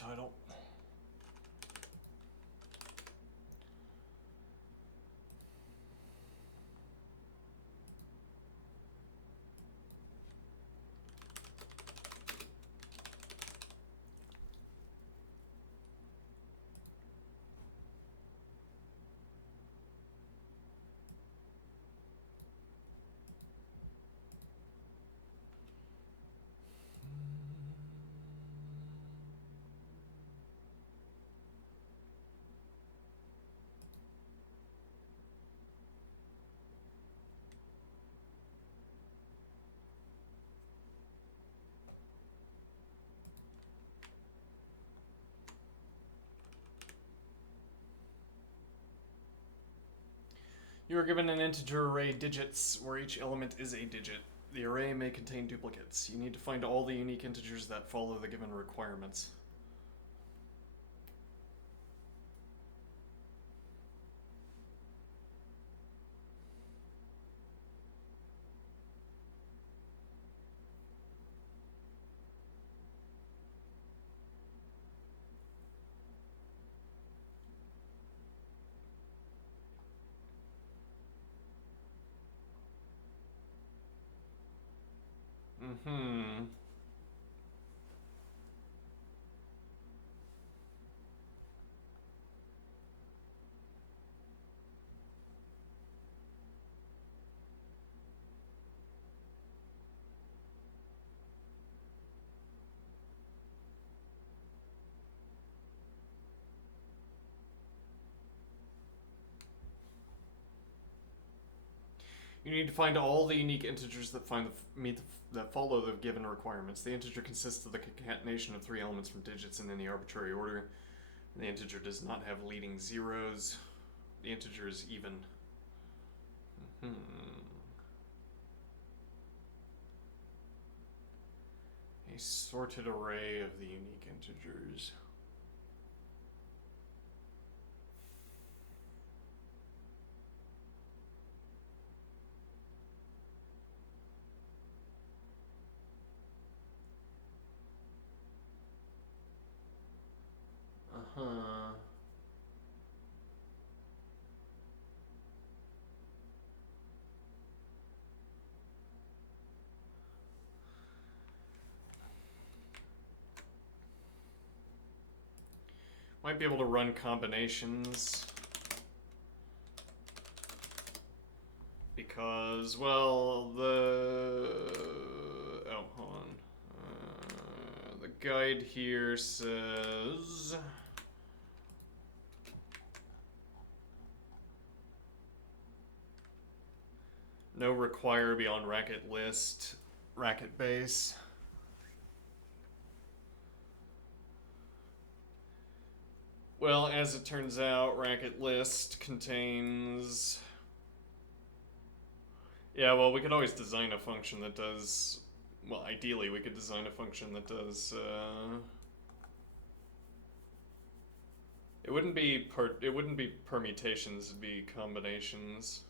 title. You are given an integer array digits where each element is a digit. The array may contain duplicates. You need to find all the unique integers that follow the given requirements. Mm-hmm. You need to find all the unique integers that that follow the given requirements. The integer consists of the concatenation of three elements from digits in any arbitrary order. The integer does not have leading zeros. The integer is even. A sorted array of the unique integers. Uh-huh. Might be able to run combinations. Because, well, oh, hold on. The guide here says... no require beyond racket list, racket base. Well, as it turns out, racket list contains... yeah, well, we could always design a function that does... well, ideally, we could design a function that does... it wouldn't be permutations, it'd be combinations.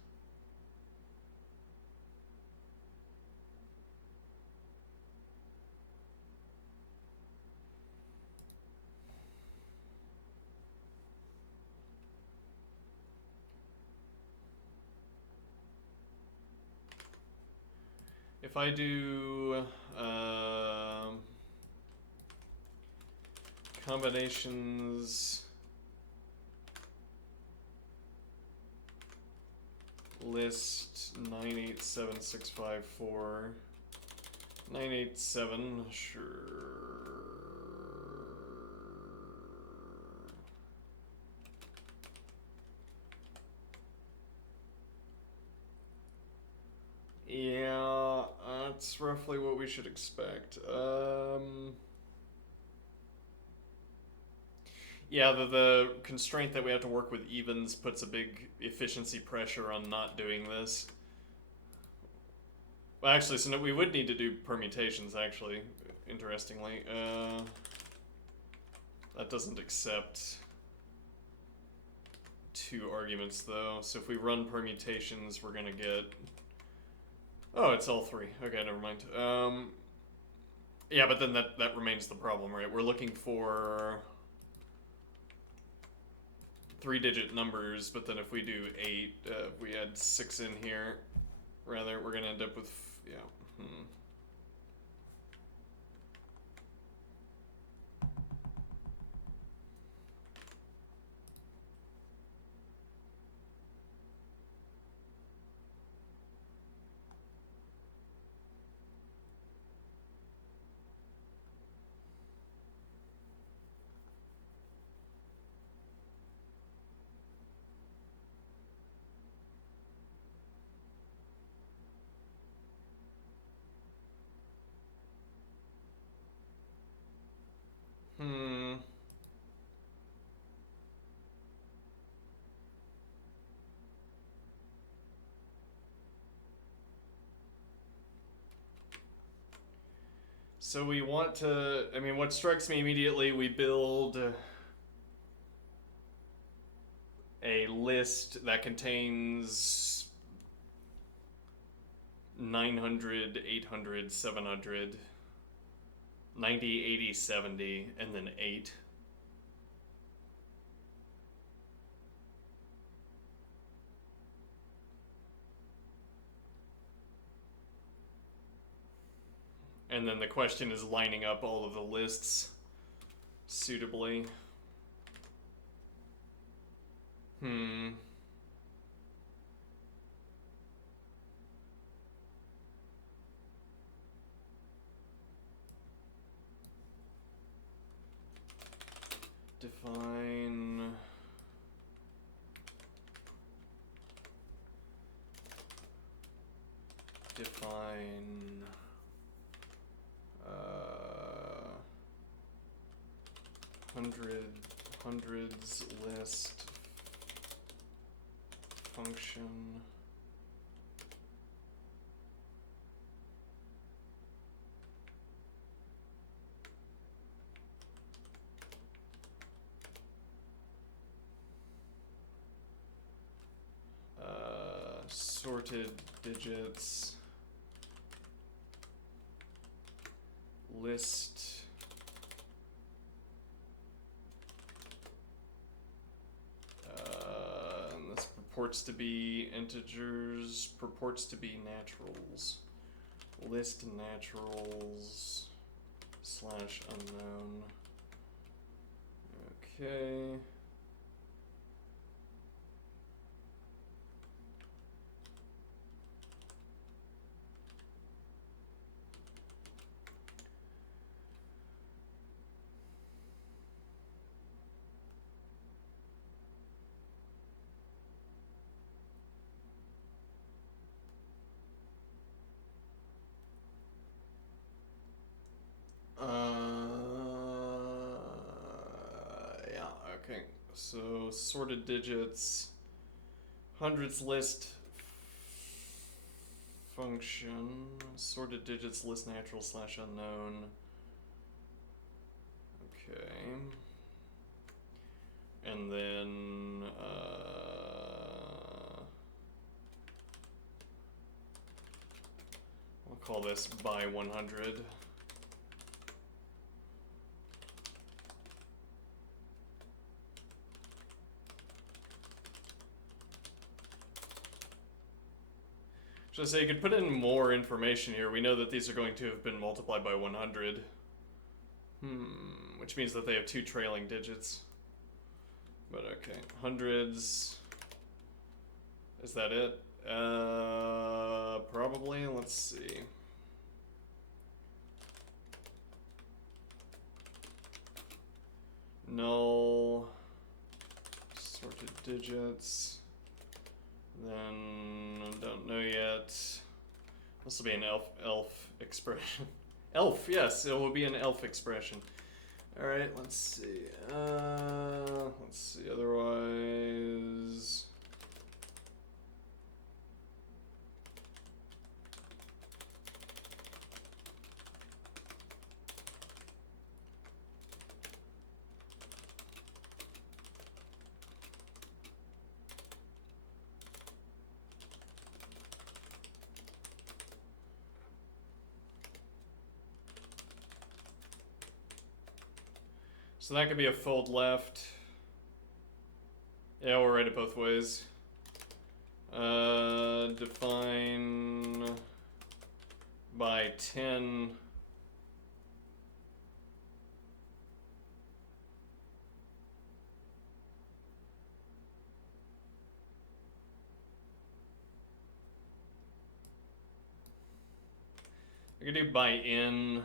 If I do combinations list 987654 987, sure. Yeah, that's roughly what we should expect. Yeah, the constraint that we have to work with evens puts a big efficiency pressure on not doing this. Well, actually, so no, we would need to do permutations, actually, interestingly. That doesn't accept two arguments, though. So if we run permutations, we're gonna get... oh, it's all three. Okay, never mind. Yeah, but then that remains the problem, right? We're looking for 3-digit numbers, but then if we do 8, if we add 6 in here, rather, we're gonna end up with, yeah. Hmm. So we want to, I mean, what strikes me immediately, we build a list that contains 900, 800, 700, 90, 80, 70, and then 8. And then the question is lining up all of the lists suitably. Define hundreds list function sorted digits list and this purports to be integers, purports to be naturals. List naturals / unknown. Okay. Yeah, okay. So sorted digits, hundreds list function, sorted digits list natural / unknown. Okay. And then we'll call this by 100. So I say you could put in more information here. We know that these are going to have been multiplied by 100. Which means that they have 2 trailing digits. But okay, hundreds. Is that it? Probably. Let's see. Null. Sorted digits. Then I don't know yet. This will be an elf expression. Elf, yes, it will be an elf expression. All right, let's see. Let's see. Otherwise, So that could be a fold left. Yeah, we'll write it both ways. Define by 10. I could do by n.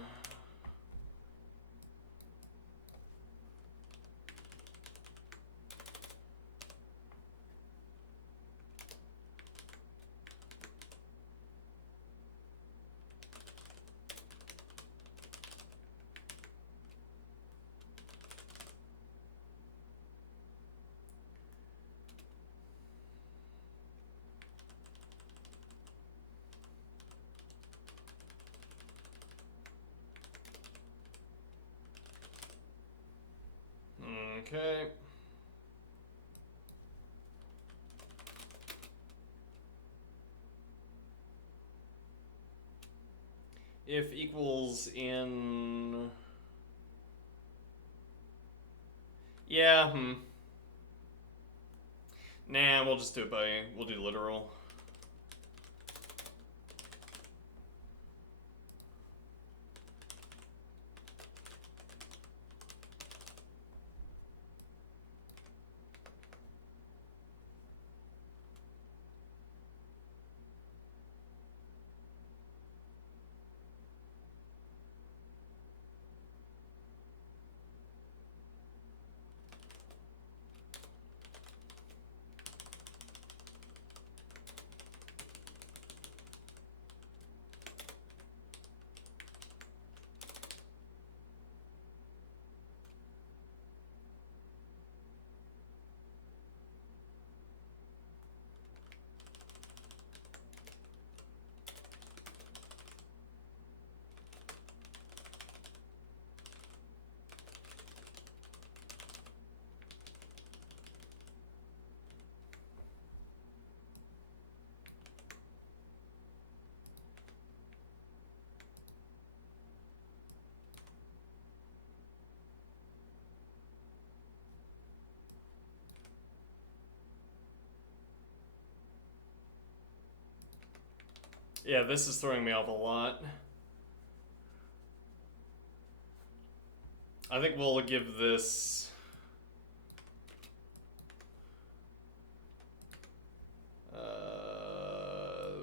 Okay. If equals in... Yeah, Nah, we'll just do it by... We'll do literal. Yeah, this is throwing me off a lot. I think we'll give this...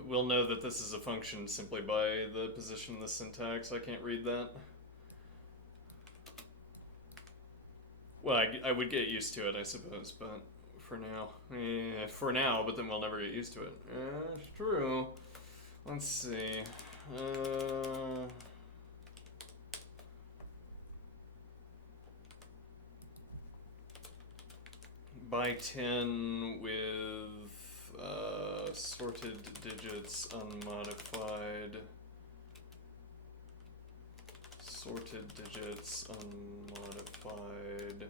we'll know that this is a function simply by the position of the syntax. I can't read that. Well, I would get used to it, I suppose, but for now. For now, but then we'll never get used to it. It's true. Let's see. By 10 with sorted digits unmodified. Sorted digits unmodified.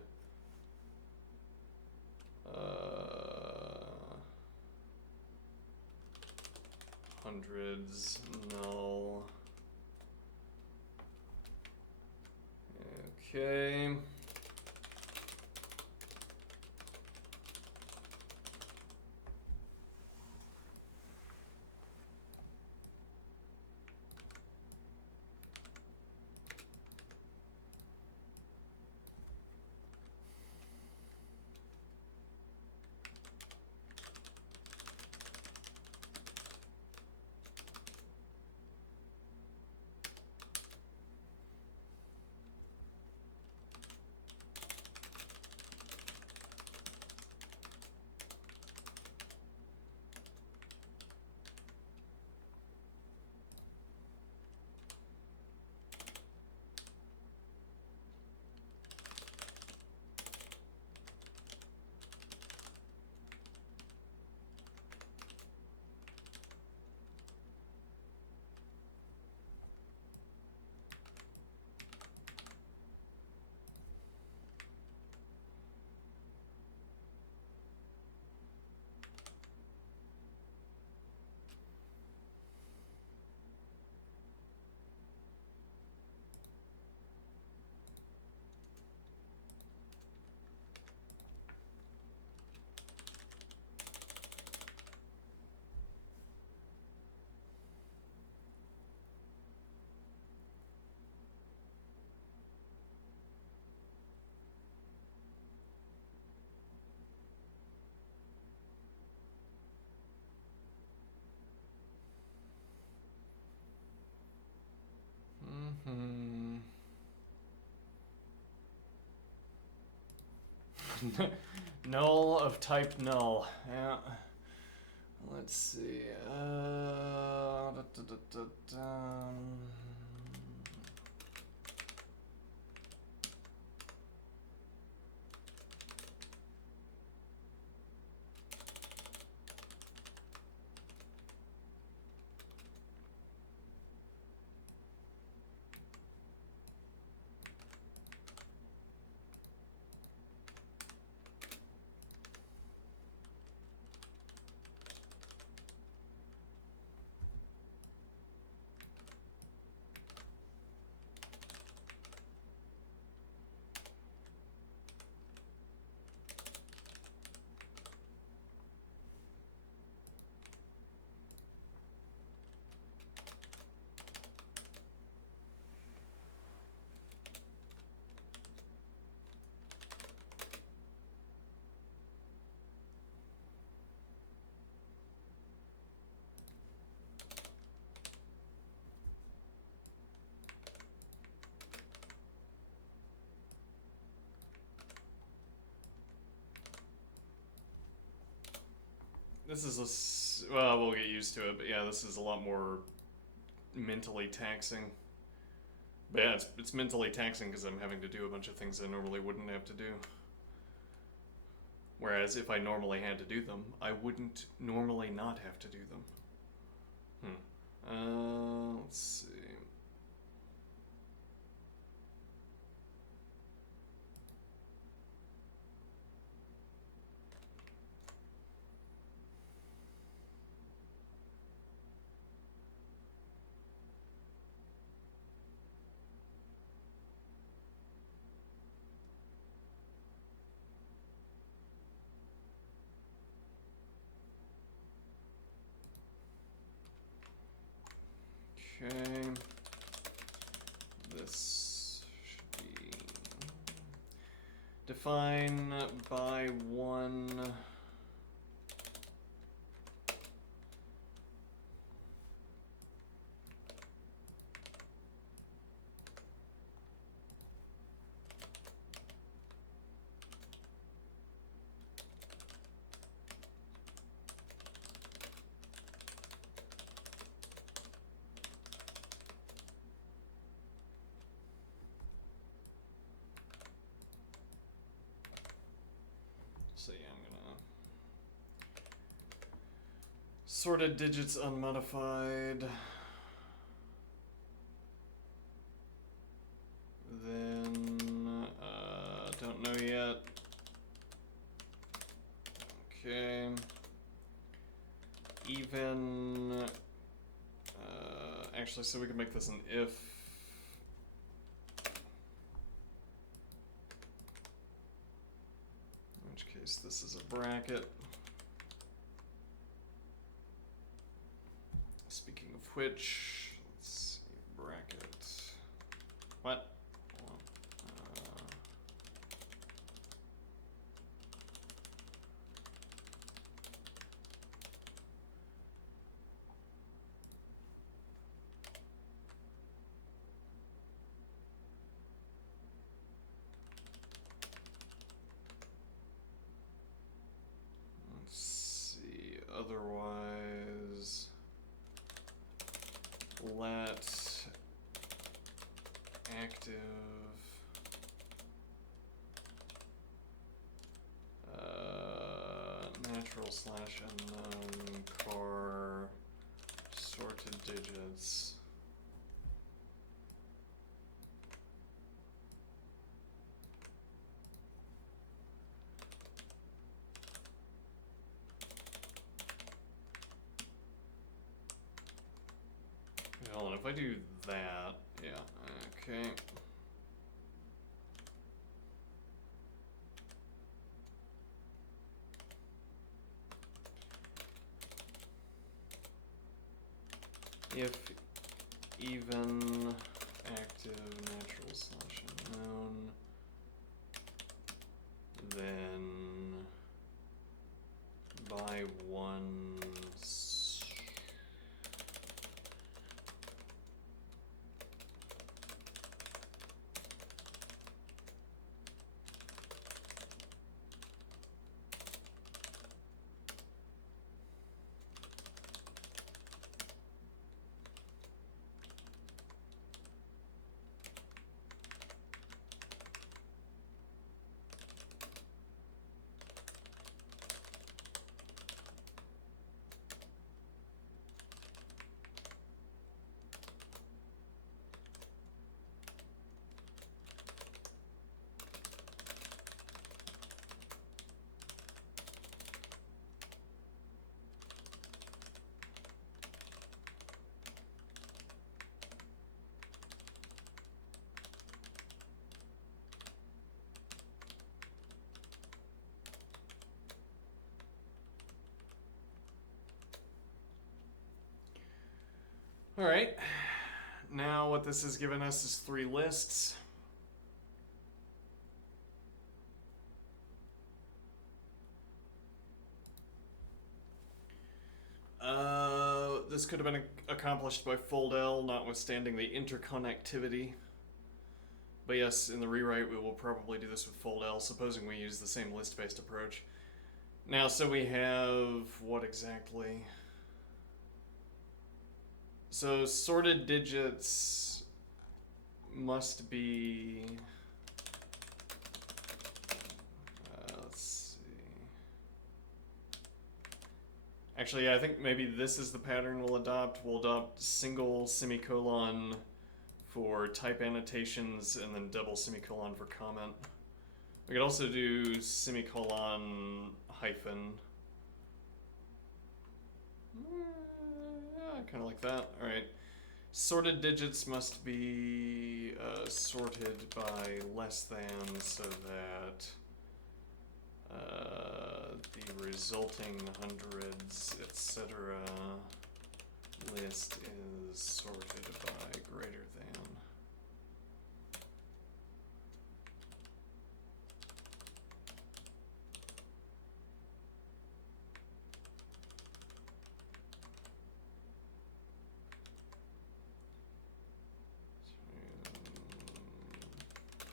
Hundreds null. Okay. Null of type null. Yeah. Let's see. This is well, we'll get used to it, but yeah, this is a lot more mentally taxing. But yeah, it's mentally taxing because I'm having to do a bunch of things I normally wouldn't have to do. Whereas if I normally had to do them, I wouldn't normally not have to do them. Let's see. Okay. This should be define by one. So yeah, I'm gonna sorted digits unmodified. Then don't know yet. Okay. Even. Actually, so we can make this an if. In which case, this is a bracket. Speaking of which, let's see, bracket. What? Let's see, otherwise, let active natural slash unknown car sorted digits. Hold on, if I do that, yeah, okay. If even active natural slash unknown, then by one Alright, now what this has given us is 3 lists. This could have been accomplished by fold-L, notwithstanding the interconnectivity. But yes, in the rewrite we will probably do this with fold-L, supposing we use the same list-based approach. Now, so we have what exactly? So sorted digits must be... let's see. Actually, yeah, I think maybe this is the pattern we'll adopt. We'll adopt single semicolon for type annotations and then double semicolon for comment. We could also do semicolon hyphen. I kind of like that. Alright. Sorted digits must be sorted by less than, so that the resulting hundreds, etc. list is sorted by greater than.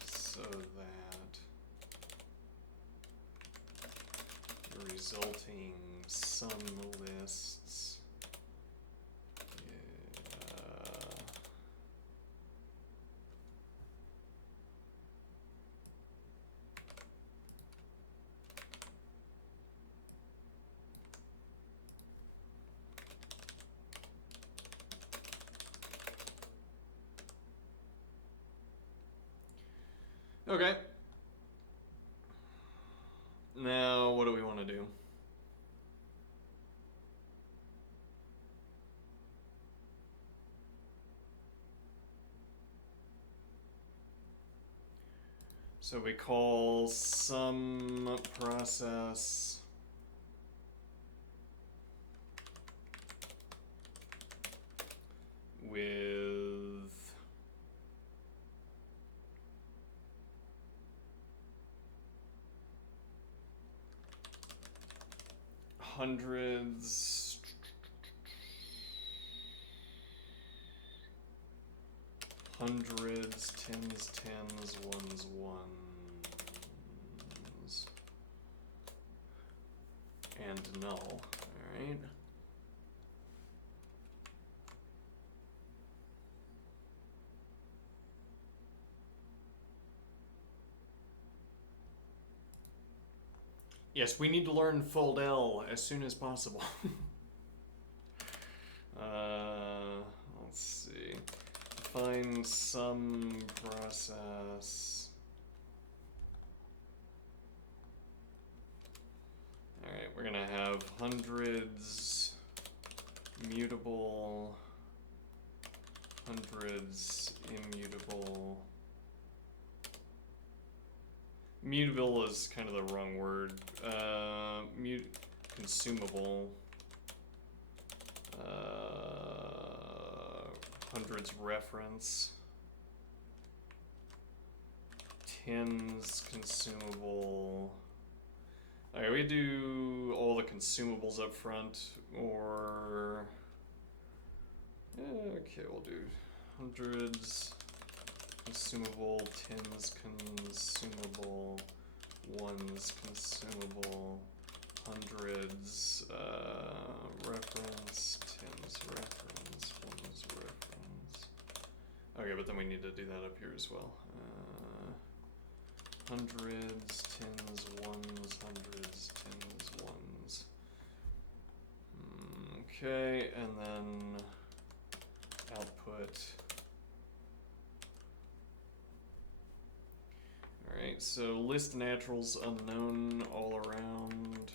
So that the resulting sum lists okay. Now, what do we want to do? So we call some process with hundreds, tens, ones, and null. Alright. Yes, we need to learn fold-L as soon as possible. Let's see. Define some process. Alright, we're gonna have hundreds, mutable, hundreds, immutable. Mutable is kind of the wrong word. Consumable. Hundreds reference. Tens consumable. Alright, we do all the consumables up front, or... okay, we'll do hundreds consumable, tens consumable, ones consumable, hundreds reference, tens reference, ones reference. Okay, but then we need to do that up here as well. Hundreds, tens, ones, hundreds, tens, ones. Okay, and then output. Alright, so list naturals unknown all around.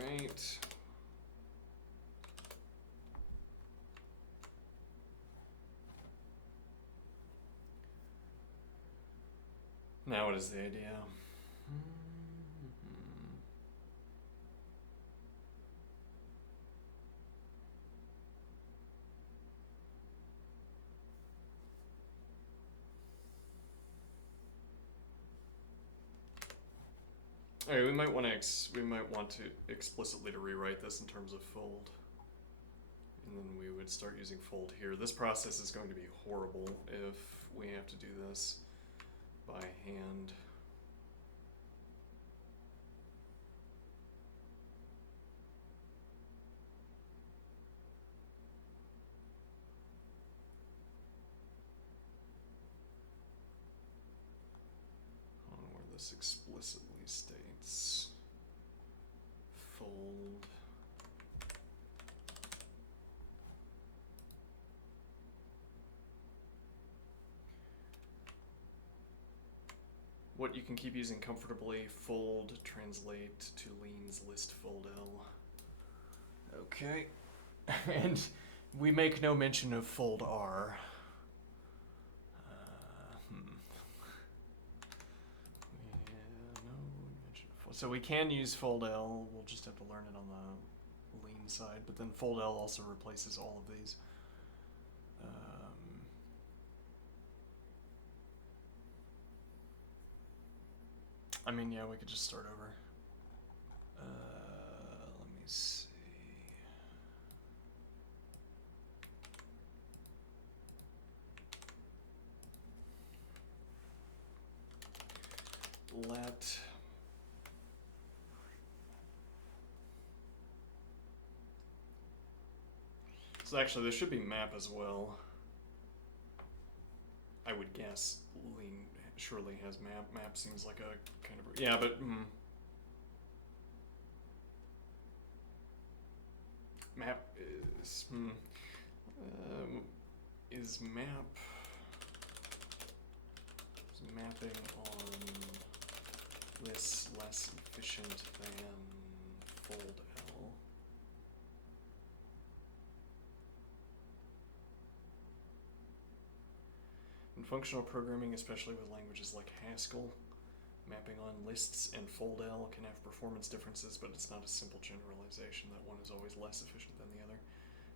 Alright. Now what is the idea? All right, we might want to explicitly to rewrite this in terms of fold, and then we would start using fold here. This process is going to be horrible if we have to do this by hand. Where this explicitly states fold. What you can keep using comfortably: fold, translate to leans, list, fold L. Okay. And we make no mention of fold R. So we can use fold L, we'll just have to learn it on the lean side, but then fold L also replaces all of these. I mean, yeah, we could just start over. Let me see. Let so actually there should be map as well. I would guess lean surely has map. Map seems like a kind of yeah, but map is mapping on lists less efficient than fold L? In functional programming, especially with languages like Haskell, mapping on lists and fold L can have performance differences, but it's not a simple generalization that one is always less efficient than the other.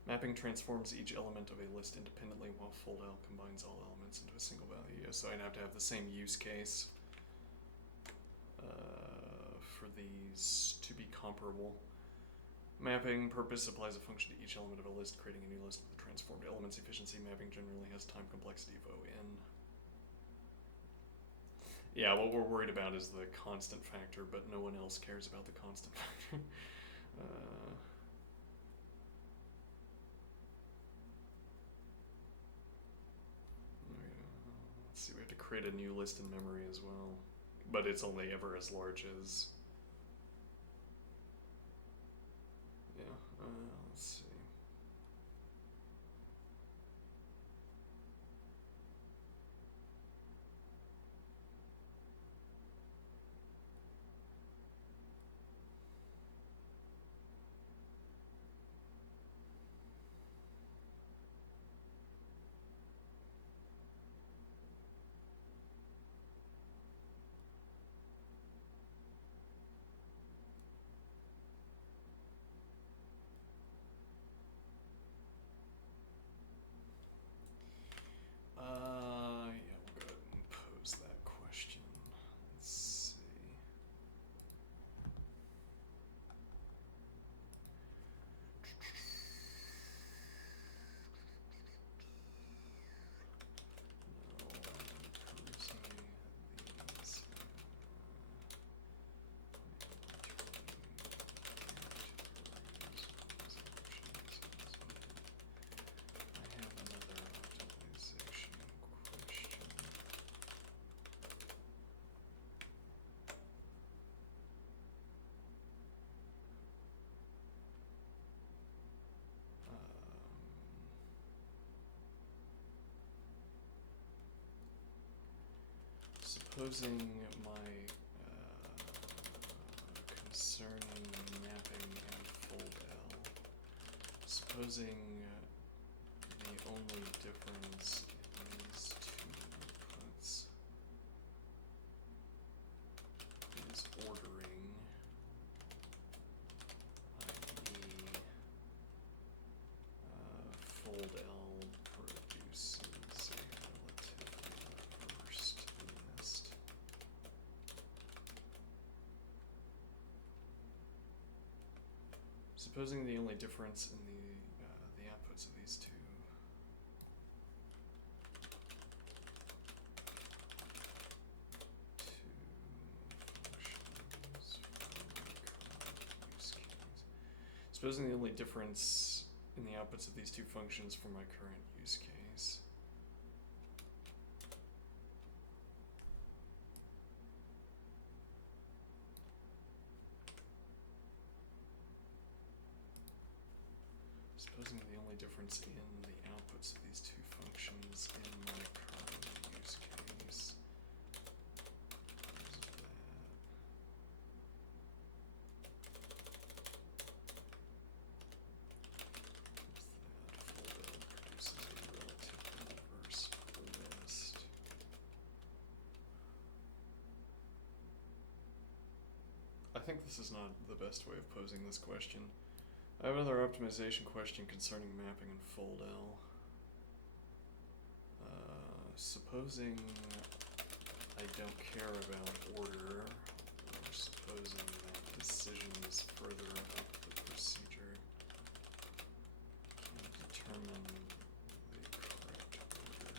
Mapping transforms each element of a list independently, while fold L combines all elements into a single value. So I'd have to have the same use case for these to be comparable. Mapping purpose applies a function to each element of a list, creating a new list with the transformed elements. Efficiency mapping generally has time complexity of O(n). Yeah, what we're worried about is the constant factor, but no one else cares about the constant factor. Let's see, we have to create a new list in memory as well, but it's only ever as large as. Yeah, let's see. Yeah, we'll go ahead and pose that question. Let's see. Supposing my concerning mapping and fold L, supposing the only difference in these two inputs is ordering, i.e. Fold L produces a relatively reversed list. Supposing the only difference in the outputs of these two Supposing the only difference in the outputs of these two functions for my current use case. Supposing the only difference in the outputs of these two functions in my current use case is that full L produces a relatively diverse list. I think this is not the best way of posing this question. I have another optimization question concerning mapping in fold L. Supposing I don't care about order, or supposing that decision is further up the procedure, can determine the correct order.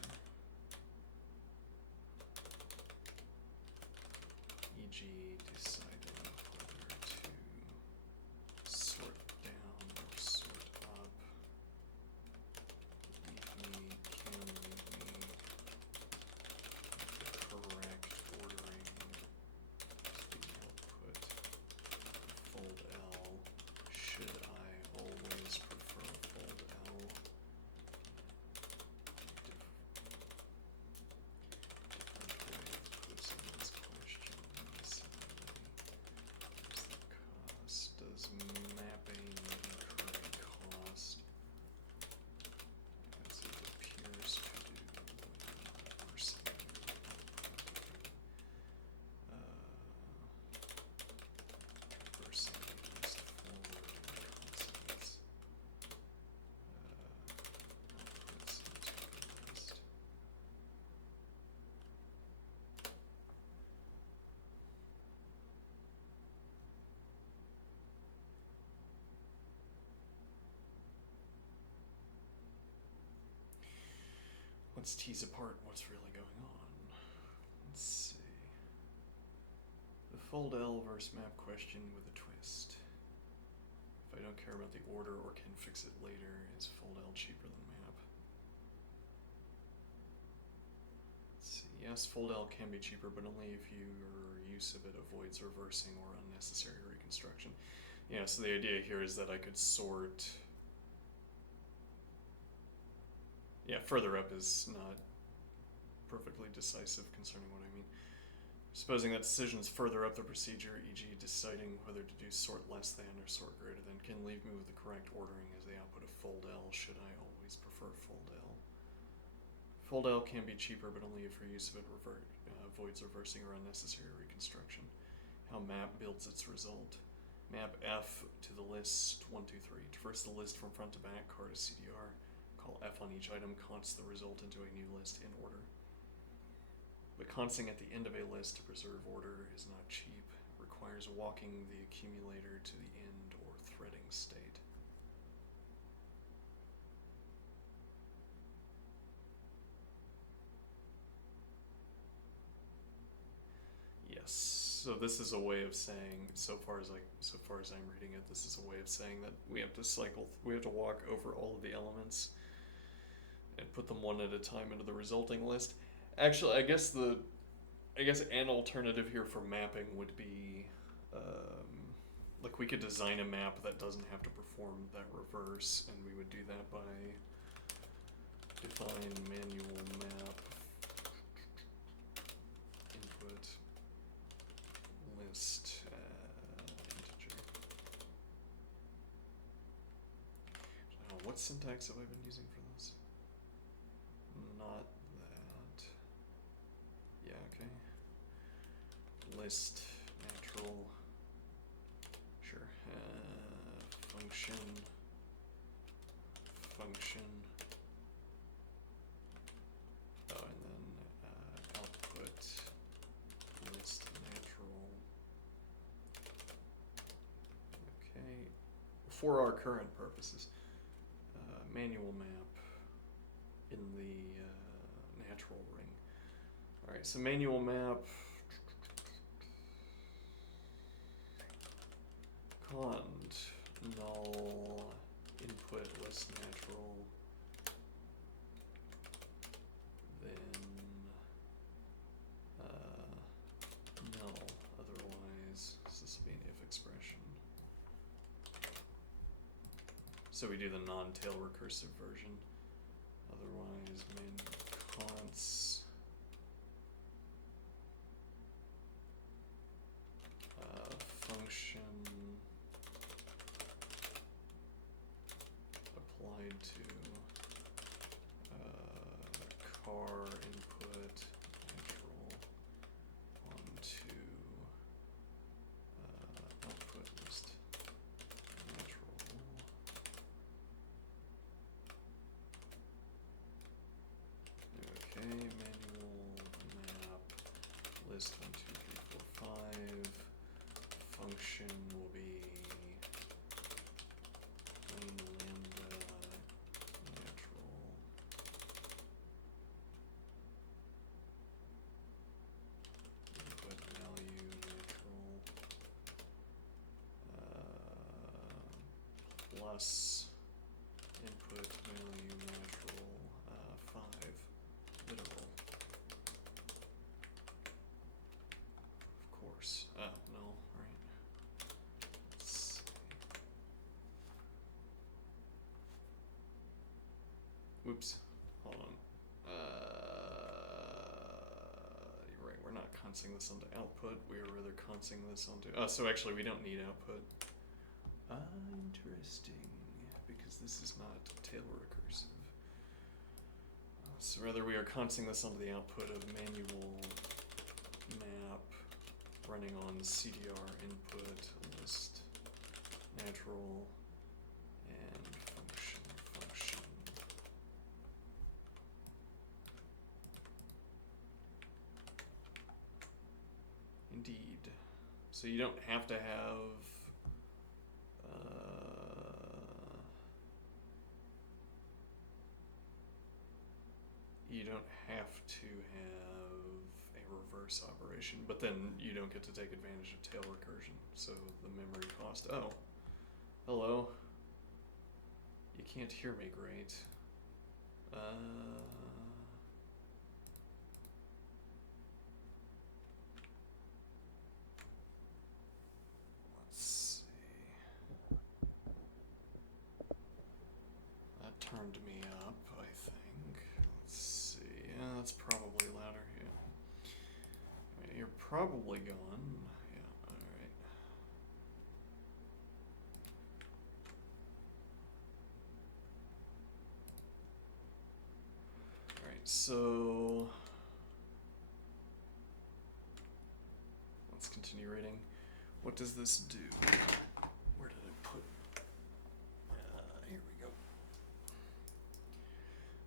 E.g., deciding whether to sort down or sort up. Can leave me correct ordering to the output fold L. Should I always prefer fold L? Different way of posing this question necessarily is the cost. Does mapping incur a cost, as it appears to do when reversing the reversing the list forward in consequence outputs into the list. Let's tease apart what's really going on. Let's see. The fold L versus map question with a twist. If I don't care about the order or can fix it later, is fold L cheaper than map? Let's see. Yes, fold L can be cheaper, but only if your use of it avoids reversing or unnecessary reconstruction. Yeah, so the idea here is that I could sort. Yeah, further up is not perfectly decisive concerning what I mean. Supposing that decision is further up the procedure, e.g. deciding whether to do sort less than or sort greater than, can leave me with the correct ordering as the output of fold L. Should I always prefer fold L? Fold L can be cheaper, but only if your use of it avoids reversing or unnecessary reconstruction. How map builds its result. Map F to the list 1, 2, 3. Traverse the list from front to back, car to CDR. Call F on each item, const the result into a new list in order. But consting at the end of a list to preserve order is not cheap. It requires walking the accumulator to the end or threading state. Yes. So this is a way of saying, so far as I'm reading it, this is a way of saying that we have to walk over all of the elements and put them one at a time into the resulting list. Actually, I guess an alternative here for mapping would be, like we could design a map that doesn't have to perform that reverse, and we would do that by define manual map input list integer. Now, what syntax have I been using for this? Not that. Yeah, okay. List natural. Sure. Function. Oh, and then output list natural. Okay. for our current purposes. Manual map in the natural ring. Alright, so manual map. Cond null input list natural. Then null otherwise. So this will be an if expression. So we do the non-tail recursive version. Otherwise, const function applied to car input natural onto output list natural. Okay, manual map list 1, 2, 3, 4, 5. Function will be plain lambda natural. Input value natural. Plus input value natural 5 literal. Of course. No, right. Let's see. Whoops. Hold on. You're right, we're not consing this onto output, we are rather consing this onto... so actually we don't need output. Interesting, because this is not tail recursive. So rather we are consing this onto the output of manual map running on CDR input list natural and function. Indeed. So you don't have to have reverse operation, but then you don't get to take advantage of tail recursion, so the memory cost. Oh, hello. You can't hear me great. Let's see. That turned me up, I think. Let's see. Yeah, that's probably louder here. You're probably gone. Yeah, alright. Alright, so let's continue reading. What does this do? Where did I put? Here we go.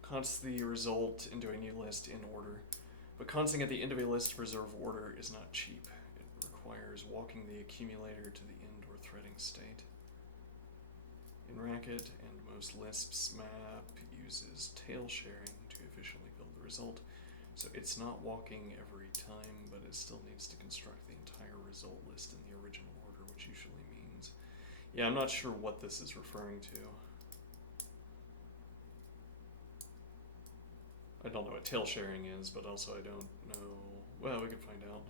Const the result into a new list in order. But consing at the end of a list to preserve order is not cheap. It requires walking the accumulator to the end or threading state. In Racket and most Lisps, map uses tail sharing to efficiently build the result. So it's not walking every time, but it still needs to construct the entire result list in the original order, which usually means... Yeah, I'm not sure what this is referring to. I don't know what tail sharing is, but also I don't know... Well, we can find out.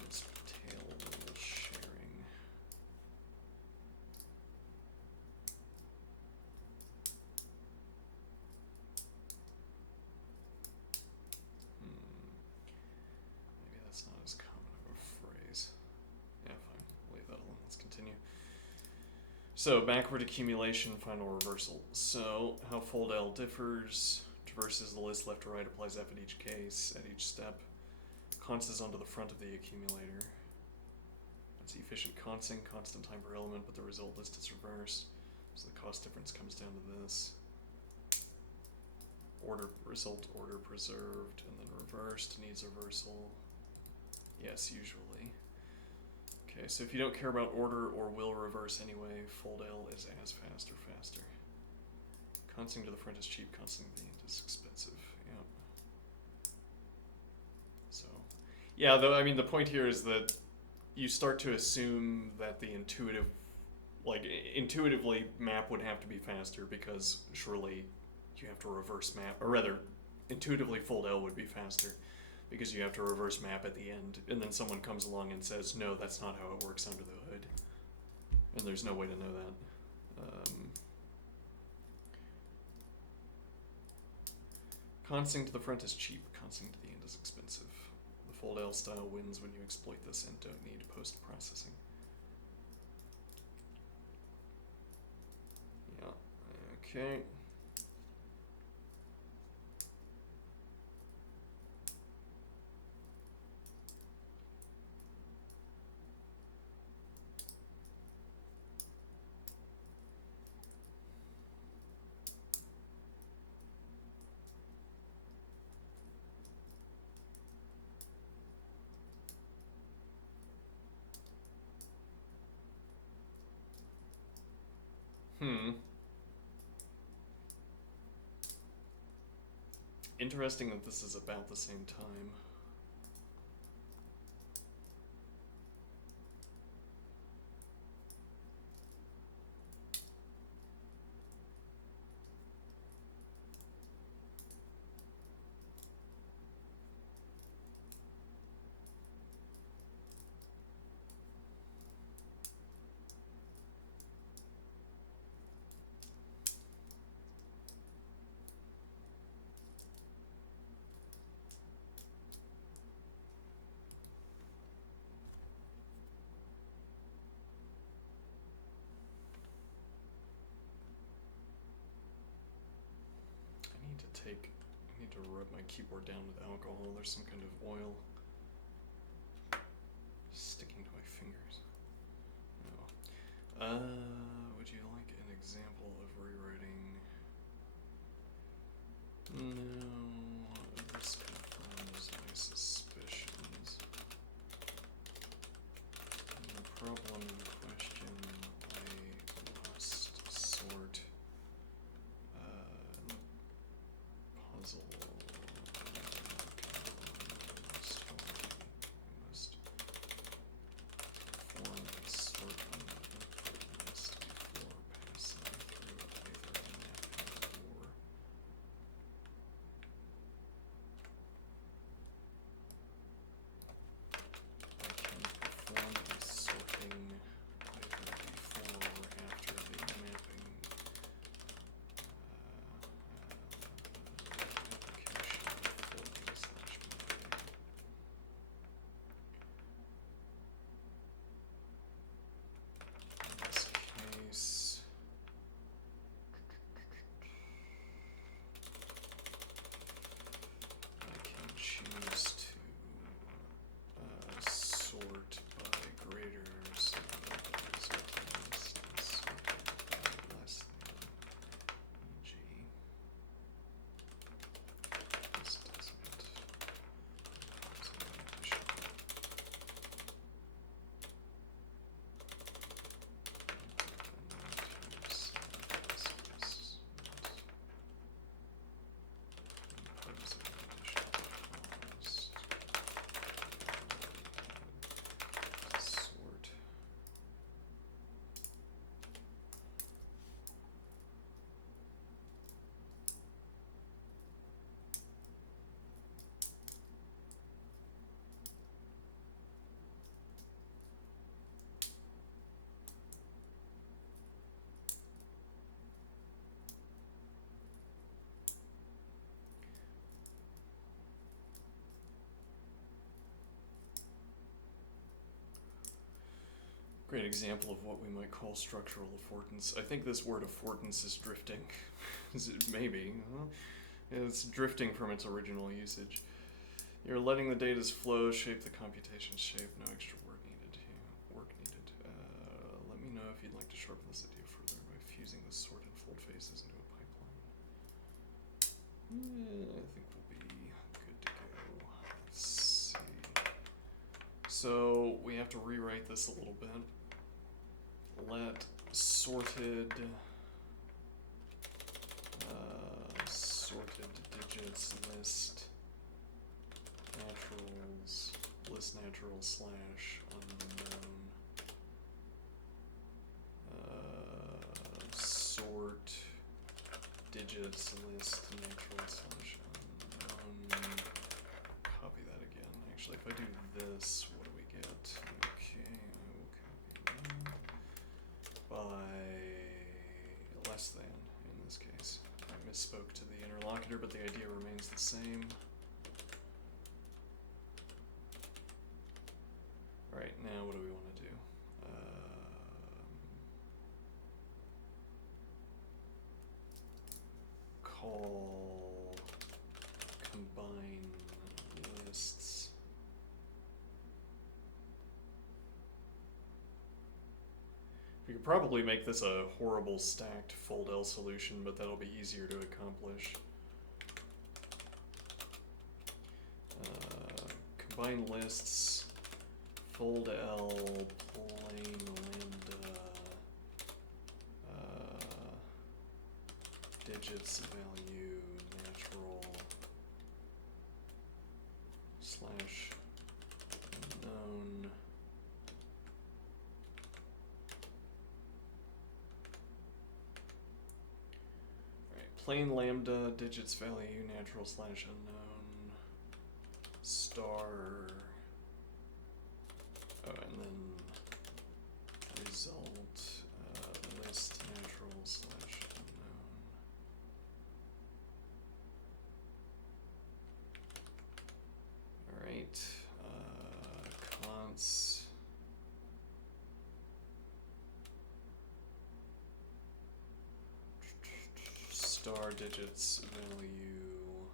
What's tail sharing? Maybe that's not as common of a phrase. Yeah, fine. Leave that alone. Let's continue. So, backward accumulation, final reversal. So, how fold L differs. Traverses the list left to right, applies F at each case, at each step. Consts onto the front of the accumulator. That's efficient consing, constant time per element, but the result list is reversed. So the cost difference comes down to this. order result order preserved, and then reversed needs reversal. Yes, usually. Okay, so if you don't care about order or will reverse anyway, fold L is as fast or faster. Consting to the front is cheap, consting to the end is expensive. Yeah. So, yeah, though, I mean, the point here is that you start to assume that the intuitively map would have to be faster because surely you have to reverse map, or rather, intuitively fold L would be faster because you have to reverse map at the end, and then someone comes along and says, no, that's not how it works under the hood. And there's no way to know that. Consting to the front is cheap, consting to the end is expensive. The fold L style wins when you exploit this and don't need post-processing. Yeah, okay. Interesting that this is about the same time. I need to rub my keyboard down with alcohol. There's some kind of oil sticking to my fingers. Oh. Would you like an example of rewriting? No, this confirms my suspicions. And the problem in question, I must sort puzzle. Must perform a sort on the input list before passing through either a mapping or I can perform a sorting either before or after the mapping in this case, I can choose to sort by greater, so that the resulting list is sorted by less than, e.g. This doesn't. Sort. Great example of what we might call structural affordance. I think this word affordance is drifting. Maybe. It's drifting from its original usage. You're letting the data's flow shape the computation's shape. No extra work needed. Let me know if you'd like to sharpen this idea further by fusing the sort and fold phases into a pipeline. think we'll be good to go. Let's see. So we have to rewrite this a little bit. Let sorted digits list naturals list natural slash unknown sort digits list natural slash unknown. Copy that again. Actually, if I do this, what do we get? Okay, I will copy that by less than in this case. I misspoke to the interlocutor, but the idea remains the same. Alright, now what do we want to do? Call combine lists. We could probably make this a horrible stacked fold-L solution, but that'll be easier to accomplish. Combine lists, fold-L, plain lambda, digits value natural slash unknown. Plain lambda digits value natural slash unknown star. Oh, and then result list natural slash unknown. All right, const. Star digits value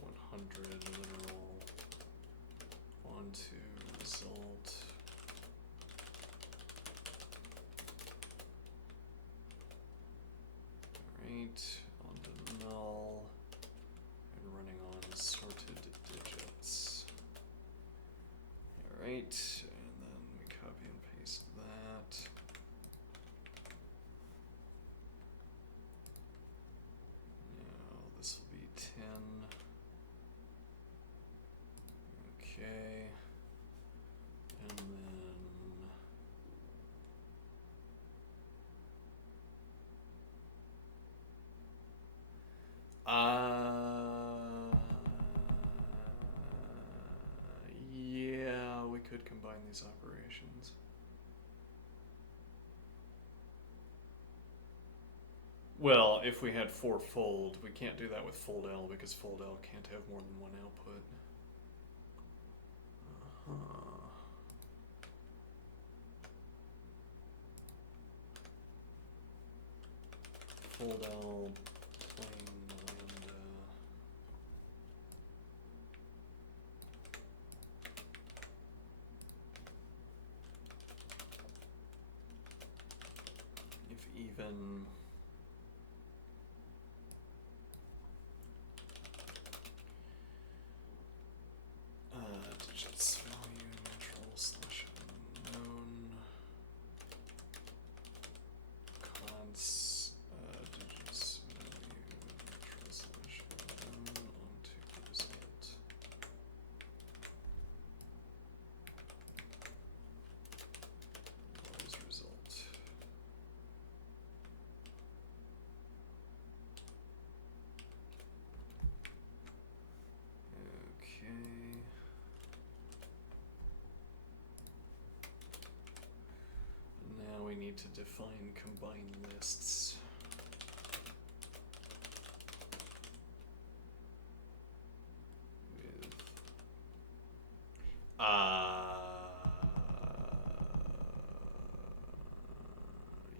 100 literal onto result. Alright, onto null and running on sorted digits. Alright, and then we copy and paste that. This will be 10. Okay. And then yeah, we could combine these operations. Well, if we had 4 fold, we can't do that with fold-L because fold-L can't have more than one output. Fold-L plain lambda. If even. Digits value natural slash unknown const digits value natural slash unknown onto result. Always result. Okay. Now we need to define combine lists. With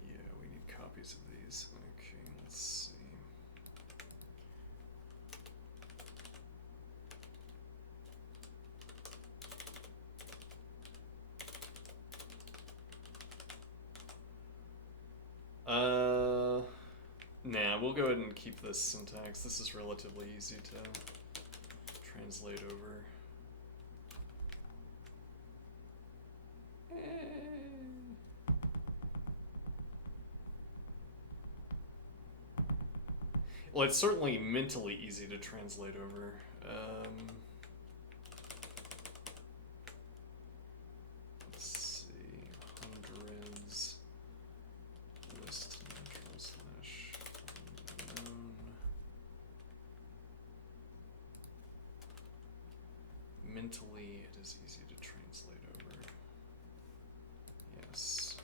yeah, we need copies of these. Okay, let's see. Nah, we'll go ahead and keep this syntax. This is relatively easy to translate over. Well, it's certainly mentally easy to translate over. Let's see, hundreds, list natural slash unknown. Mentally, it is easy to translate over. Yes.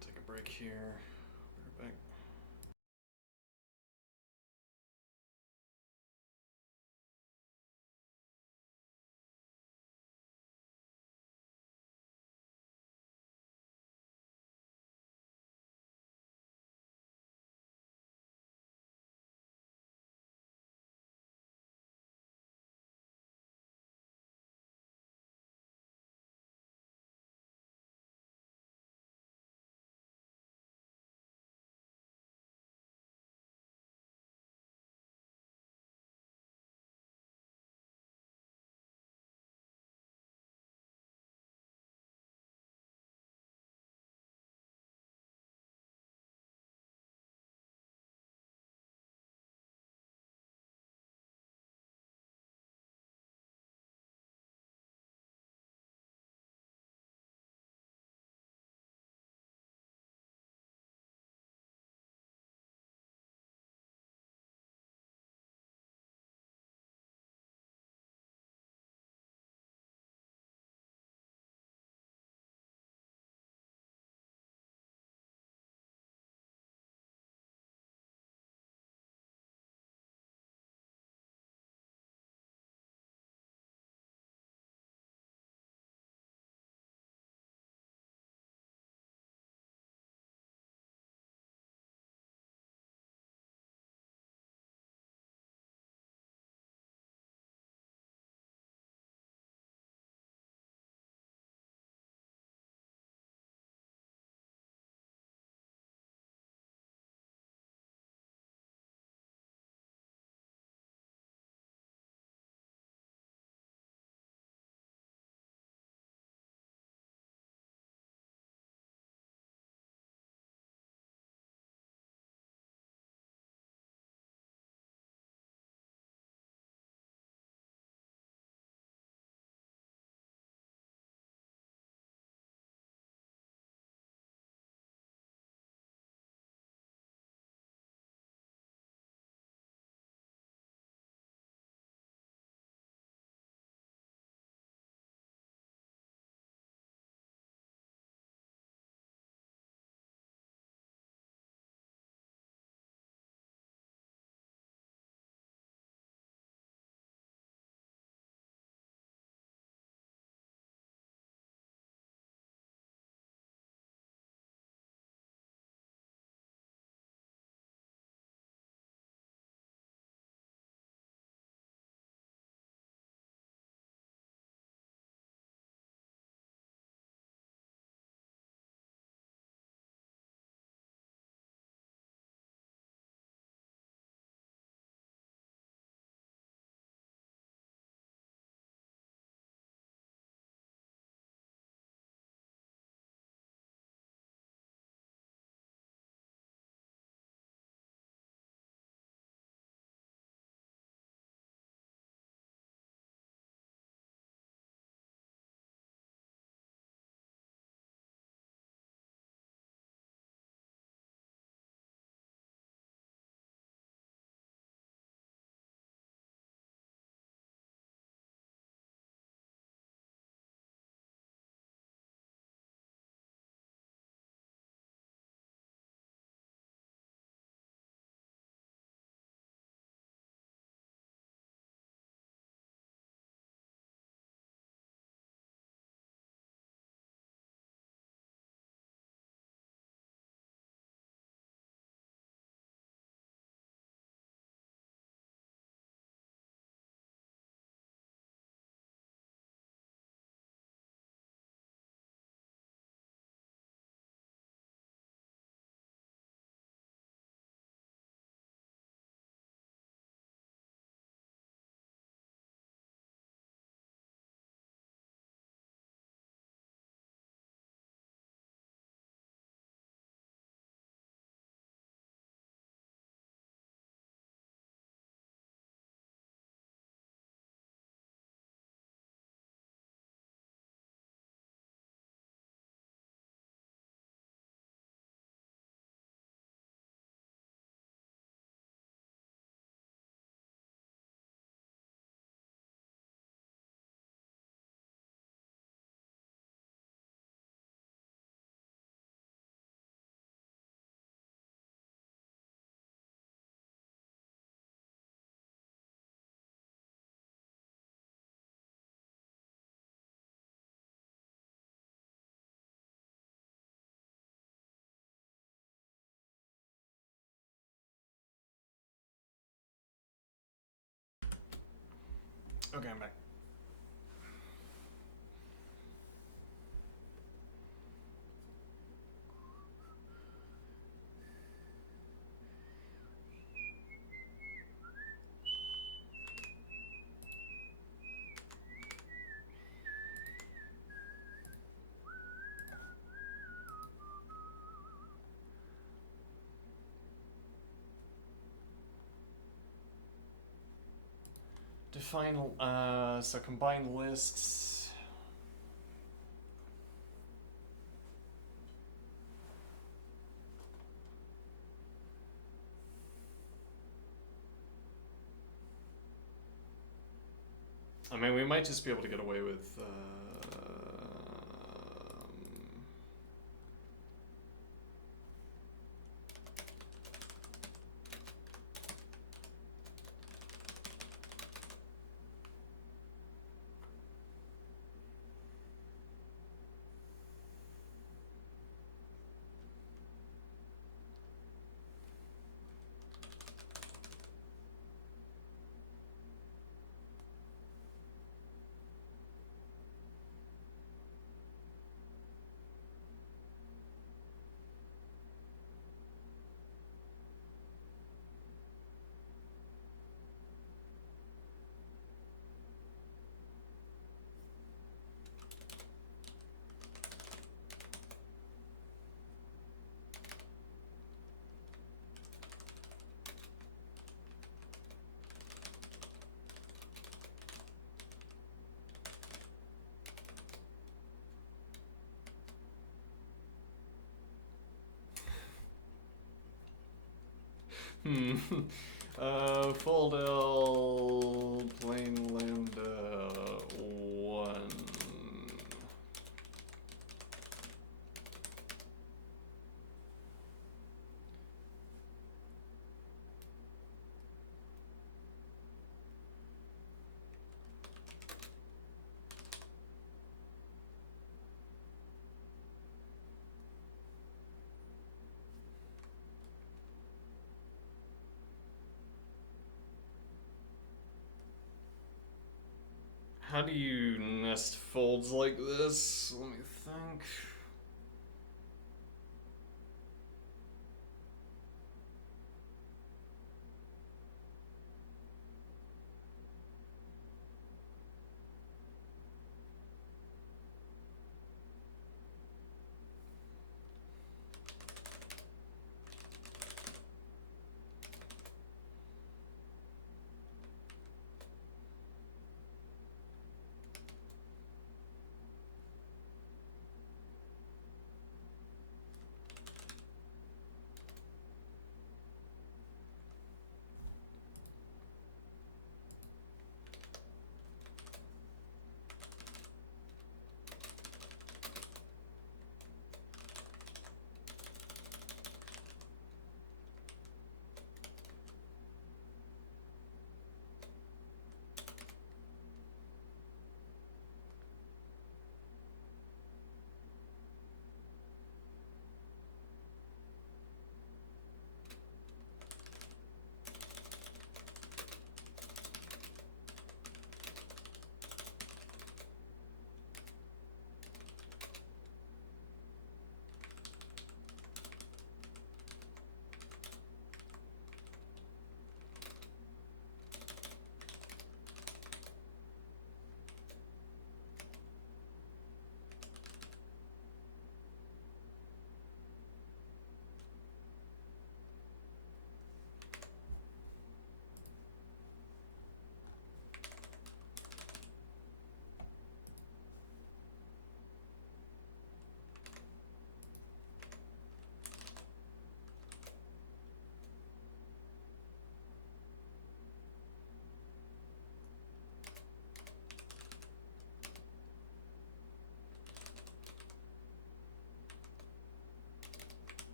Take a break here. We're back. Okay, I'm back. Define, so combine lists. I mean, we might just be able to get away with, fold L plain lambda 1. How do you nest folds like this? Let me think.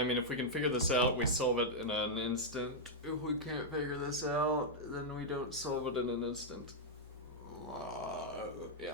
I mean, if we can figure this out, we solve it in an instant. If we can't figure this out, then we don't solve it in an instant. Yeah.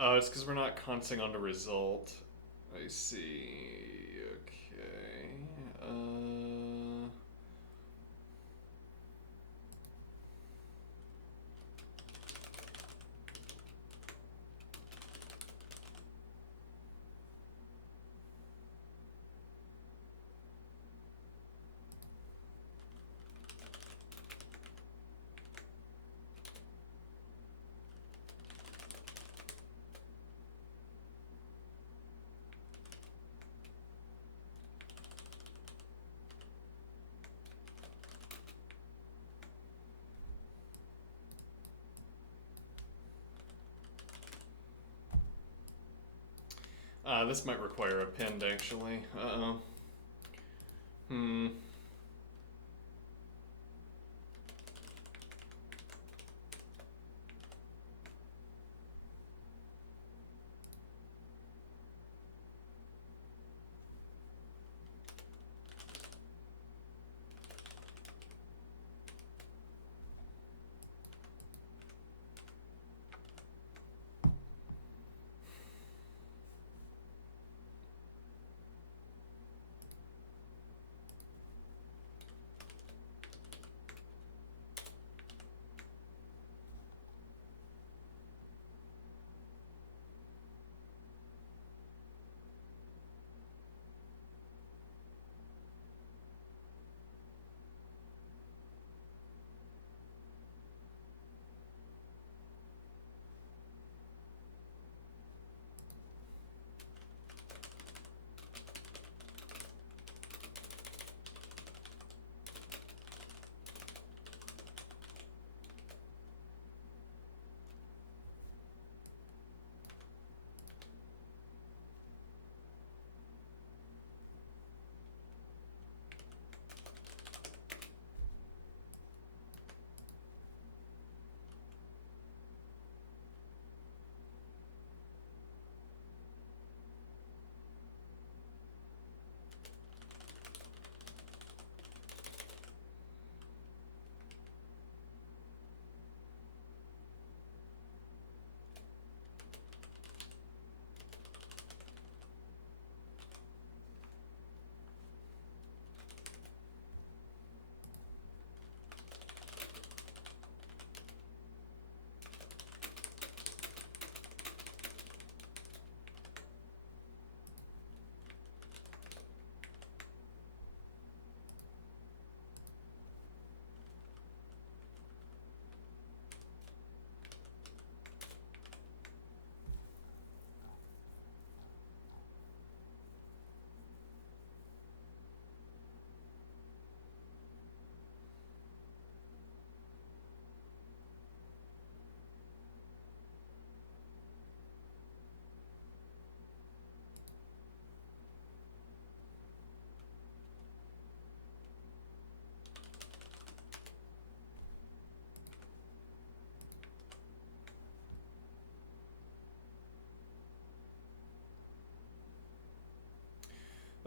It's because we're not consing on the result. I see. Okay. This might require a append, actually. Uh-oh.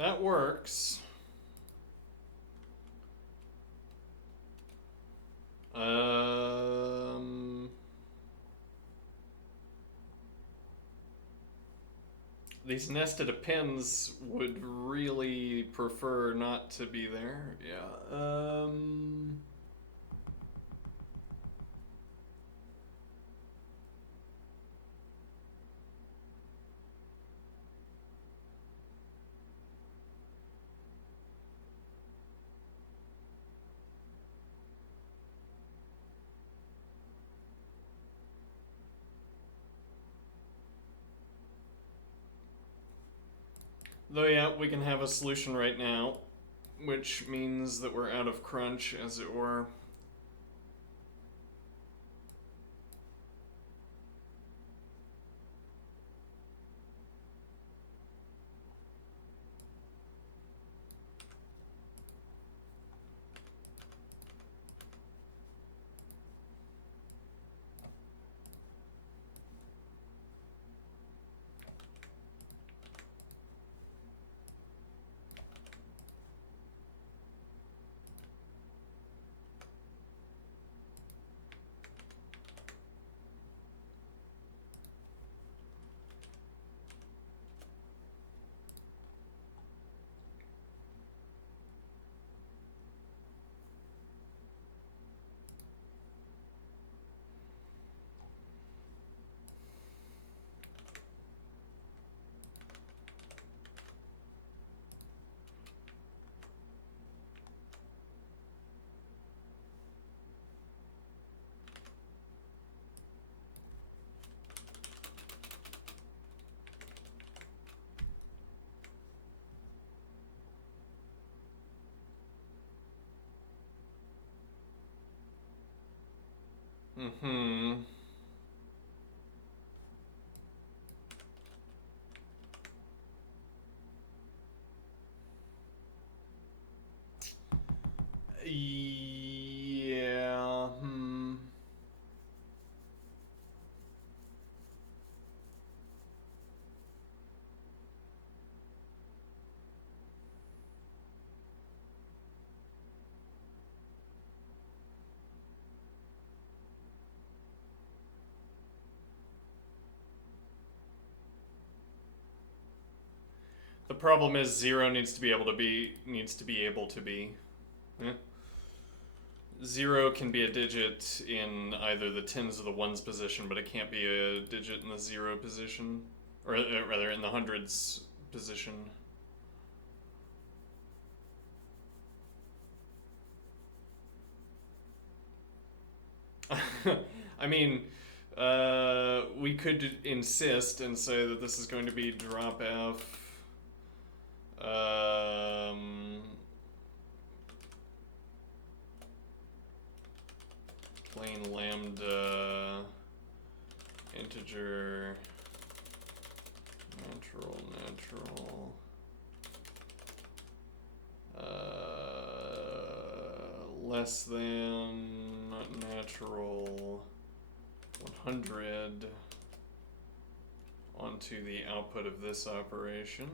That works. These nested appends would really prefer not to be there. Yeah. Though, yeah, we can have a solution right now, which means that we're out of crunch, as it were. Mm-hmm. Yeah. Hmm. The problem is 0 needs to be able to be Yeah. 0 can be a digit in either the tens or the ones position, but it can't be a digit in the 0 position, or rather in the hundreds position. I mean, we could insist and say that this is going to be drop F. Plain lambda integer natural less than natural 100 onto the output of this operation.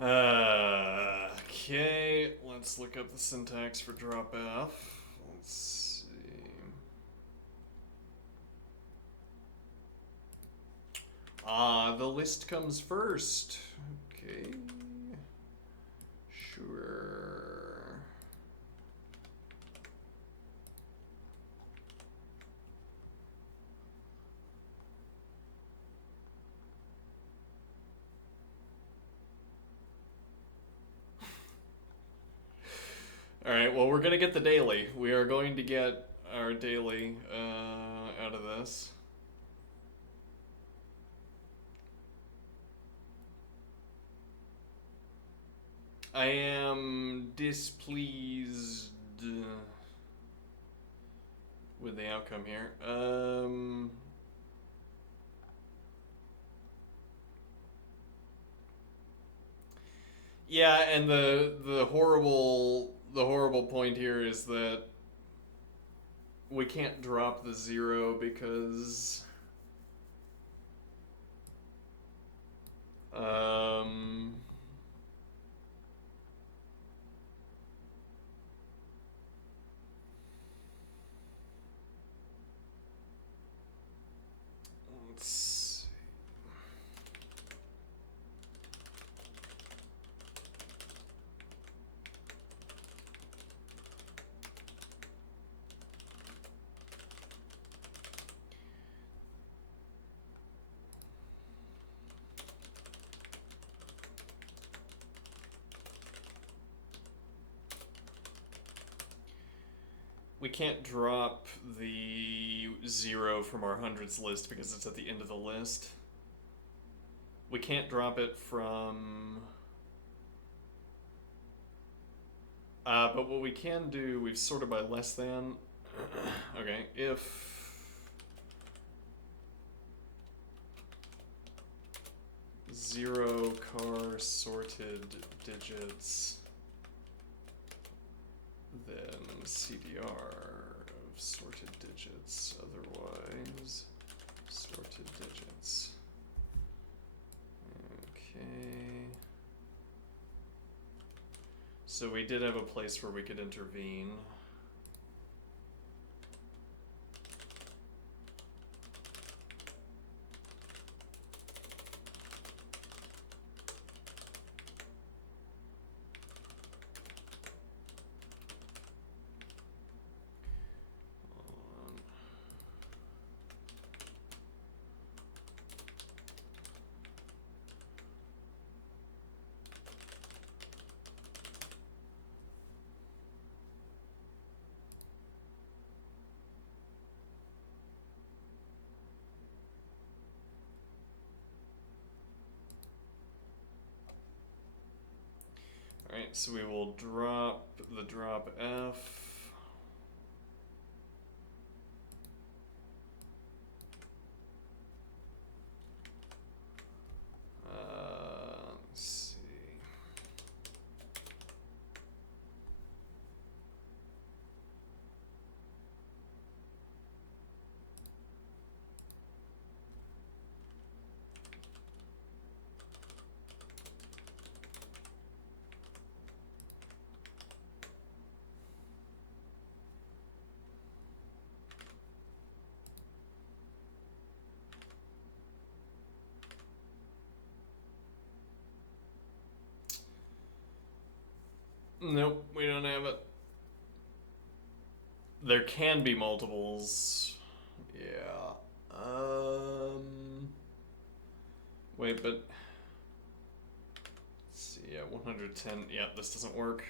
Okay, let's look up the syntax for drop F. Let's see. The list comes first. Okay. Sure. Alright, well, we're going to get the daily. We are going to get our daily out of this. I am displeased with the outcome here. Yeah, and the horrible point here is that we can't drop the 0 because let's we can't drop the 0 from our hundreds list because it's at the end of the list. We can't drop it from... but what we can do, we've sorted by less than. Okay, if 0 car sorted digits, then CDR of sorted digits, otherwise sorted digits. Okay. So we did have a place where we could intervene. Alright, so we will drop the drop F. Let's see. Nope, we don't have it. There can be multiples. Yeah. Wait, but... Let's see, yeah, 110. Yeah, this doesn't work.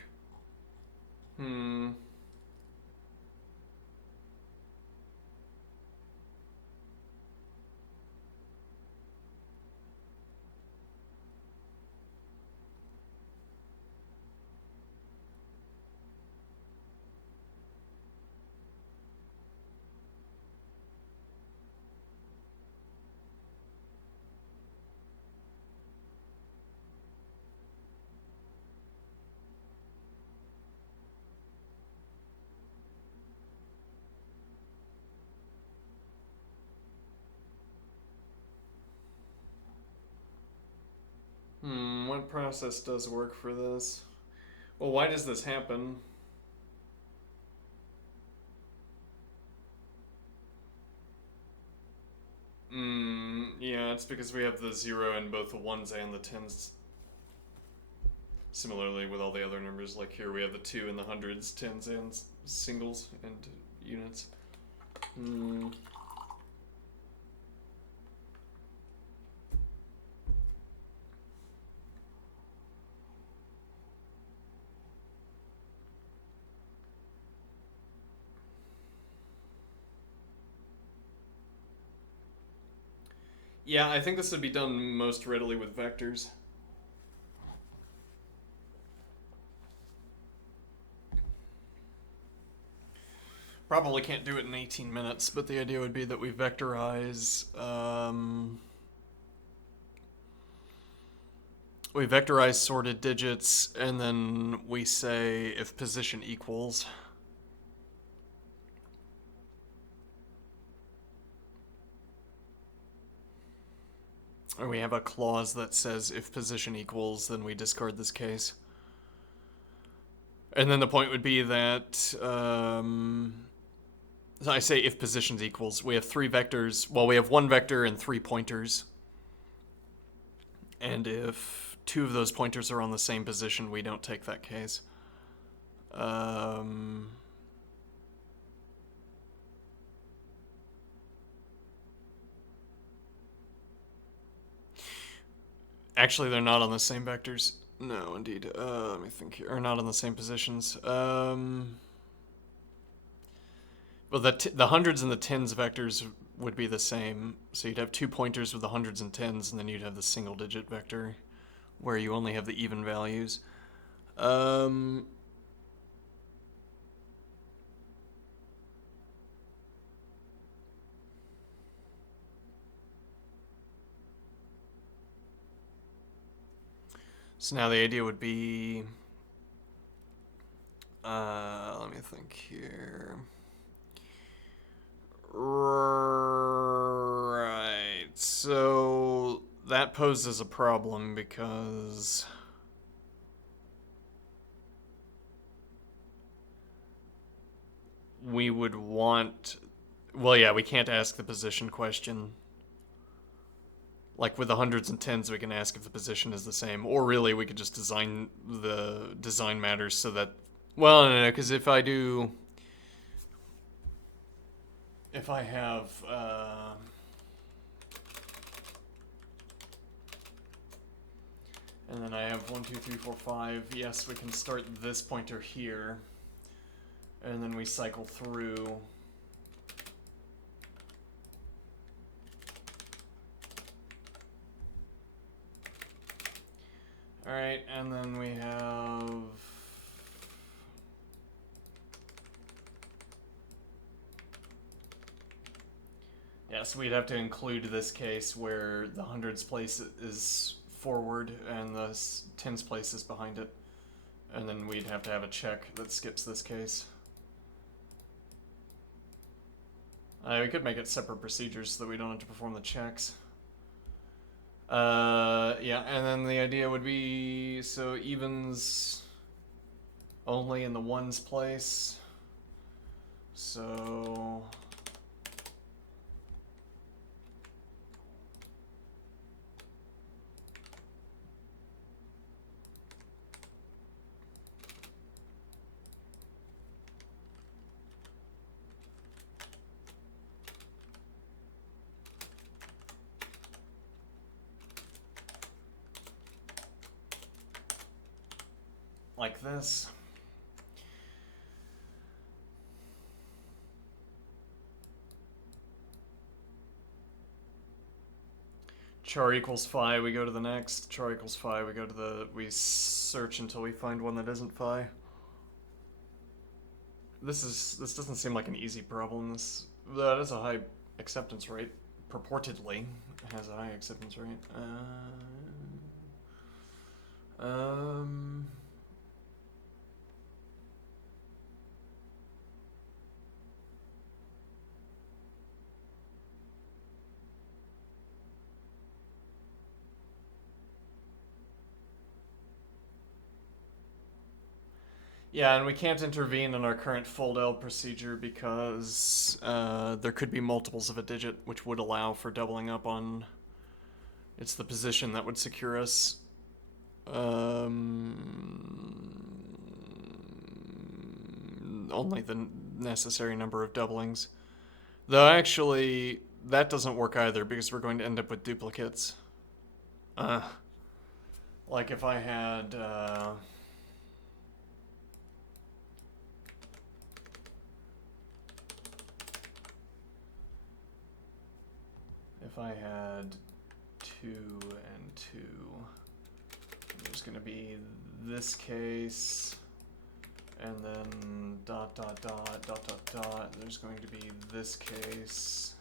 What process does work for this? Well, why does this happen? Yeah, it's because we have the 0 in both the 1s and the 10s. Similarly with all the other numbers, like here we have the 2 in the hundreds, 10s, and singles, and units. Yeah, I think this would be done most readily with vectors. Probably can't do it in 18 minutes, but the idea would be that we vectorize... we vectorize sorted digits, and then we say if position equals... Or we have a clause that says if position equals, then we discard this case. And then the point would be that, so I say if positions equals, we have 3 vectors, well, we have 1 vector and 3 pointers. And if 2 of those pointers are on the same position, we don't take that case. Actually, they're not on the same vectors. No, indeed. Let me think here. Or not on the same positions. Well, the hundreds and the tens vectors would be the same. So you'd have 2 pointers with the hundreds and tens, and then you'd have the single digit vector, where you only have the even values. So now the idea would be, let me think here. Right, so that poses a problem because we would want, well, yeah, we can't ask the position question. Like with the hundreds and tens, we can ask if the position is the same, or really we could just design the design matters so that, well, no, because if I have, and then I have 1, 2, 3, 4, 5, yes, we can start this pointer here, and then we cycle through. Alright, and then we have, so we'd have to include this case where the hundreds place is forward and the tens place is behind it. And then we'd have to have a check that skips this case. We could make it separate procedures so that we don't have to perform the checks. Yeah, and then the idea would be, so evens only in the ones place. So like this. Char equals phi, we go to the next. Char equals phi, we go to the, we search until we find one that isn't phi. This doesn't seem like an easy problem. That is a high acceptance rate. Purportedly has a high acceptance rate. Yeah, and we can't intervene in our current fold-L procedure because there could be multiples of a digit, which would allow for doubling up on. It's the position that would secure us. Only the necessary number of doublings. Though actually, that doesn't work either because we're going to end up with duplicates. Like if I had. If I had 2 and 2, there's going to be this case, and then dot, dot, dot, dot, dot, dot, there's going to be this case.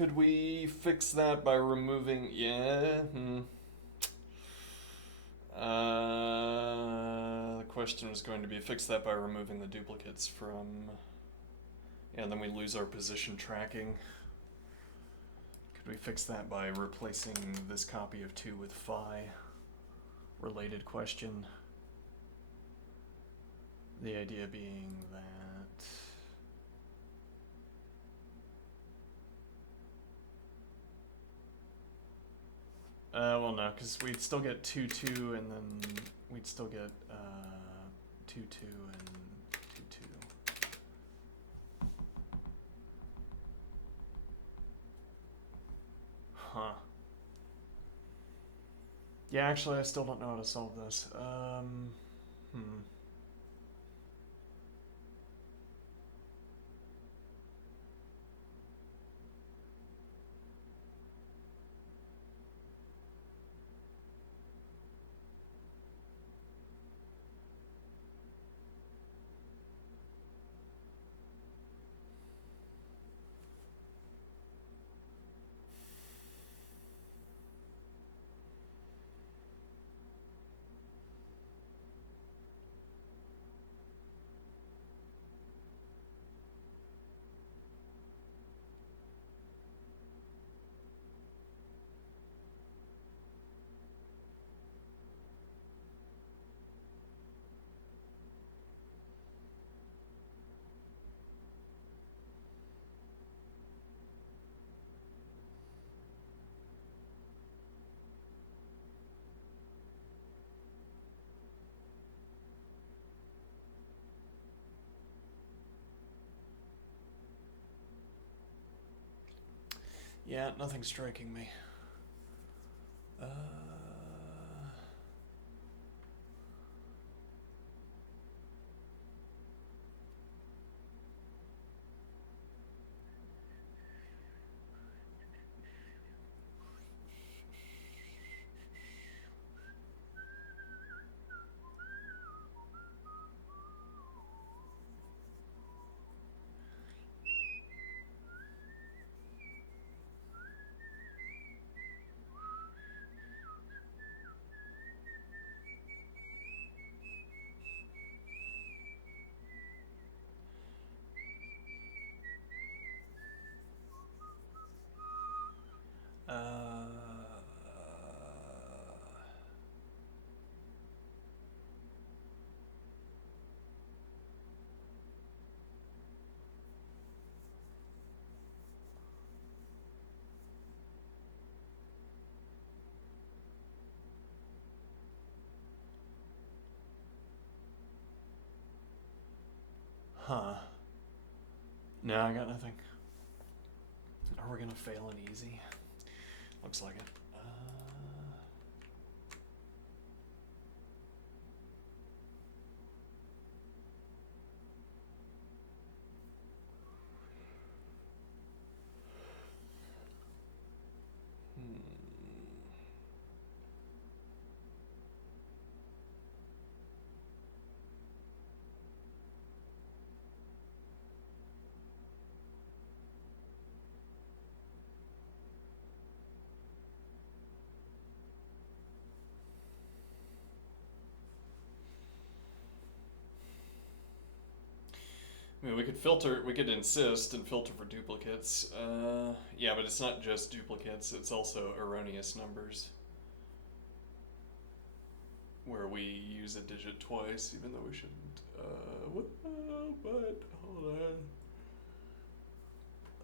Could we fix that by removing? Yeah. The question was going to be fix that by removing the duplicates from. Yeah, and then we lose our position tracking. Could we fix that by replacing this copy of 2 with phi? Related question. The idea being that. Well, no, because we'd still get 2, 2, and then we'd still get 2, 2, and 2, 2. Huh. Yeah, actually, I still don't know how to solve this. Yeah, nothing's striking me. Huh. No, I got nothing. Are we gonna fail an easy? Looks like it. I mean, we could filter, we could insist and filter for duplicates. Yeah, but it's not just duplicates, it's also erroneous numbers. Where we use a digit twice, even though we shouldn't. But, hold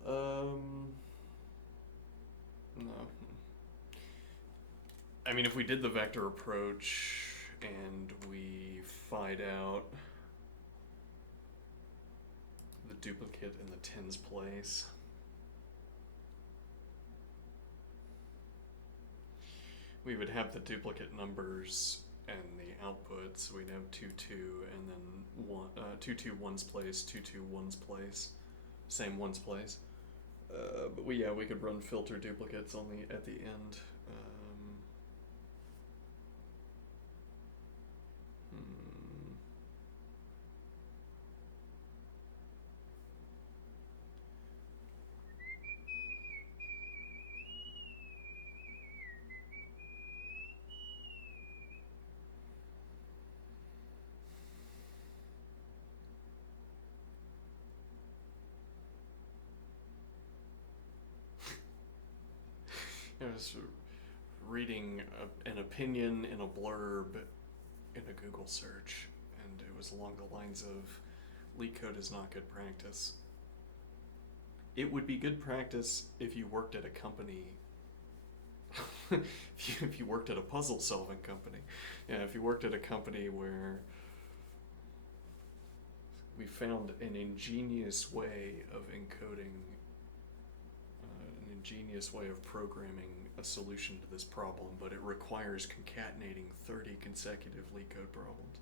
on. No. I mean, if we did the vector approach and we find out the duplicate in the tens place, we would have the duplicate numbers and the outputs. We'd have 2, 2, and then 1, 2, 2, ones place, 2, 2, ones place, same ones place. But we could run filter duplicates only at the end. I was reading an opinion in a blurb in a Google search, and it was along the lines of LeetCode is not good practice. It would be good practice if you worked at a company. If you worked at a puzzle solving company. Yeah, if you worked at a company where we found an ingenious way of encoding, an ingenious way of programming a solution to this problem, but it requires concatenating 30 consecutive LeetCode problems.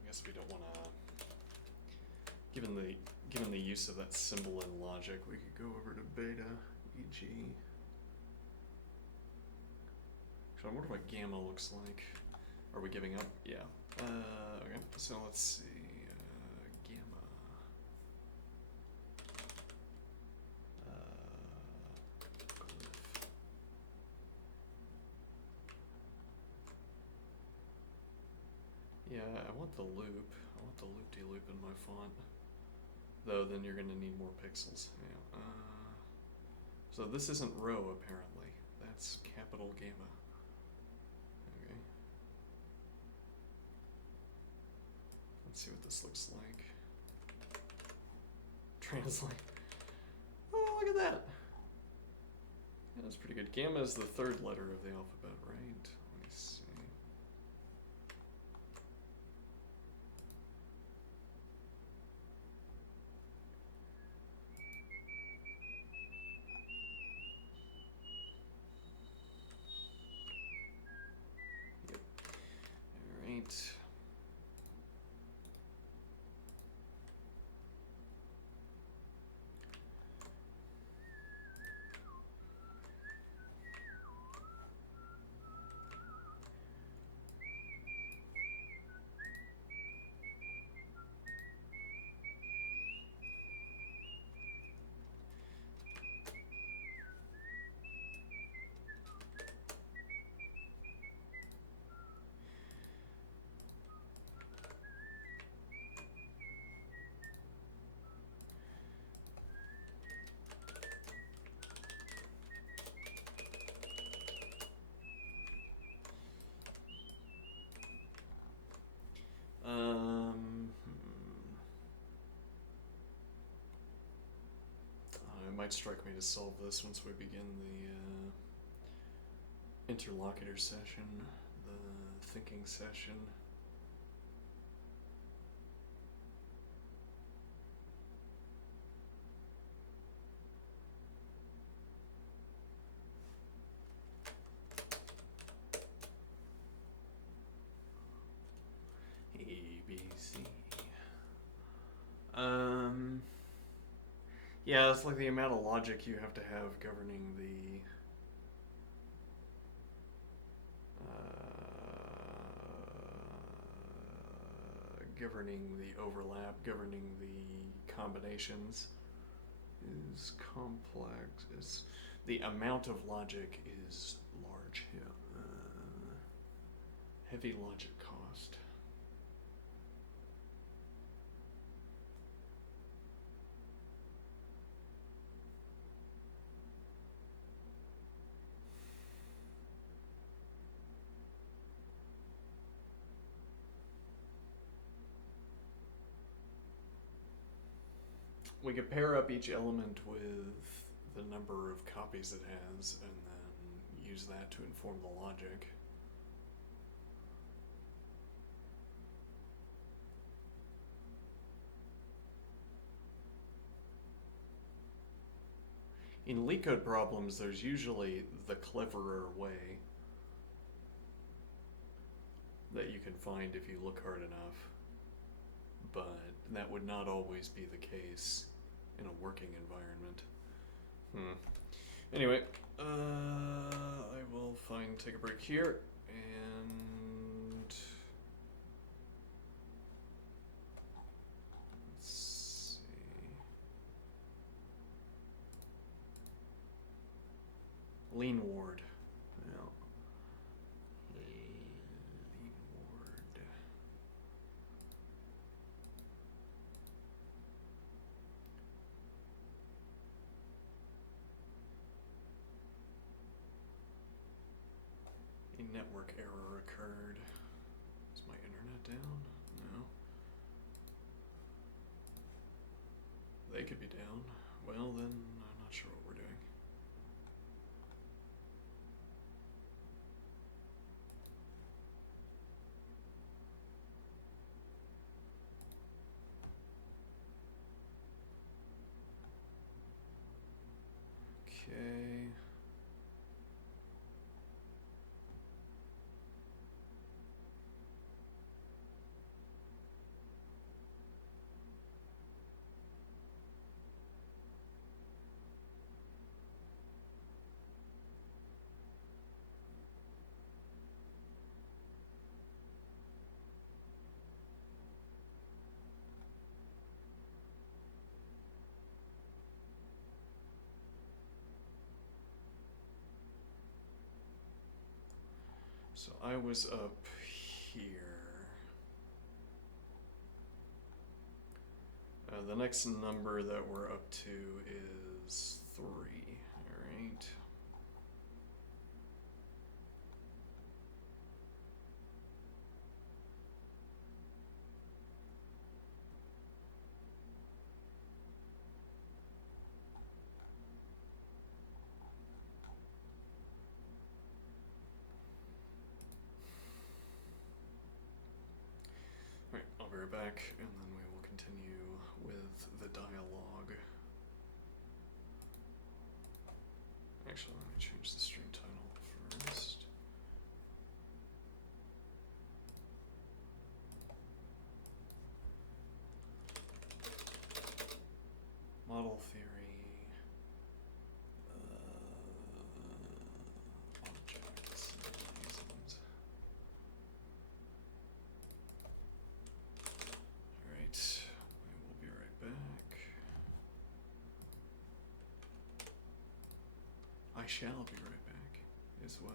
I guess we don't want to, given the use of that symbol in logic, we could go over to beta, e.g. So I wonder what gamma looks like. Are we giving up? Yeah. Okay, so let's see. Gamma. Glyph. Yeah, I want the loop. I want the loop-de-loop in my font. Though then you're going to need more pixels. Yeah. So this isn't rho apparently. That's capital gamma. Okay. Let's see what this looks like. Translate. Oh, look at that. Yeah, that's pretty good. Gamma is the third letter of the alphabet, right? Let me see. Yep. All right. It might strike me to solve this once we begin the interlocutor session, the thinking session. ABC. Yeah, it's like the amount of logic you have to have governing the overlap, governing the combinations is complex. The amount of logic is large. Yeah. Heavy logic cost. We could pair up each element with the number of copies it has and then use that to inform the logic. In LeetCode problems, there's usually the cleverer way. that you can find if you look hard enough, but that would not always be the case in a working environment. Anyway, I will take a break here, and let's see. Lean Ward. Yeah. Lean Ward. A network error occurred. Is my internet down? No. They could be down. Well, then I'm not sure what we're doing. Okay. So I was up here. The next number that we're up to is 3. Alright. Alright, I'll be right back, and then we will continue with the dialogue. Actually, let me change the stream title first. Model theory. Objects and reasons. Alright, we will be right back. I shall be right back as well.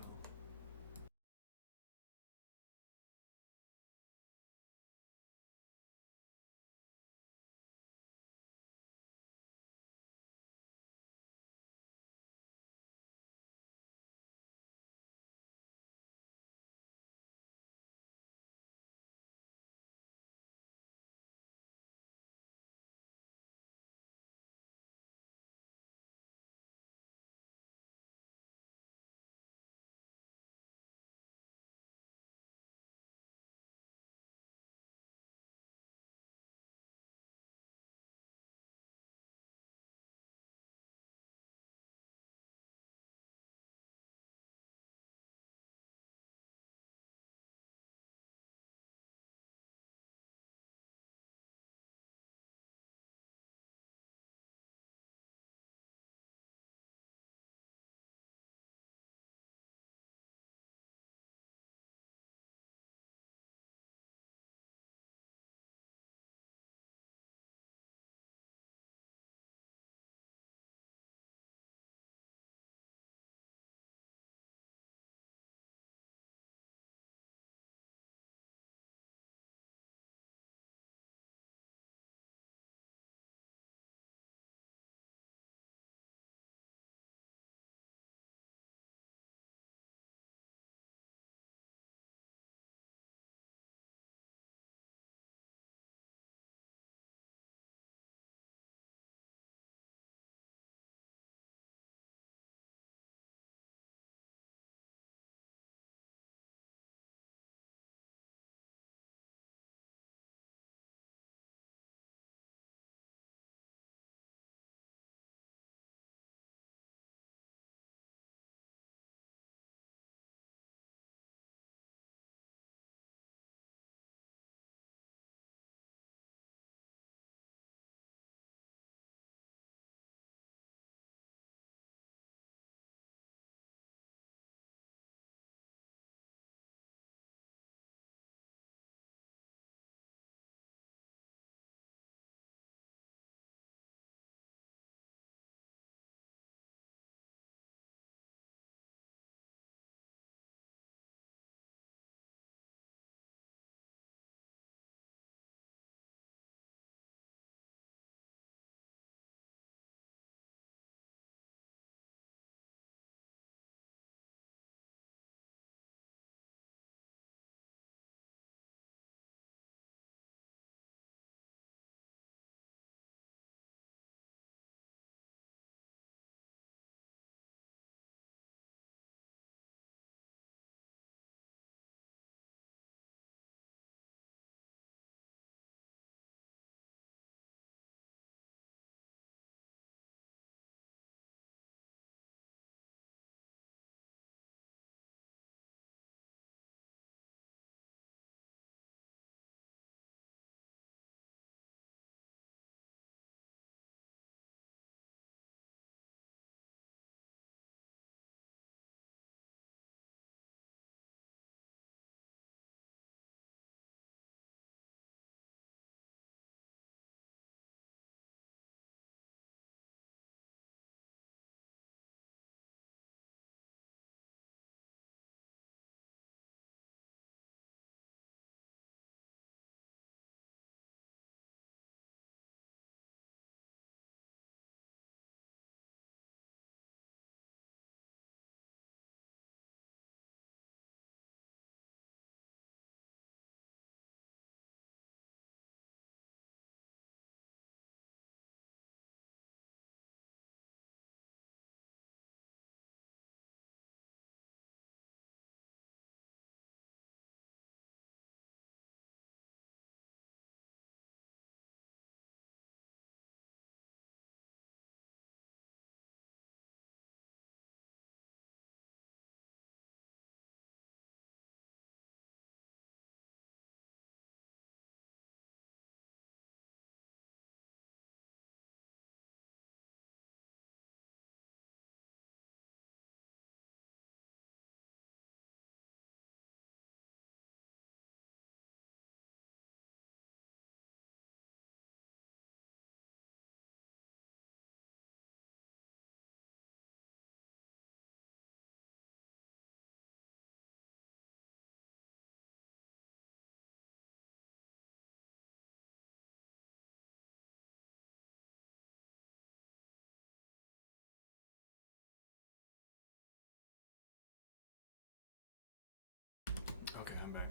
I'm back.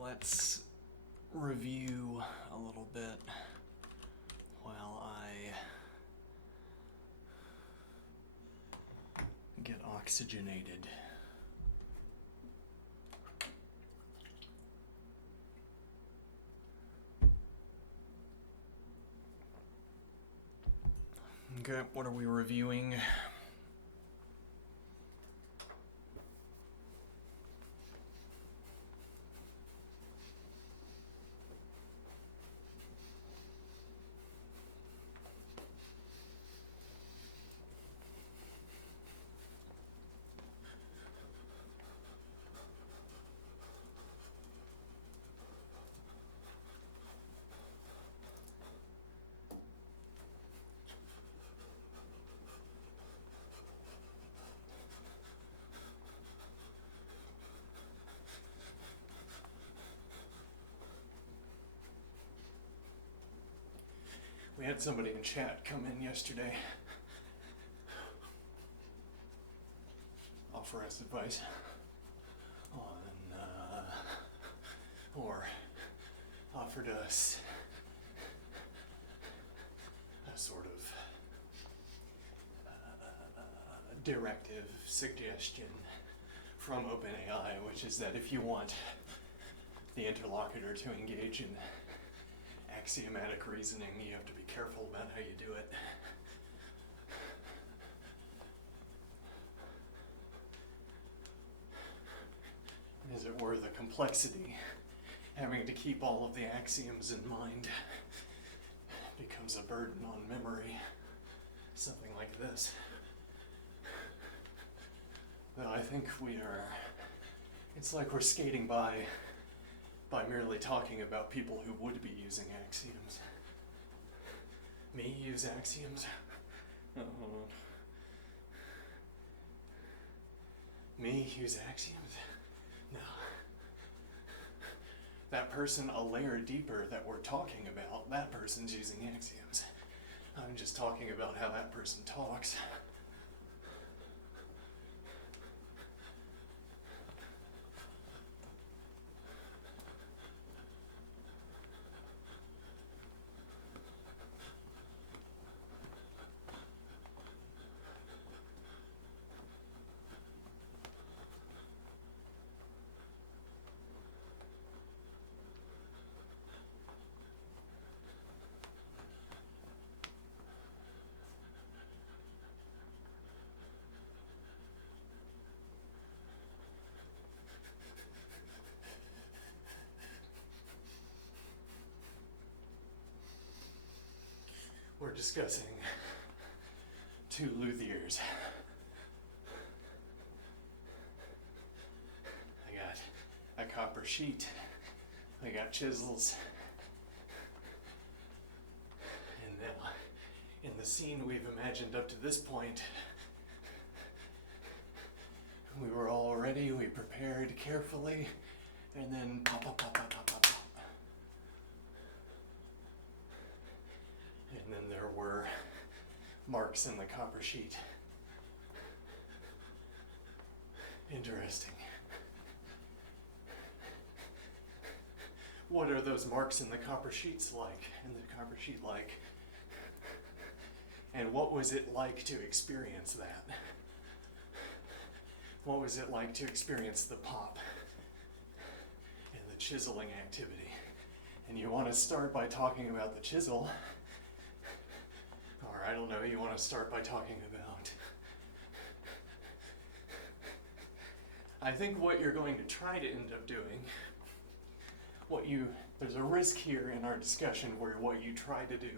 Let's review a little bit while I get oxygenated. Okay, what are we reviewing? We had somebody in chat come in yesterday, offer us advice on, or offered us a sort of directive suggestion from OpenAI, which is that if you want the interlocutor to engage in axiomatic reasoning, you have to be careful about how you do it. As it were, the complexity, having to keep all of the axioms in mind, becomes a burden on memory. Something like this. Though I think it's like we're skating by merely talking about people who would be using axioms. Me use axioms? No, hold on. Me use axioms? No. That person a layer deeper that we're talking about, that person's using axioms. I'm just talking about how that person talks. We're discussing two luthiers. I got a copper sheet, I got chisels, and now in the scene we've imagined up to this point, we were all ready, we prepared carefully, and then pop, pop, pop, pop, pop, pop, pop. And then there were marks in the copper sheet. Interesting. What are those marks in the copper sheets like? And what was it like to experience that? What was it like to experience the pop and the chiseling activity? And you want to start by talking about the chisel, or I don't know, you want to start by talking about... I think what you're going to try to end up doing, there's a risk here in our discussion where what you try to do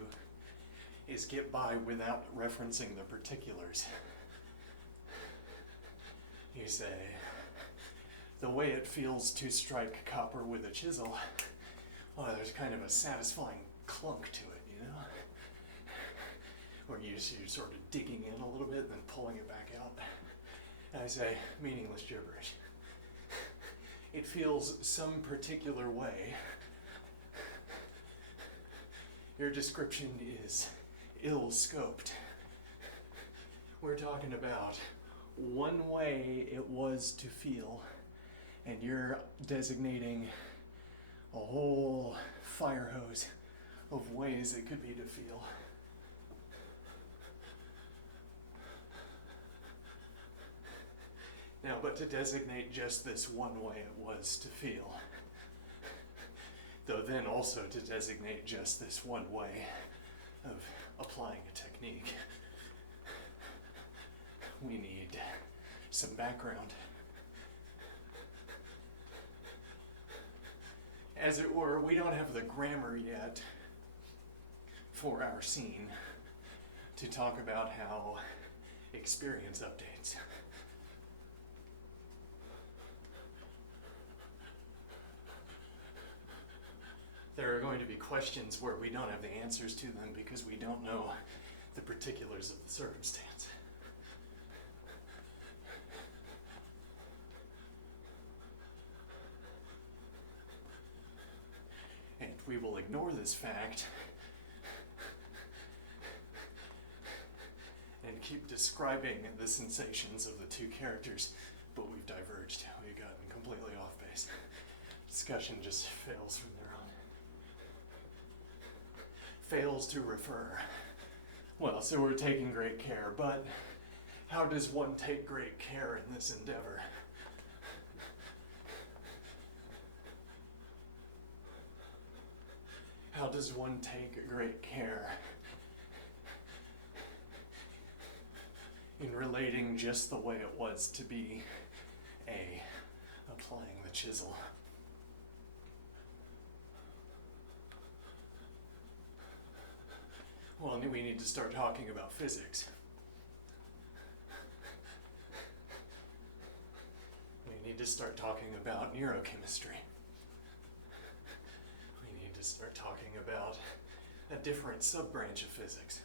is get by without referencing the particulars. You say, the way it feels to strike copper with a chisel, well, there's kind of a satisfying clunk to it, you know? Where you're sort of digging in a little bit and then pulling it back out. And I say, meaningless gibberish. It feels some particular way. Your description is ill-scoped. We're talking about one way it was to feel, and you're designating a whole fire hose of ways it could be to feel. Now, but to designate just this one way it was to feel, though then also to designate just this one way of applying a technique, we need some background. As it were, we don't have the grammar yet for our scene to talk about how experience updates. There are going to be questions where we don't have the answers to them because we don't know the particulars of the circumstance. And we will ignore this fact and keep describing the sensations of the two characters, but we've diverged. We've gotten completely off base. Discussion just fails from there on. Fails to refer. Well, so we're taking great care, but how does one take great care in this endeavor? How does one take great care in relating just the way it was to be applying the chisel? Well, we need to start talking about physics. We need to start talking about neurochemistry. We need to start talking about a different sub-branch of physics.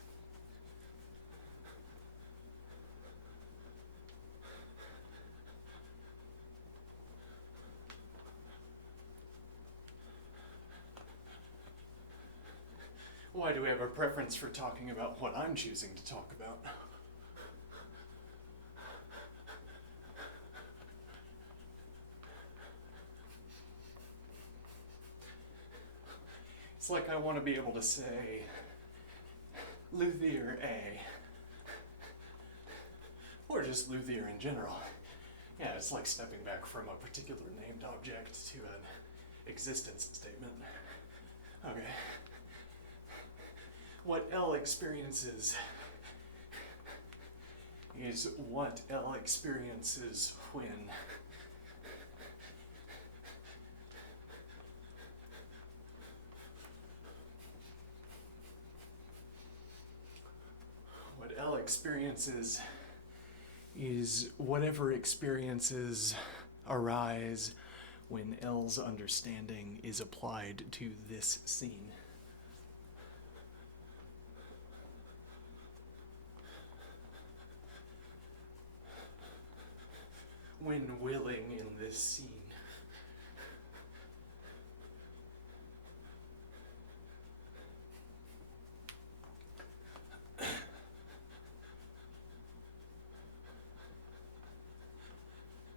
Why do we have a preference for talking about what I'm choosing to talk about? It's like I want to be able to say luthier A, or just luthier in general. Yeah, it's like stepping back from a particular named object to an existence statement. Okay. What L experiences is what L experiences when what L experiences is whatever experiences arise when L's understanding is applied to this scene. When willing in this scene.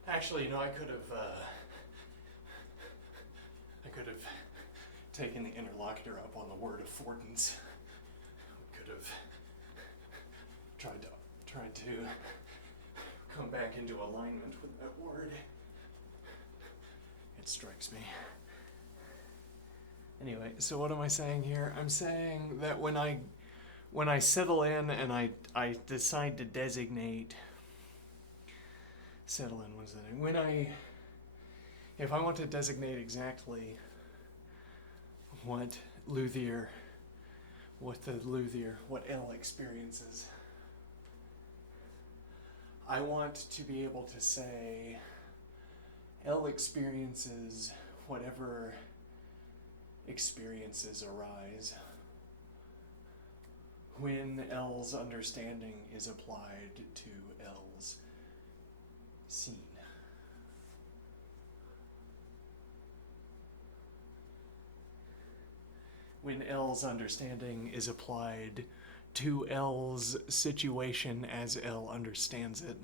Actually, you know, I could have taken the interlocutor up on the word affordance. We could have tried to come back into alignment with that word. It strikes me. Anyway, so what am I saying here? I'm saying that when I settle in and I decide to designate, if I want to designate exactly what L experiences, I want to be able to say L experiences whatever experiences arise when L's understanding is applied to L's scene. When L's understanding is applied to L's situation as L understands it.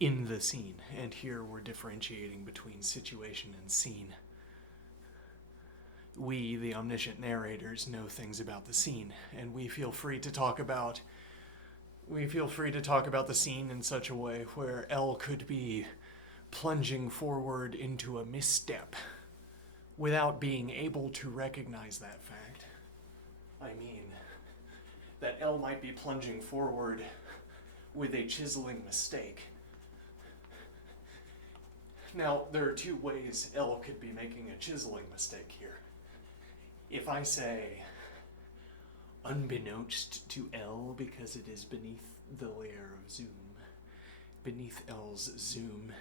in the scene. And here we're differentiating between situation and scene. We, the omniscient narrators, know things about the scene, and we feel free to talk about the scene in such a way where L could be plunging forward into a misstep without being able to recognize that fact. I mean, that L might be plunging forward with a chiseling mistake. Now, there are two ways L could be making a chiseling mistake here. If I say, unbeknownst to L, because it is beneath the layer of zoom, beneath L's zoom,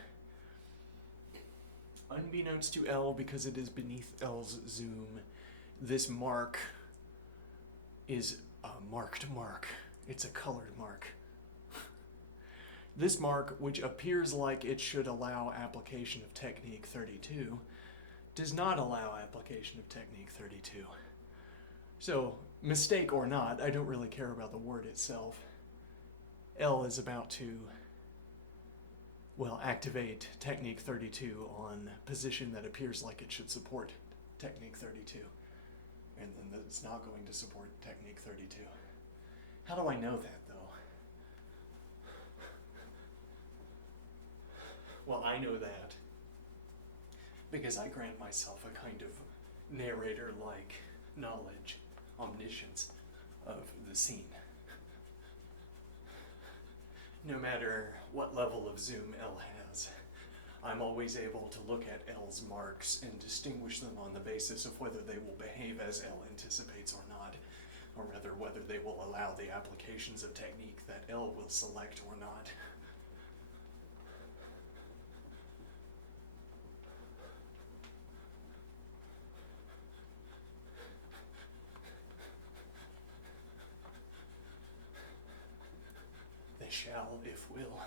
unbeknownst to L, because it is beneath L's zoom, this mark is a marked mark. It's a colored mark. This mark, which appears like it should allow application of Technique 32, does not allow application of Technique 32. So, mistake or not, I don't really care about the word itself. L is about to, activate Technique 32 on position that appears like it should support Technique 32. And then it's not going to support Technique 32. How do I know that, though? Well, I know that because I grant myself a kind of narrator-like knowledge, omniscience of the scene. No matter what level of zoom L has, I'm always able to look at L's marks and distinguish them on the basis of whether they will behave as L anticipates or not, or rather whether they will allow the applications of technique that L will select or not. They shall, if will.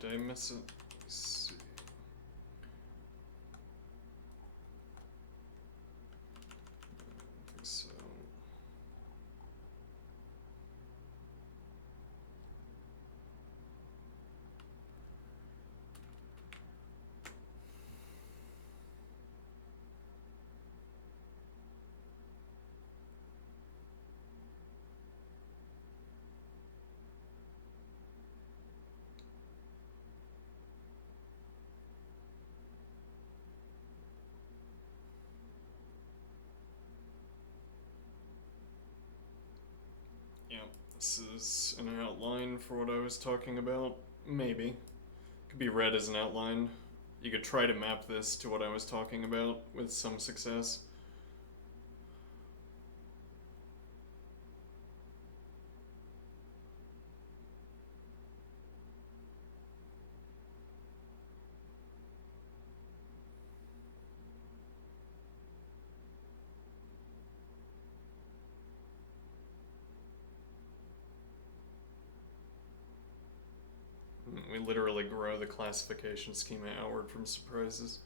did I miss it? Let's see. I think so. Yep, this is an outline for what I was talking about. Maybe. It could be read as an outline. You could try to map this to what I was talking about with some success. We literally grow the classification schema outward from surprises.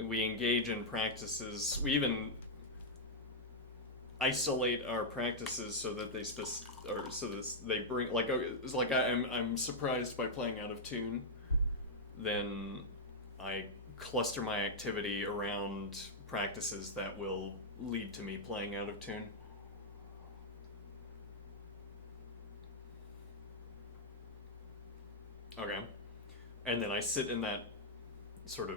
We engage in practices. We even isolate our practices so that they they bring like it's like I'm surprised by playing out of tune. Then I cluster my activity around practices that will lead to me playing out of tune. Okay. And then I sit in that sort of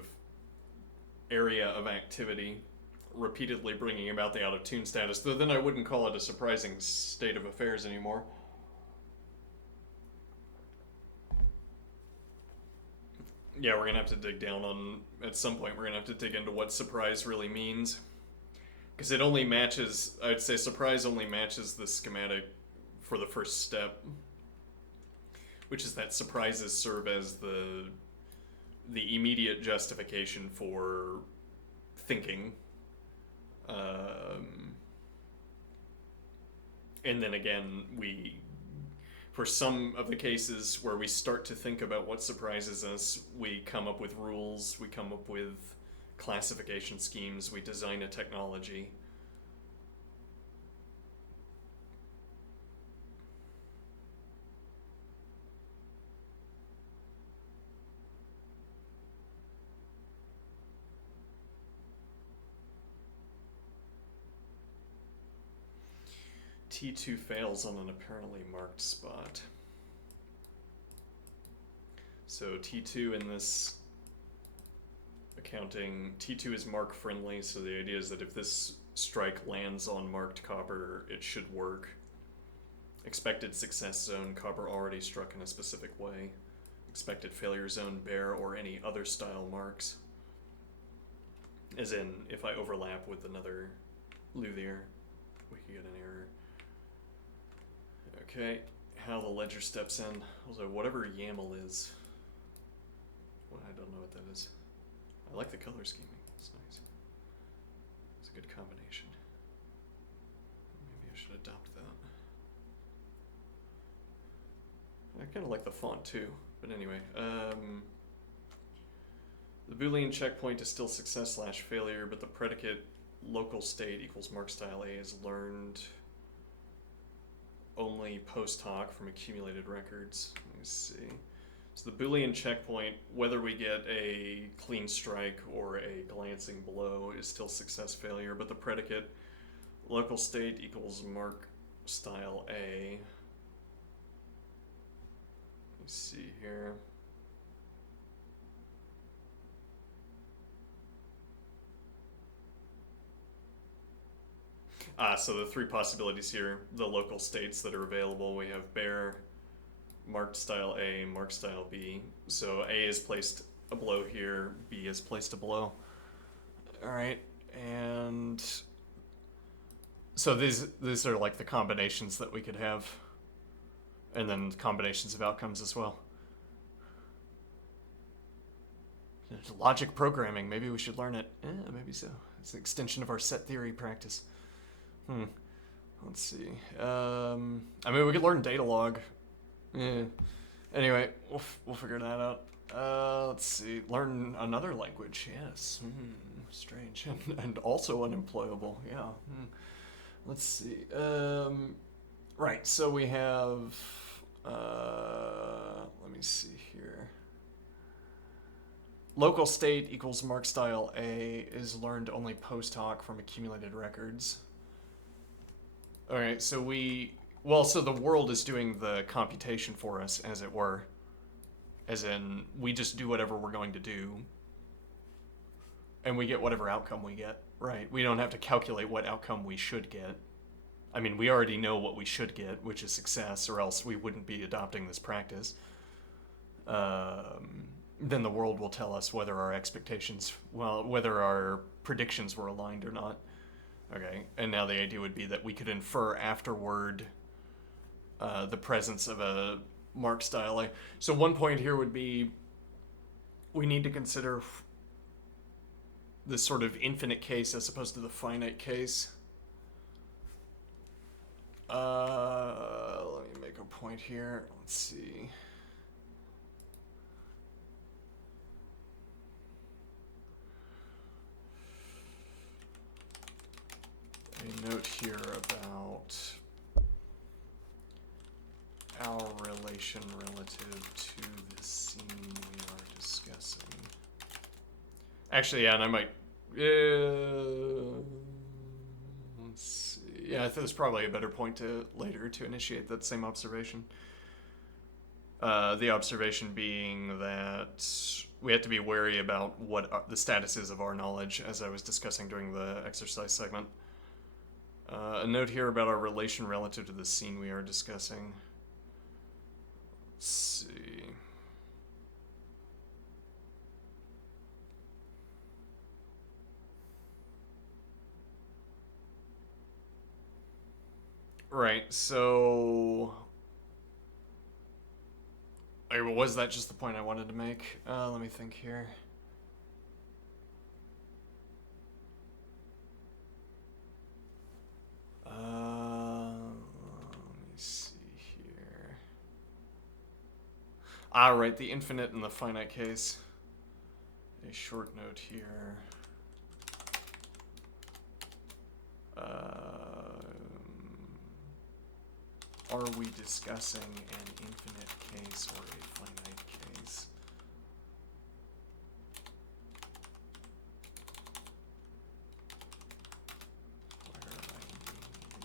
area of activity, repeatedly bringing about the out of tune status, though then I wouldn't call it a surprising state of affairs anymore. Yeah, we're gonna have to dig down on, at some point, we're gonna have to dig into what surprise really means. Because it only matches, I'd say surprise only matches the schematic for the first step, which is that surprises serve as the immediate justification for thinking. And then again, for some of the cases where we start to think about what surprises us, we come up with rules, we come up with classification schemes, we design a technology. T2 fails on an apparently marked spot. So T2 in this accounting, T2 is mark friendly, so the idea is that if this strike lands on marked copper, it should work. Expected success zone, copper already struck in a specific way. Expected failure zone, bear, or any other style marks. As in, if I overlap with another luthier, we could get an error. Okay, how the ledger steps in. Also, whatever YAML is. Well, I don't know what that is. I like the color scheming. It's nice. It's a good combination. Maybe I should adopt that. I kind of like the font too. But anyway, the Boolean checkpoint is still success/failure, but the predicate local state equals mark style A is learned only post hoc from accumulated records. Let me see. So the Boolean checkpoint, whether we get a clean strike or a glancing blow, is still success/failure, but the predicate local state equals mark style A. Let me see here. So the three possibilities here, the local states that are available, we have bear, marked style A, marked style B. So A is placed a blow here, B is placed a blow. All right, and so these are like the combinations that we could have, and then combinations of outcomes as well. Logic programming, maybe we should learn it. Maybe so. It's an extension of our set theory practice. Let's see. I mean, we could learn data log. Anyway, we'll figure that out. Let's see. Learn another language. Yes. Strange. And also unemployable. Yeah. Let's see. Right. So we have. Let me see here. Local state equals mark style A is learned only post hoc from accumulated records. Alright, so so the world is doing the computation for us, as it were. As in, we just do whatever we're going to do, and we get whatever outcome we get, right? We don't have to calculate what outcome we should get. I mean, we already know what we should get, which is success, or else we wouldn't be adopting this practice. Then the world will tell us whether our expectations, whether our predictions were aligned or not. Okay, and now the idea would be that we could infer afterward the presence of a mark style. So one point here would be we need to consider this sort of infinite case as opposed to the finite case. Let me make a point here. Let's see. A note here about our relation relative to the scene we are discussing. Actually, yeah, and I might. Let's see. Yeah, I think there's probably a better point to later to initiate that same observation. The observation being that we have to be wary about what the status is of our knowledge, as I was discussing during the exercise segment. A note here about our relation relative to the scene we are discussing. Let's see. Right, so... was that just the point I wanted to make? Let me think here. Let me see here. Right, the infinite and the finite case. A short note here. Are we discussing an infinite case or a finite case? Where I need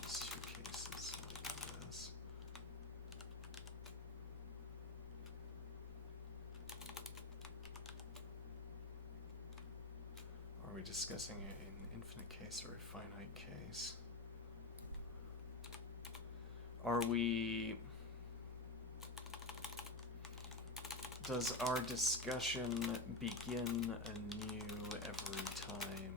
these two cases like this. Are we discussing an infinite case or a finite case? Does our discussion begin anew every time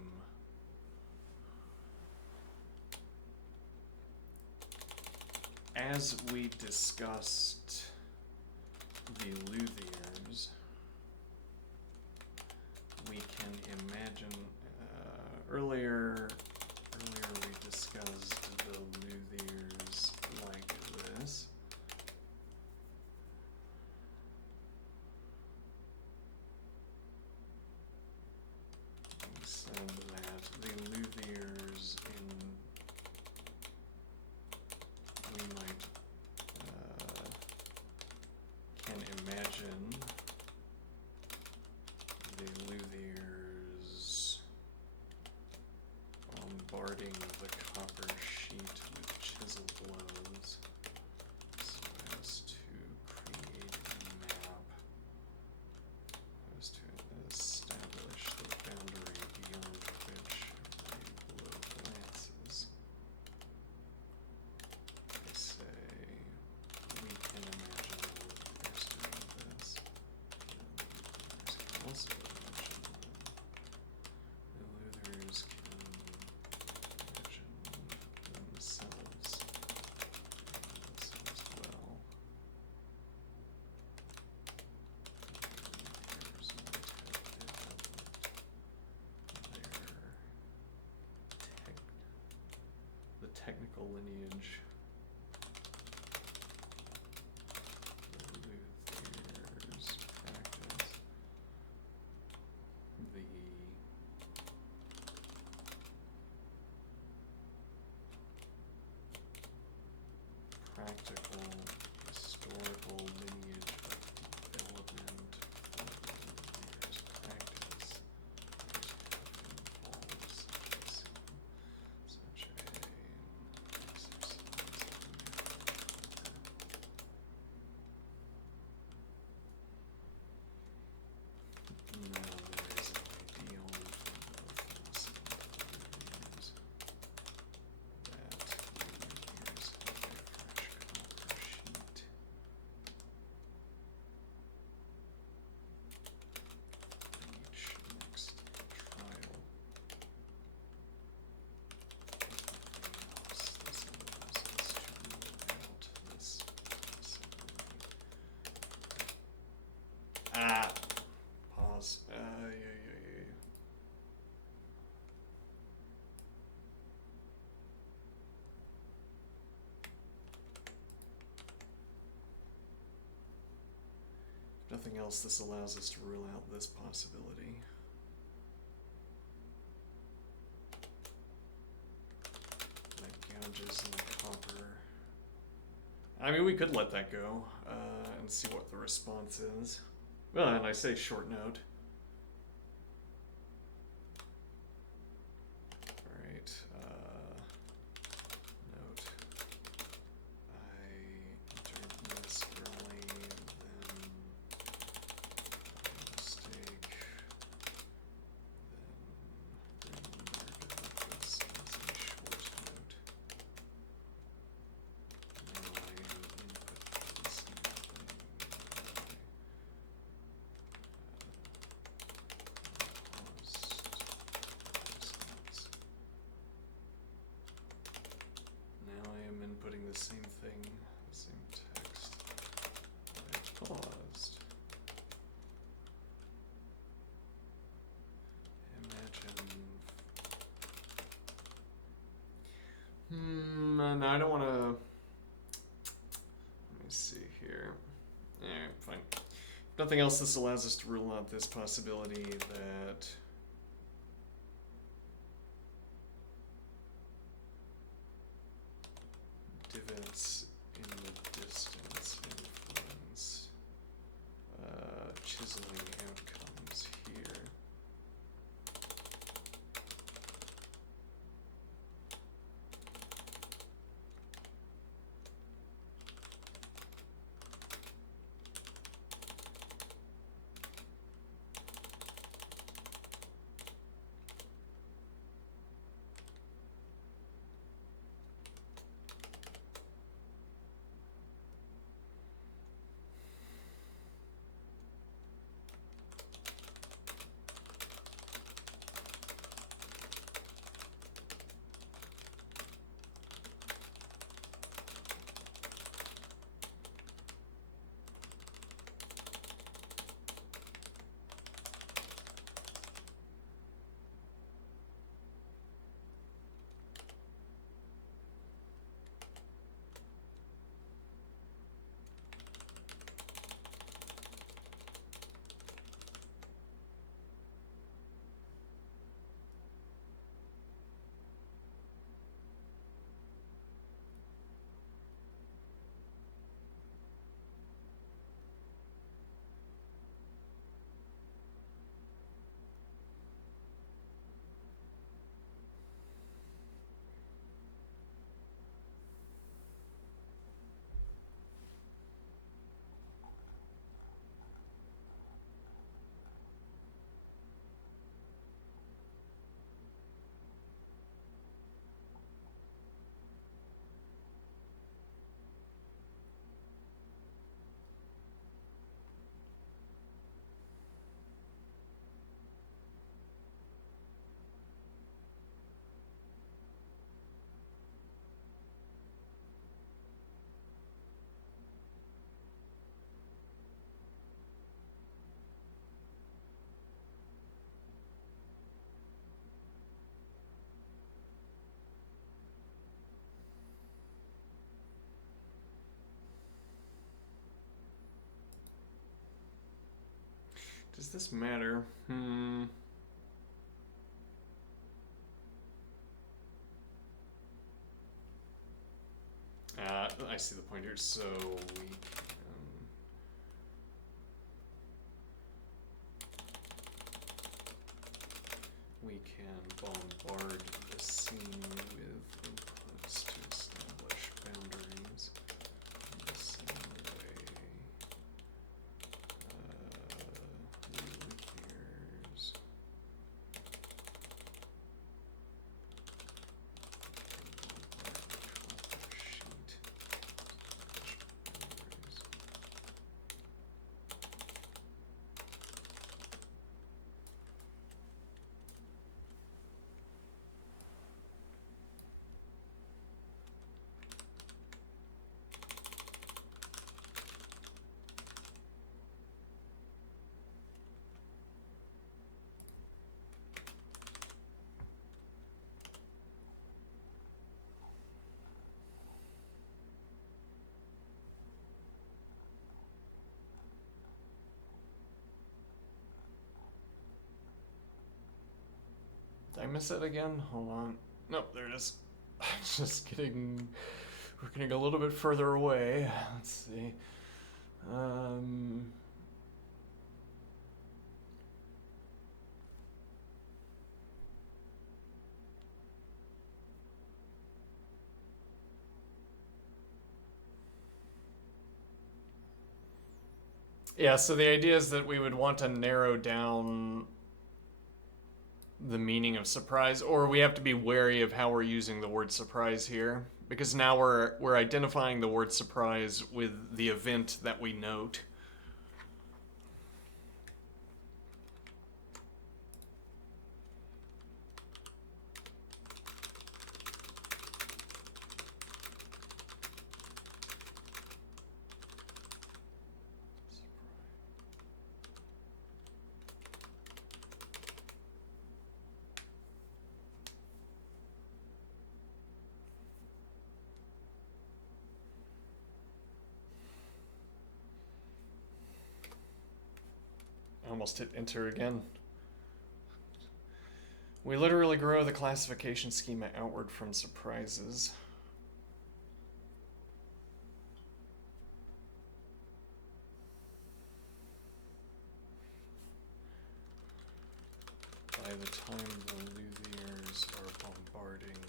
as we discussed the Luthiers? We can imagine earlier we discussed the Luthiers like this. We said that the Luthiers we might can imagine the Luthiers bombarding the copper sheet with chisel blows so as to create a map, as to establish the boundary beyond which the blow glances. They say we can imagine the Luthiers doing this. The Luthiers can also imagine the Luthiers can themselves doing this as well. Luthiers might have developed the technical lineage. The Luthiers nothing else, this allows us to rule out this possibility. That gouges in the copper. I mean, we could let that go and see what the response is. Well, and I say short note. Alright, note. I entered this early, then mistake, then rendered this as a short note. Now I input the same thing. Now I am inputting the same thing, the same text that I paused. Imagine. No, I don't want to. Let me see here. Alright, fine. If nothing else, this allows us to rule out this possibility that divots in the distance influence chiseling outcomes here. Does this matter? I see the point here, so we can bombard the scene with inputs to establish boundaries in the same way. Here's Did I miss it again? Hold on. Nope, there it is. We're getting a little bit further away. Let's see. Yeah, so the idea is that we would want to narrow down the meaning of surprise, or we have to be wary of how we're using the word surprise here, because now we're identifying the word surprise with the event that we note. I almost hit enter again. We literally grow the classification schema outward from surprises. By the time the luthiers are bombarding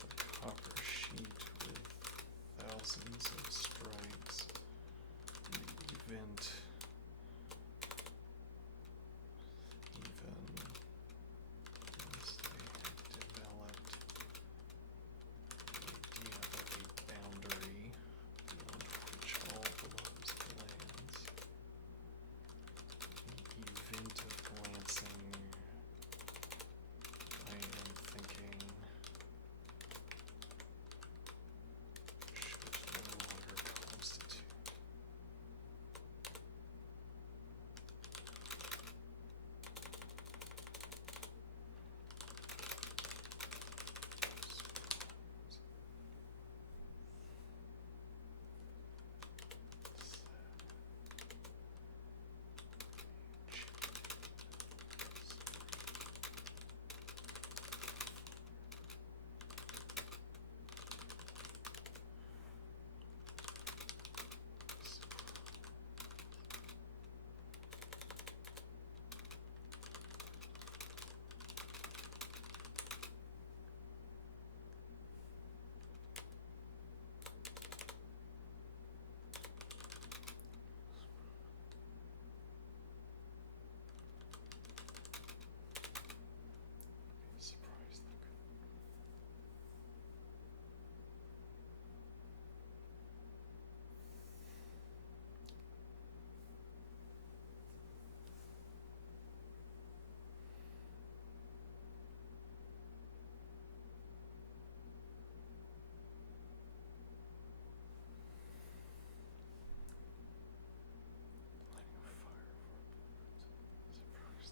the copper sheet with thousands of strikes, the event even as they have developed the idea of a boundary beyond which all blows lands. The event of glancing, I am thinking, should no longer constitute. Surprise. Lighting a fire for surprise.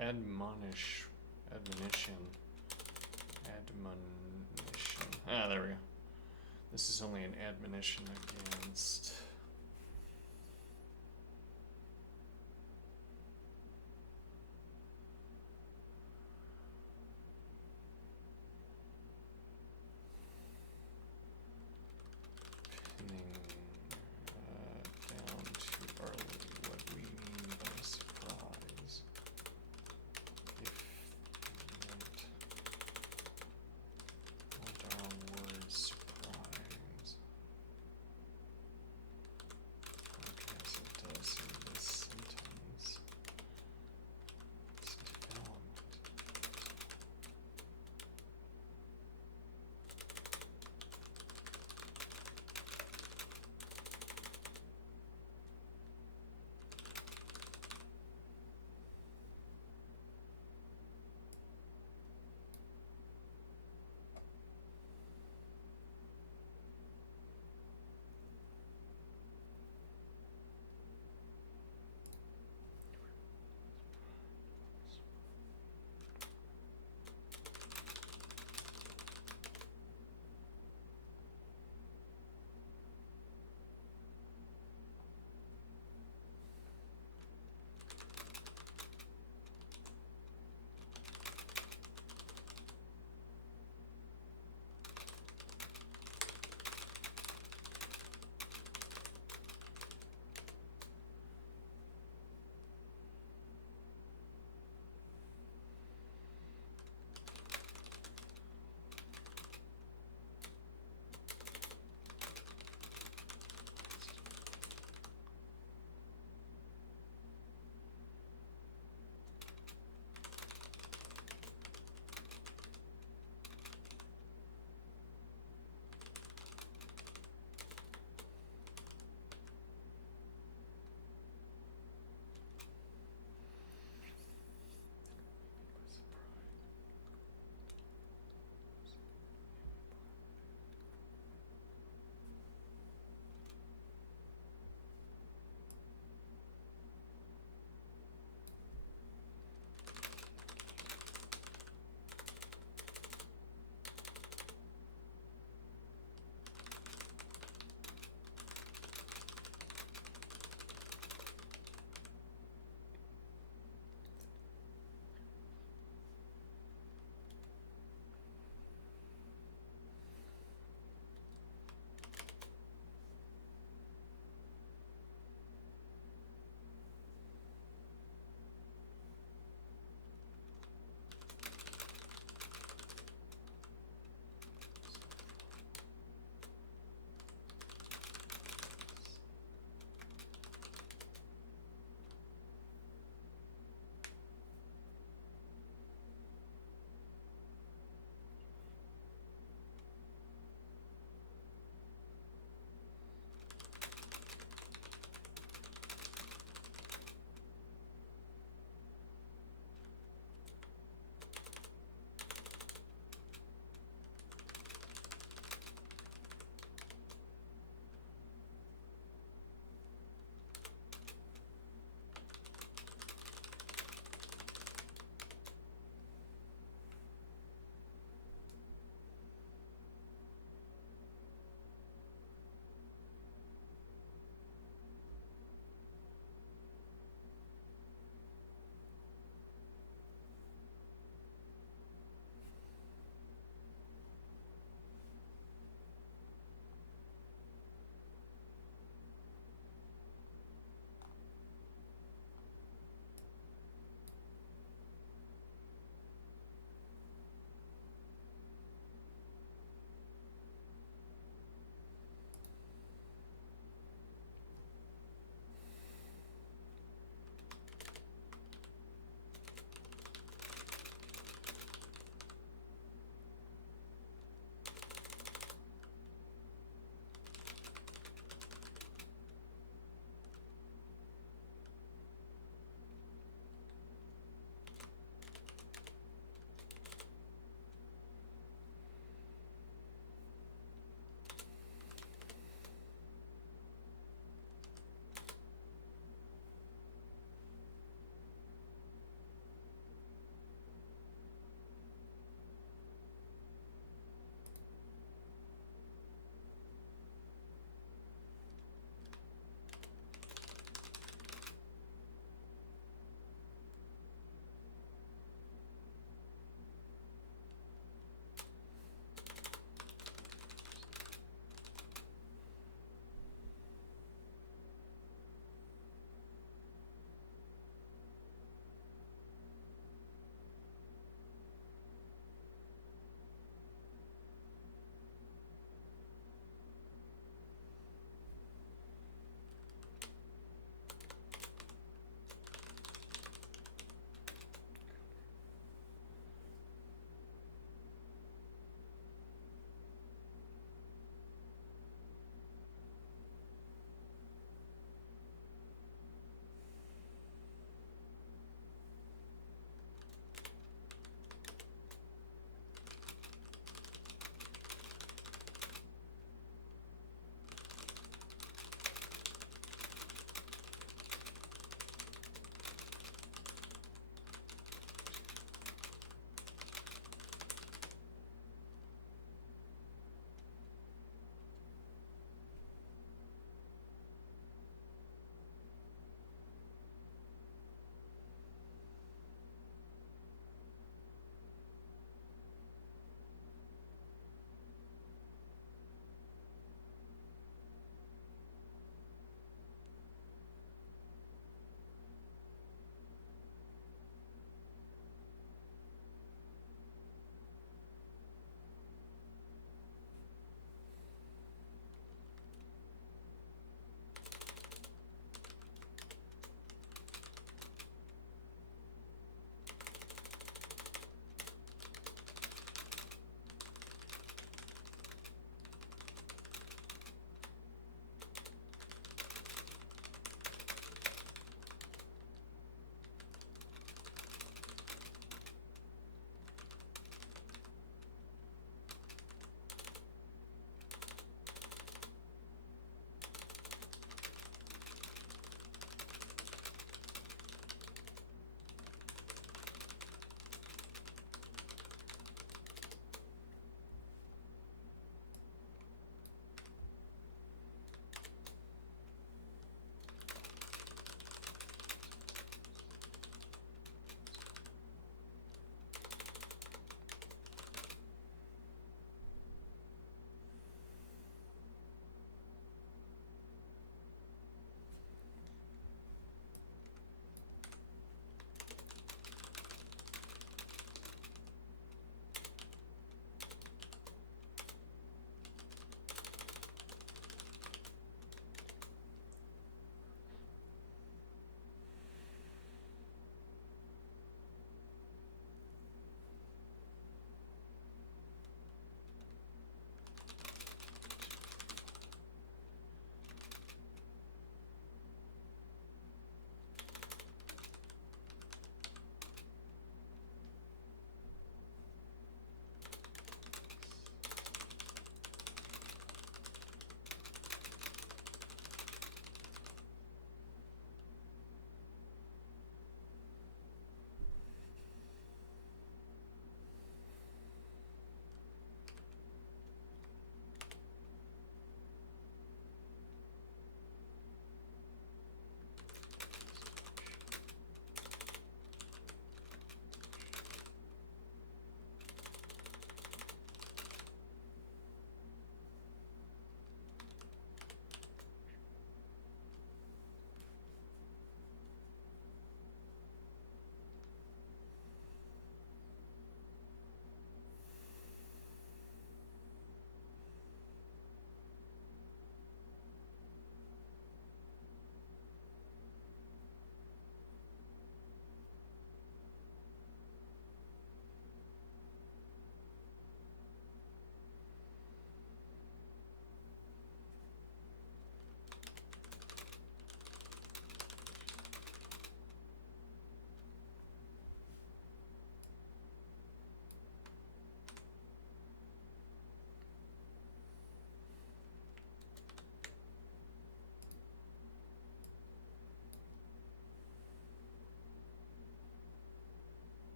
Admonition. Ah, there we go. This is only an admonition against pinning down to our what we mean by surprise. If meant, what our word surprise?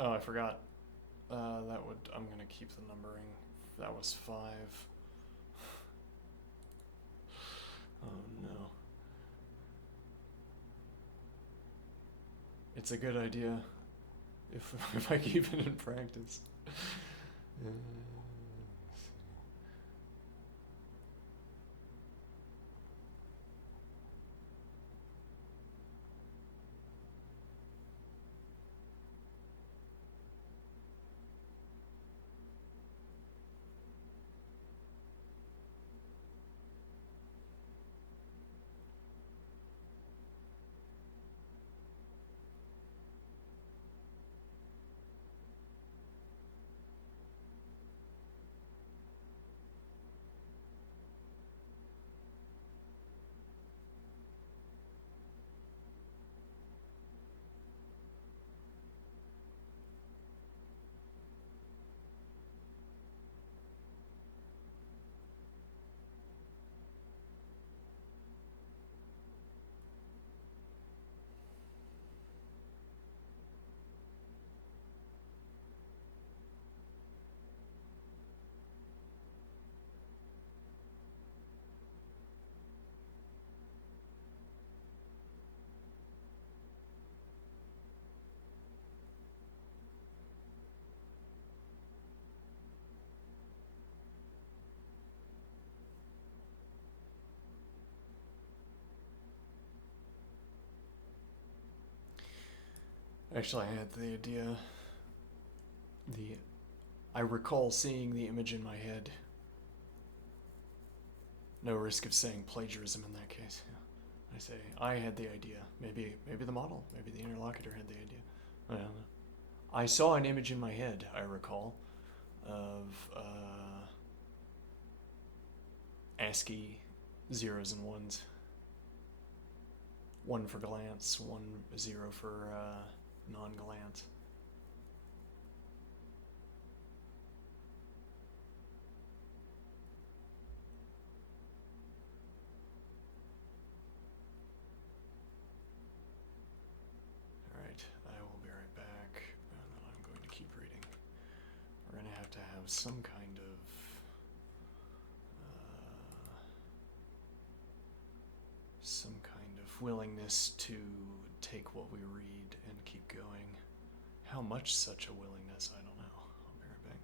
Oh, I forgot. That would. I'm gonna keep the numbering. That was 5. Oh no. It's a good idea if if I keep it in practice. Let's see. Actually, I had the idea. I recall seeing the image in my head. No risk of saying plagiarism in that case. Yeah. I say I had the idea. Maybe the model. Maybe the interlocutor had the idea. I don't know. I saw an image in my head. I recall of ASCII zeros and ones. 1 for glance, 0 for non-glance. Alright, I will be right back, and then I'm going to keep reading. We're going to have some kind of willingness to take what we read and keep going. How much such a willingness, I don't know. I'll be right back.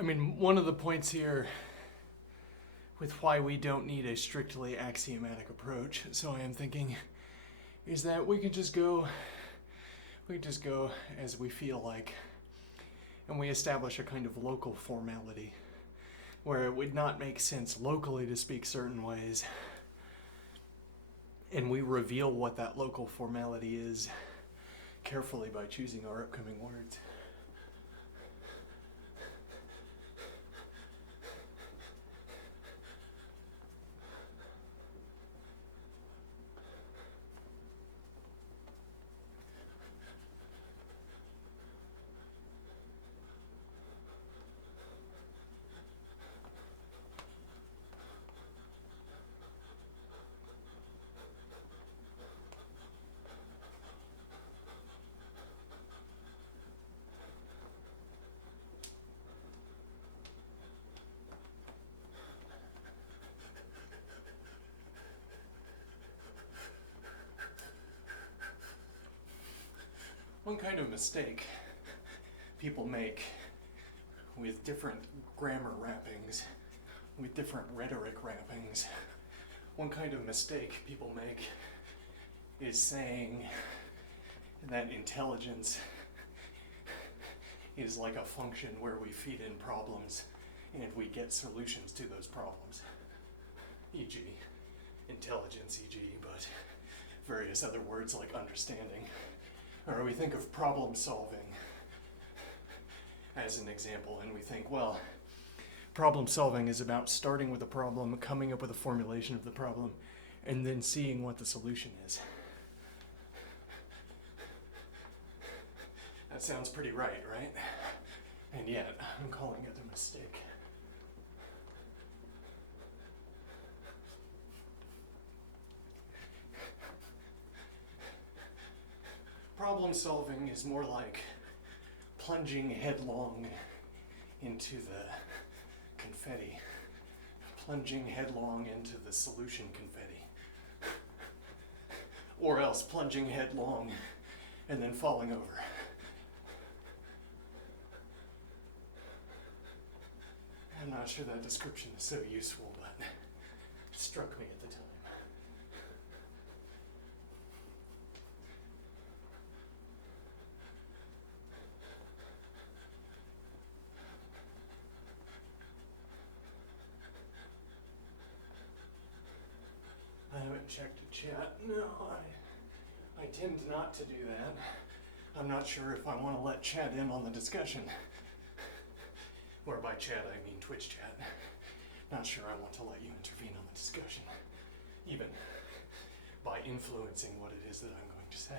I mean, one of the points here with why we don't need a strictly axiomatic approach, so I am thinking, is that we can just go as we feel like, and we establish a kind of local formality where it would not make sense locally to speak certain ways, and we reveal what that local formality is carefully by choosing our upcoming words. One kind of mistake people make with different grammar wrappings, with different rhetoric wrappings, one kind of mistake people make is saying that intelligence is like a function where we feed in problems and we get solutions to those problems. E.g., intelligence, e.g., but various other words like understanding. Or we think of problem solving as an example, and we think, well, problem solving is about starting with a problem, coming up with a formulation of the problem, and then seeing what the solution is. That sounds pretty right? And yet, I'm calling it a mistake. Problem solving is more like plunging headlong into the confetti, plunging headlong into the solution confetti, or else plunging headlong and then falling over. I'm not sure that description is so useful, but it struck me at the time. I haven't checked the chat. No, I tend not to do that. I'm not sure if I want to let chat in on the discussion. Or by chat, I mean Twitch chat. Not sure I want to let you intervene on the discussion, even by influencing what it is that I'm going to say.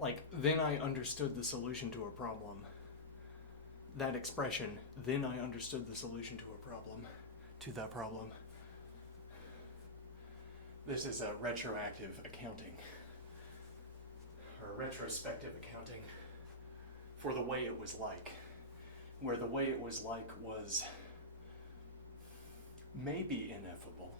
Like, then I understood the solution to a problem. That expression, then I understood the solution to a problem, to that problem. This is a retroactive accounting, or retrospective accounting, for the way it was like, where the way it was like was maybe ineffable.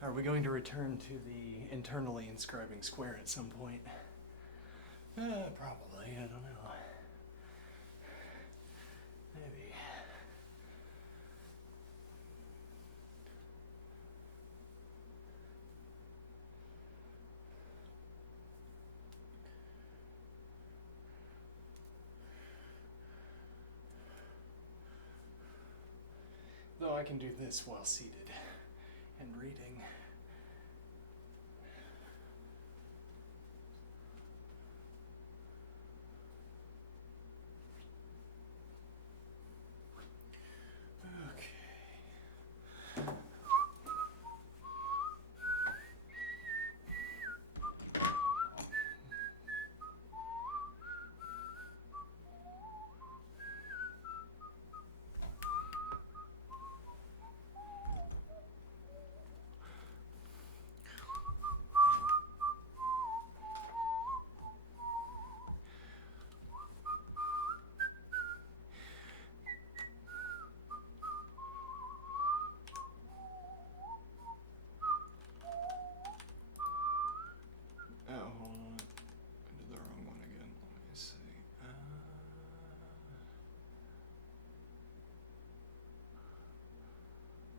Are we going to return to the internally inscribing square at some point? Probably, I don't know. Maybe. I can do this while seated and reading. Oh, hold on. I did the wrong one again. Let me see.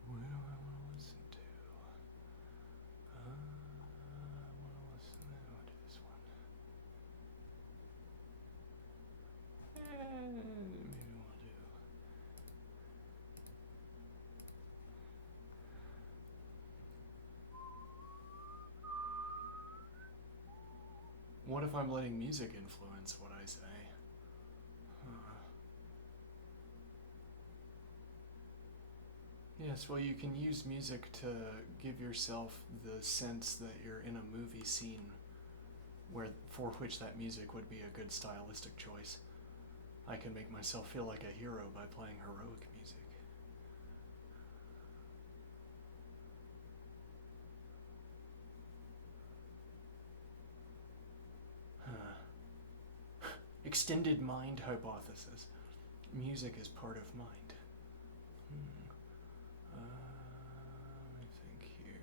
What do I want to listen to? I want to listen to this one. Maybe we'll do. What if I'm letting music influence what I say? Yes, well, you can use music to give yourself the sense that you're in a movie scene for which that music would be a good stylistic choice. I can make myself feel like a hero by playing heroic music. Extended mind hypothesis. Music is part of mind. Let me think here.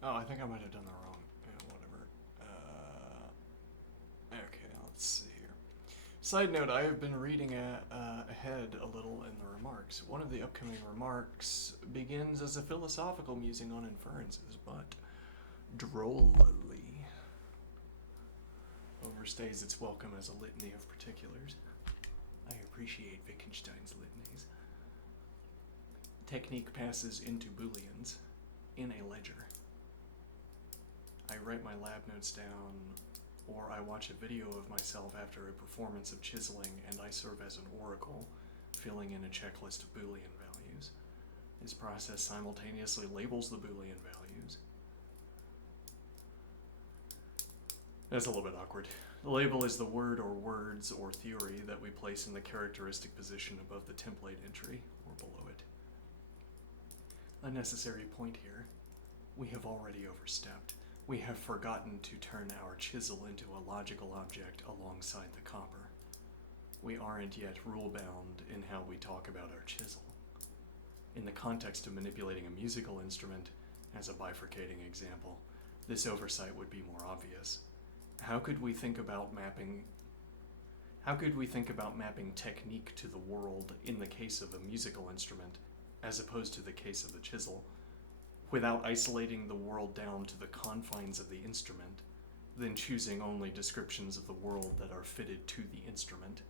Oh, I think I might have done the wrong. Yeah, whatever. Okay, let's see here. Side note, I have been reading ahead a little in the remarks. One of the upcoming remarks begins as a philosophical musing on inferences, but drollily overstays its welcome as a litany of particulars. I appreciate Wittgenstein's litanies. Technique passes into Booleans in a ledger. I write my lab notes down, or I watch a video of myself after a performance of chiseling, and I serve as an oracle, filling in a checklist of Boolean values. This process simultaneously labels the Boolean values. That's a little bit awkward. The label is the word or words or theory that we place in the characteristic position above the template entry, or below it. A necessary point here. We have already overstepped. We have forgotten to turn our chisel into a logical object alongside the copper. We aren't yet rule-bound in how we talk about our chisel. In the context of manipulating a musical instrument, as a bifurcating example, this oversight would be more obvious. How could we think about mapping technique to the world in the case of a musical instrument, as opposed to the case of the chisel, without isolating the world down to the confines of the instrument, then choosing only descriptions of the world that are fitted to the instrument?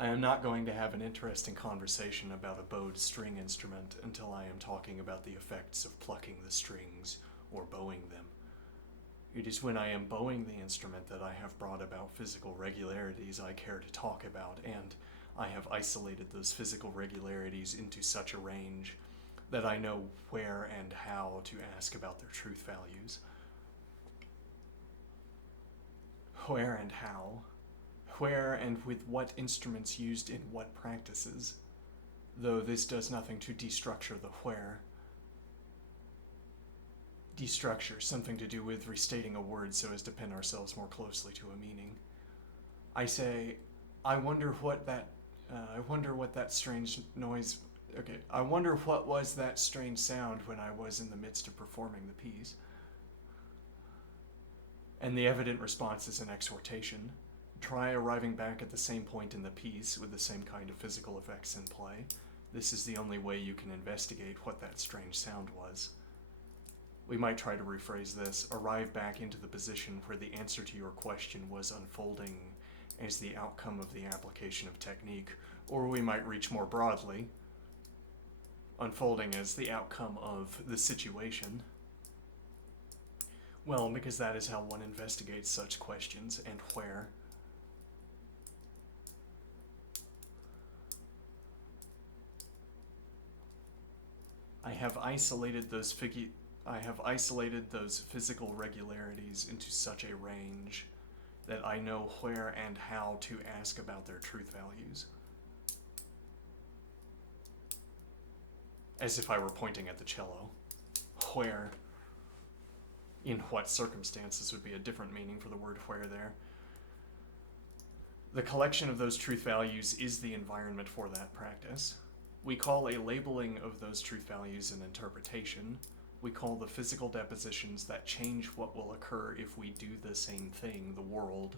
I am not going to have an interesting conversation about a bowed string instrument until I am talking about the effects of plucking the strings or bowing them. It is when I am bowing the instrument that I have brought about physical regularities I care to talk about, and I have isolated those physical regularities into such a range that I know where and how to ask about their truth values. Where and how. Where and with what instruments used in what practices, though this does nothing to destructure the where. Destructure, something to do with restating a word so as to pin ourselves more closely to a meaning. I say, I wonder what that strange noise... Okay, I wonder what was that strange sound when I was in the midst of performing the piece. And the evident response is an exhortation. Try arriving back at the same point in the piece with the same kind of physical effects in play. This is the only way you can investigate what that strange sound was. We might try to rephrase this: arrive back into the position where the answer to your question was unfolding as the outcome of the application of technique. Or we might reach more broadly: unfolding as the outcome of the situation. Well, because that is how one investigates such questions, and where. I have isolated those physical regularities into such a range that I know where and how to ask about their truth values. As if I were pointing at the cello. Where, in what circumstances would be a different meaning for the word where there. The collection of those truth values is the environment for that practice. We call a labeling of those truth values an interpretation. We call the physical depositions that change what will occur if we do the same thing, the world,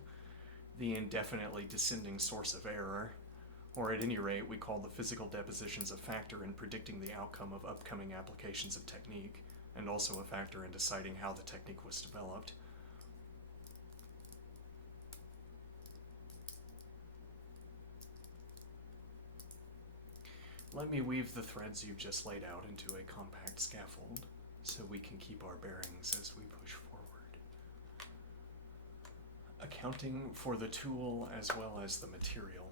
the indefinitely descending source of error. Or at any rate, we call the physical depositions a factor in predicting the outcome of upcoming applications of technique, and also a factor in deciding how the technique was developed. Let me weave the threads you've just laid out into a compact scaffold, so we can keep our bearings as we push forward. Accounting for the tool as well as the material.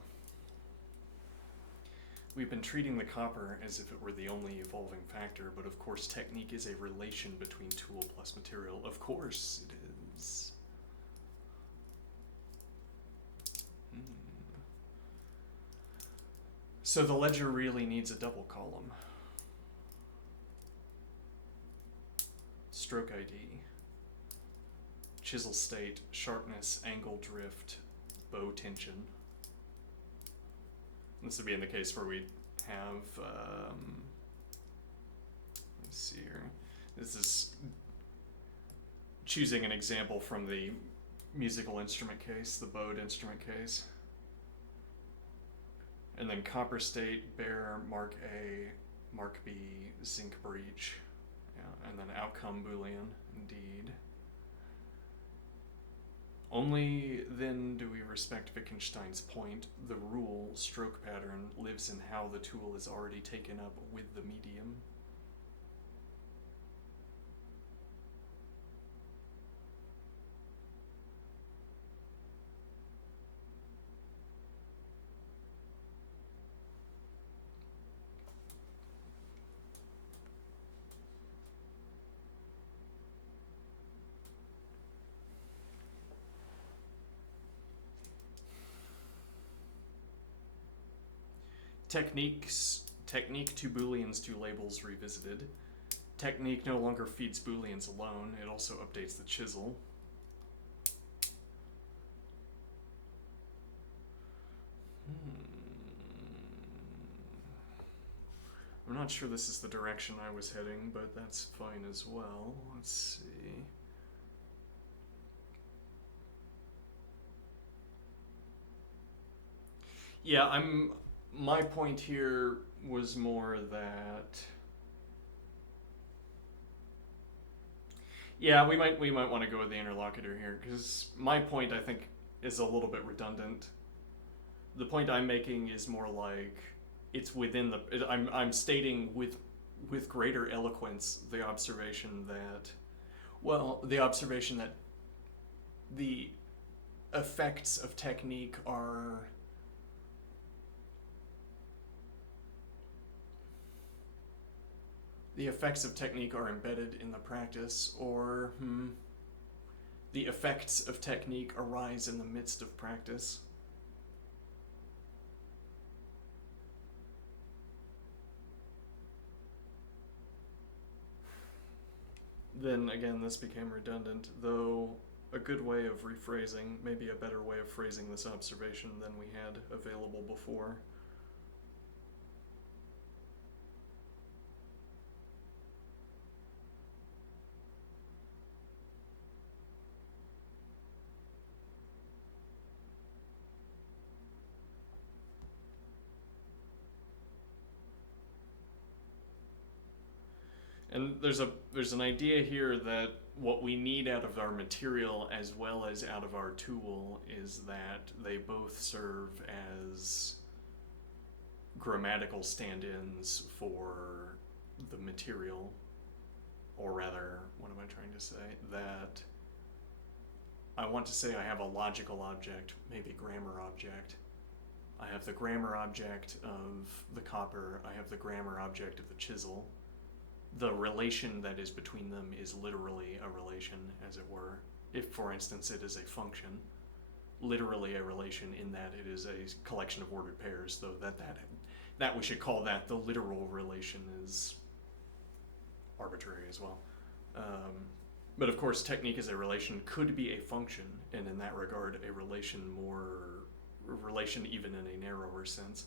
We've been treating the copper as if it were the only evolving factor, but of course technique is a relation between tool plus material. Of course it is. So the ledger really needs a double column. Stroke ID, chisel state, sharpness, angle drift, bow tension. This would be in the case where we have, let's see here. This is choosing an example from the musical instrument case, the bowed instrument case. And then copper state, bare, mark A, mark B, zinc breach. Yeah, and then outcome Boolean, indeed. Only then do we respect Wittgenstein's point. The rule, stroke pattern, lives in how the tool is already taken up with the medium. Technique to Booleans to labels revisited. Technique no longer feeds Booleans alone, it also updates the chisel. I'm not sure this is the direction I was heading, but that's fine as well. Let's see. Yeah, my point here was more that, yeah, we might want to go with the interlocutor here, because my point, I think, is a little bit redundant. The point I'm making is more like it's within the. I'm stating with greater eloquence the observation that, the effects of technique are. The effects of technique are embedded in the practice, or the effects of technique arise in the midst of practice. Then again, this became redundant, though a good way of rephrasing, maybe a better way of phrasing this observation than we had available before. And there's an idea here that what we need out of our material as well as out of our tool is that they both serve as grammatical stand-ins for the material, or rather, what am I trying to say? That I want to say I have a logical object, maybe grammar object. I have the grammar object of the copper, I have the grammar object of the chisel. The relation that is between them is literally a relation, as it were. If, for instance, it is a function, literally a relation in that it is a collection of ordered pairs, though that we should call that the literal relation is arbitrary as well. But of course, technique as a relation could be a function, and in that regard, a relation even in a narrower sense.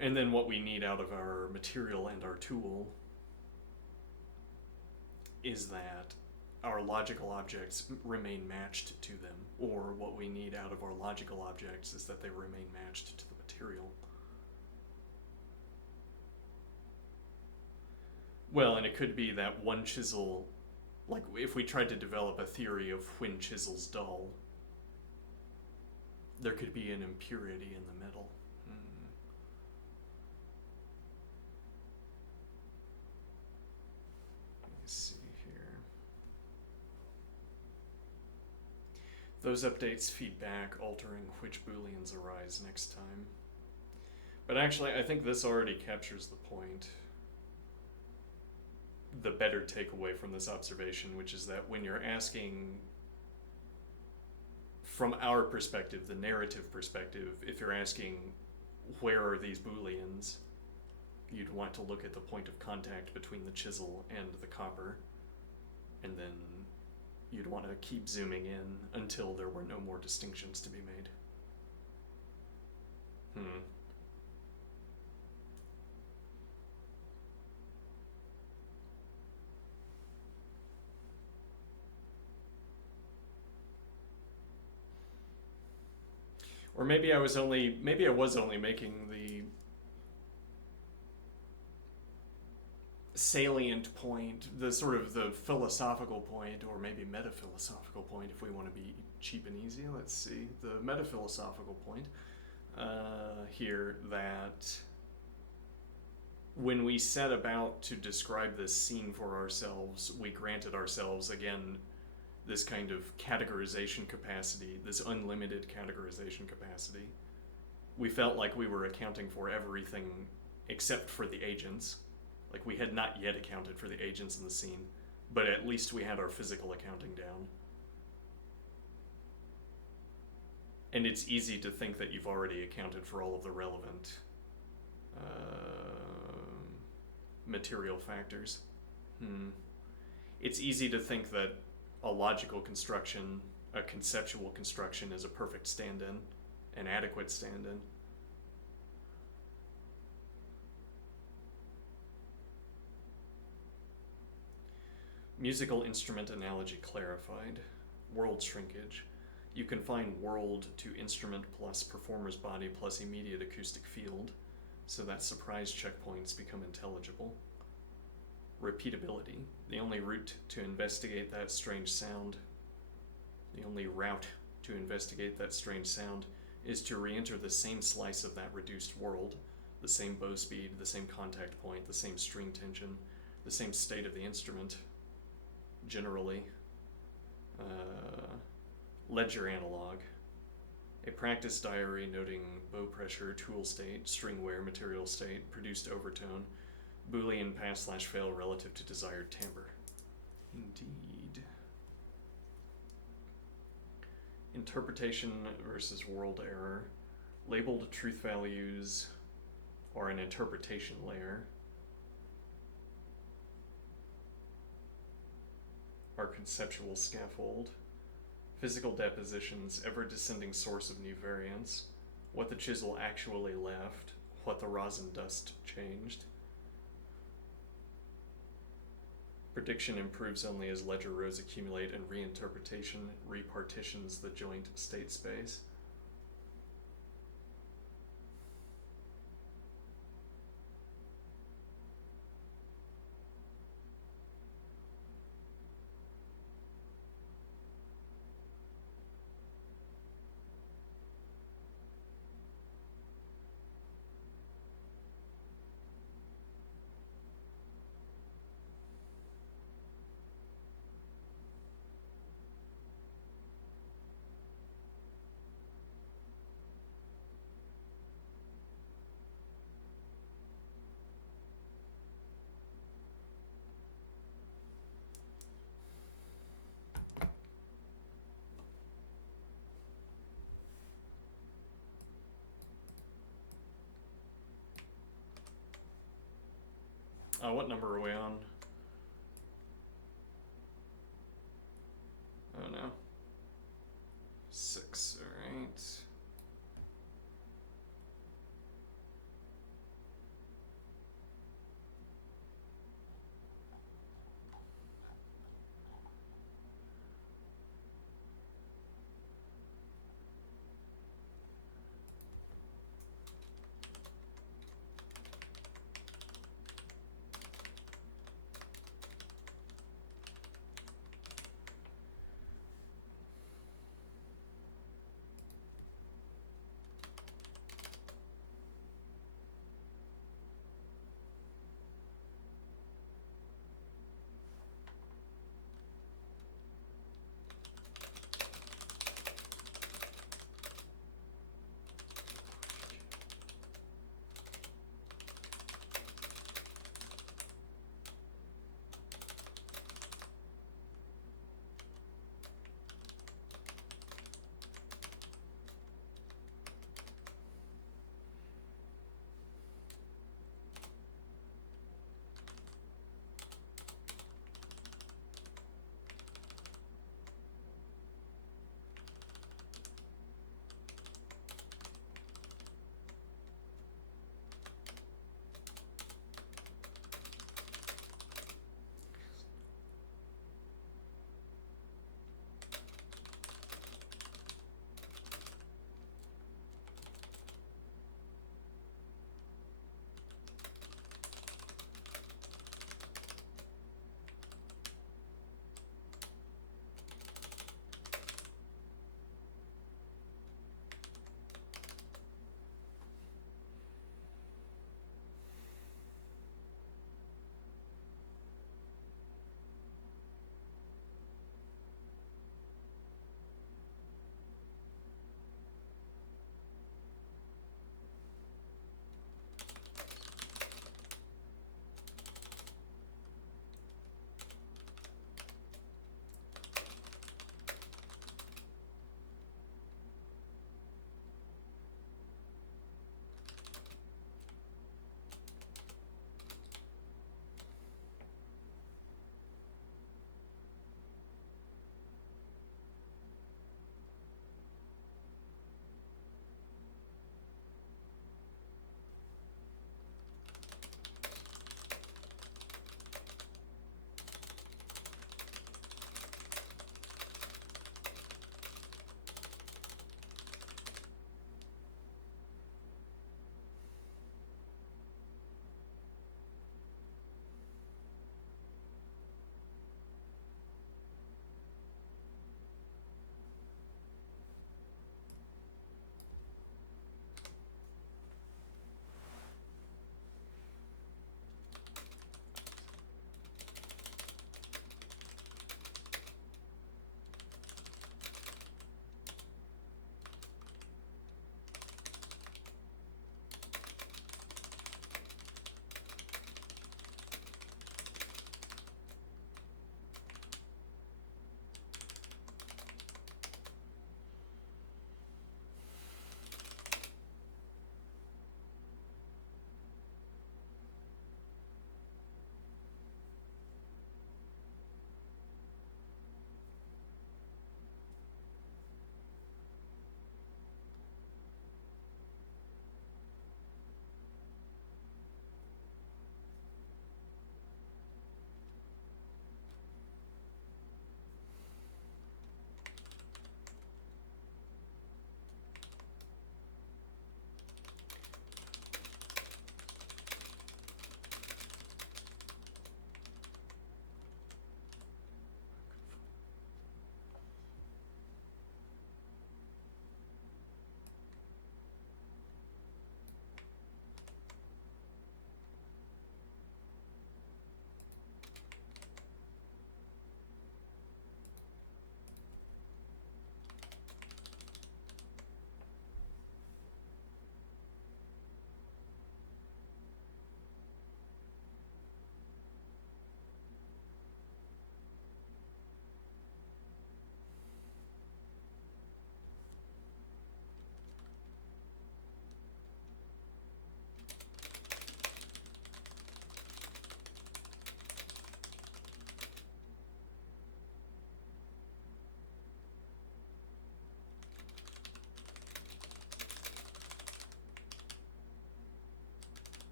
And then what we need out of our material and our tool is that our logical objects remain matched to them, or what we need out of our logical objects is that they remain matched to the material. Well, and it could be that one chisel, like if we tried to develop a theory of when chisels dull, there could be an impurity in the metal. See here. Those updates feed back, altering which booleans arise next time. But actually, I think this already captures the point. The better takeaway from this observation, which is that when you're asking, from our perspective, the narrative perspective, if you're asking, where are these booleans? You'd want to look at the point of contact between the chisel and the copper, and then you'd want to keep zooming in until there were no more distinctions to be made. Or maybe I was only making the salient point, the sort of the philosophical point, or maybe metaphilosophical point if we want to be cheap and easy. Let's see, the metaphilosophical point here, that when we set about to describe this scene for ourselves, we granted ourselves, again, this kind of categorization capacity, this unlimited categorization capacity. We felt like we were accounting for everything except for the agents. Like we had not yet accounted for the agents in the scene, but at least we had our physical accounting down. And it's easy to think that you've already accounted for all of the relevant material factors. It's easy to think that a logical construction, a conceptual construction, is a perfect stand-in, an adequate stand-in. Musical instrument analogy clarified. World shrinkage. You confine world to instrument plus performer's body plus immediate acoustic field, so that surprise checkpoints become intelligible. Repeatability. The only route to investigate that strange sound is to re-enter the same slice of that reduced world, the same bow speed, the same contact point, the same string tension, the same state of the instrument, generally. Ledger analog. A practice diary noting bow pressure, tool state, string wear, material state, produced overtone, Boolean pass/fail relative to desired timbre. Indeed. Interpretation versus world error. Labeled truth values are an interpretation layer. Our conceptual scaffold. Physical depositions, ever-descending source of new variants. What the chisel actually left. What the rosin dust changed. Prediction improves only as ledger rows accumulate, and reinterpretation repartitions the joint state space. What number are we on? Oh no. 6, alright.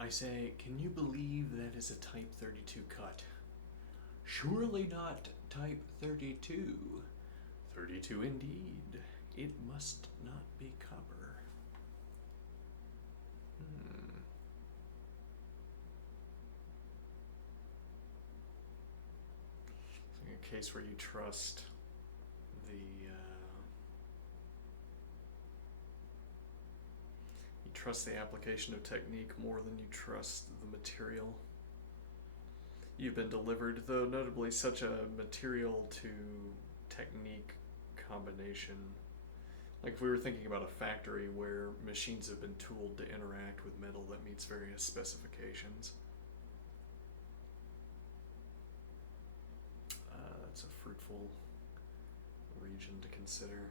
I say, can you believe that is a Type 32 cut? Surely not Type 32. 32 indeed. It must not be copper. So a case where you trust the you trust the application of technique more than you trust the material you've been delivered, though notably such a material to technique combination. Like if we were thinking about a factory where machines have been tooled to interact with metal that meets various specifications. That's a fruitful region to consider.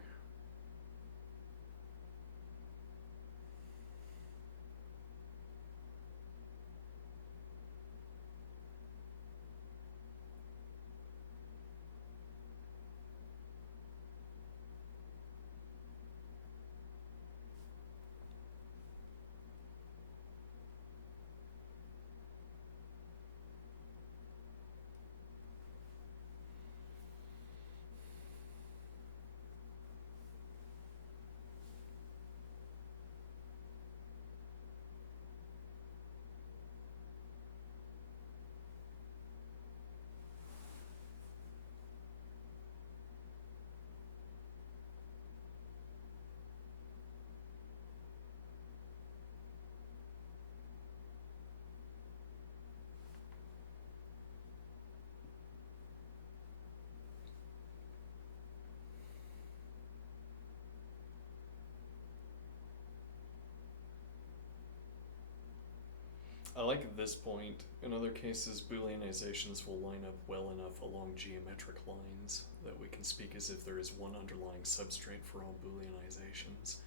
I like at this point. In other cases, Booleanizations will line up well enough along geometric lines that we can speak as if there is one underlying substrate for all Booleanizations,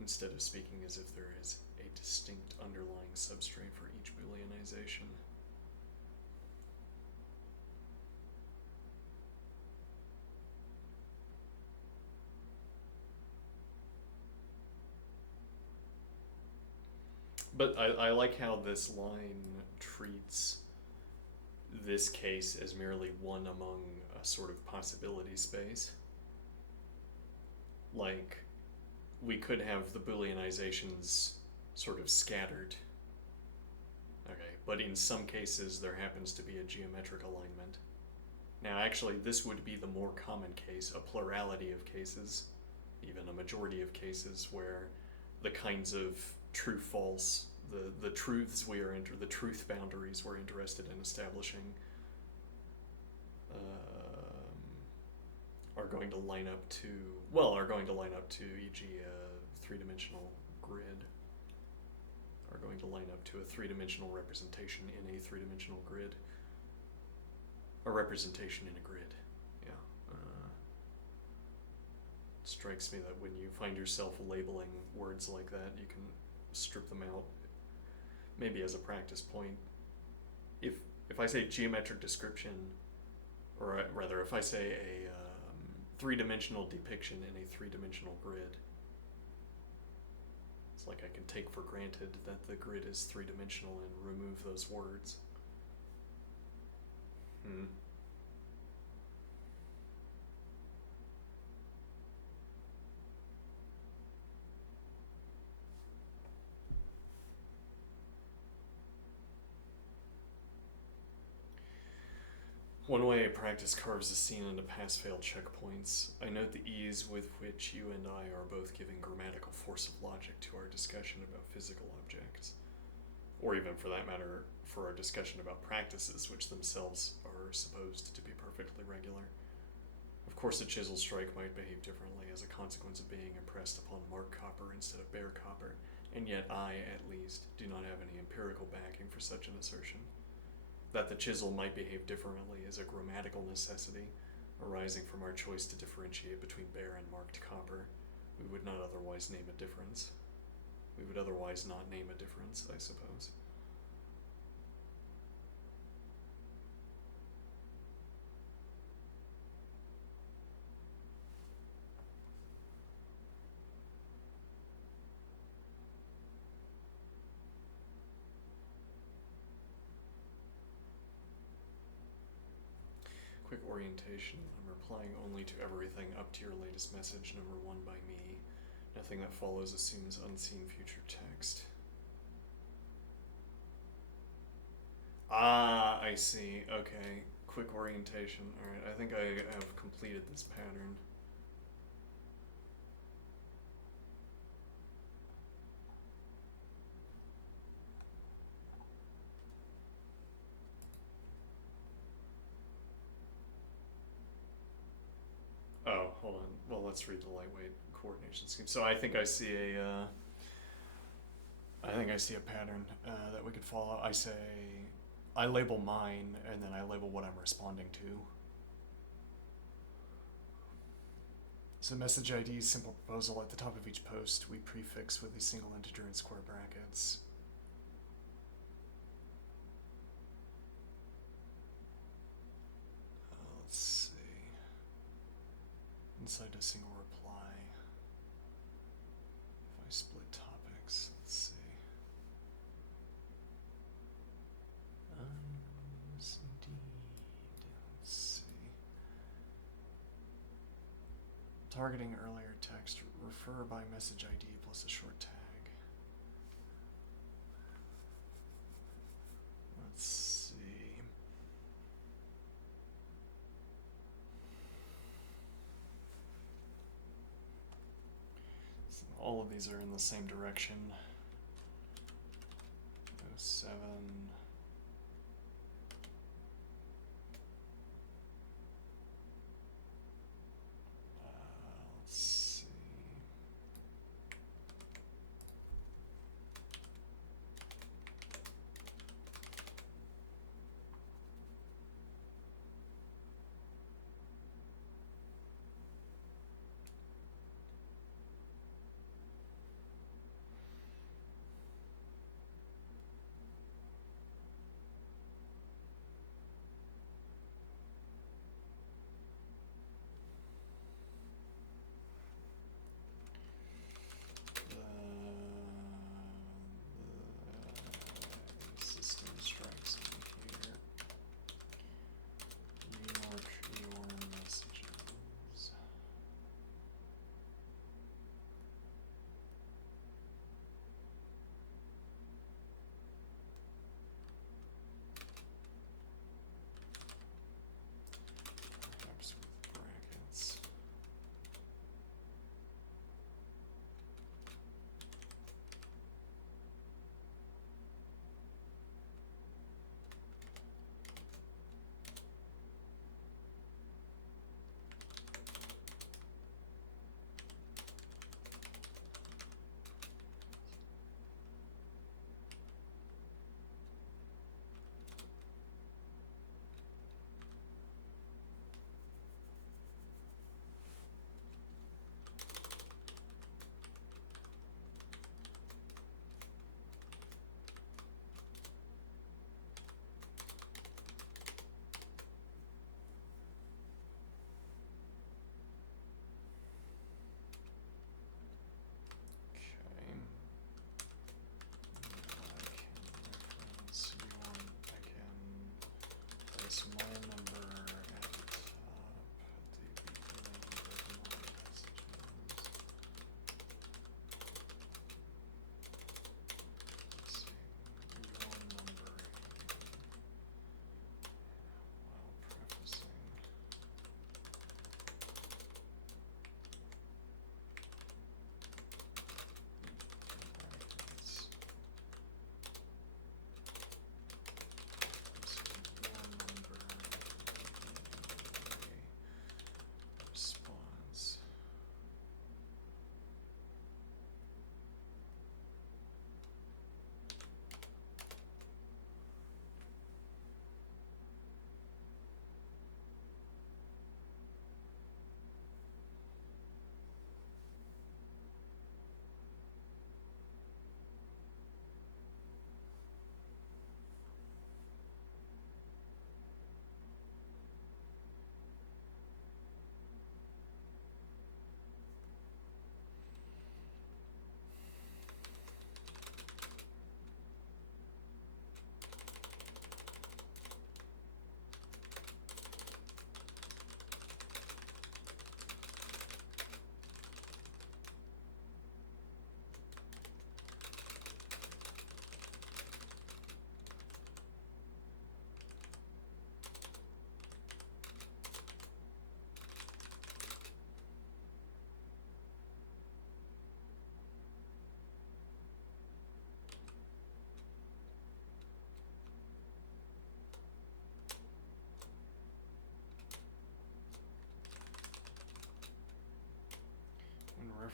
instead of speaking as if there is a distinct underlying substrate for each Booleanization. But I like how this line treats this case as merely one among a sort of possibility space. Like, we could have the Booleanizations sort of scattered. Okay, but in some cases there happens to be a geometric alignment. Now actually this would be the more common case, a plurality of cases, even a majority of cases where the kinds of true-false, the truths we are the truth boundaries we're interested in establishing are going to line up to, e.g. a three-dimensional grid, are going to line up to a three-dimensional representation in a three-dimensional grid, a representation in a grid. Yeah. It strikes me that when you find yourself labeling words like that, you can strip them out, maybe as a practice point. If I say geometric description, or rather if I say a three-dimensional depiction in a three-dimensional grid, it's like I can take for granted that the grid is three-dimensional and remove those words. One way practice carves a scene into pass-fail checkpoints. I note the ease with which you and I are both giving grammatical force of logic to our discussion about physical objects, or even for that matter, for our discussion about practices which themselves are supposed to be perfectly regular. Of course, a chisel strike might behave differently as a consequence of being impressed upon marked copper instead of bare copper, and yet I, at least, do not have any empirical backing for such an assertion. That the chisel might behave differently is a grammatical necessity arising from our choice to differentiate between bare and marked copper. We would not otherwise name a difference. We would otherwise not name a difference, I suppose. quick orientation. I'm replying only to everything up to your latest message, number 1 by me. Nothing that follows assumes unseen future text. Ah, I see. Okay. Quick orientation. Alright, I think I have completed this pattern. Oh, hold on. Well, let's read the lightweight coordination scheme. So I think I see a pattern that we could follow. I label mine, and then I label what I'm responding to. So message ID, simple proposal. At the top of each post, we prefix with a single integer in square brackets. Let's see. Inside a single reply. If I split topics, let's see. Yes, indeed. Let's see. Targeting earlier text, refer by message ID plus a short tag. Let's see. So all of these are in the same direction. 07. Let's see.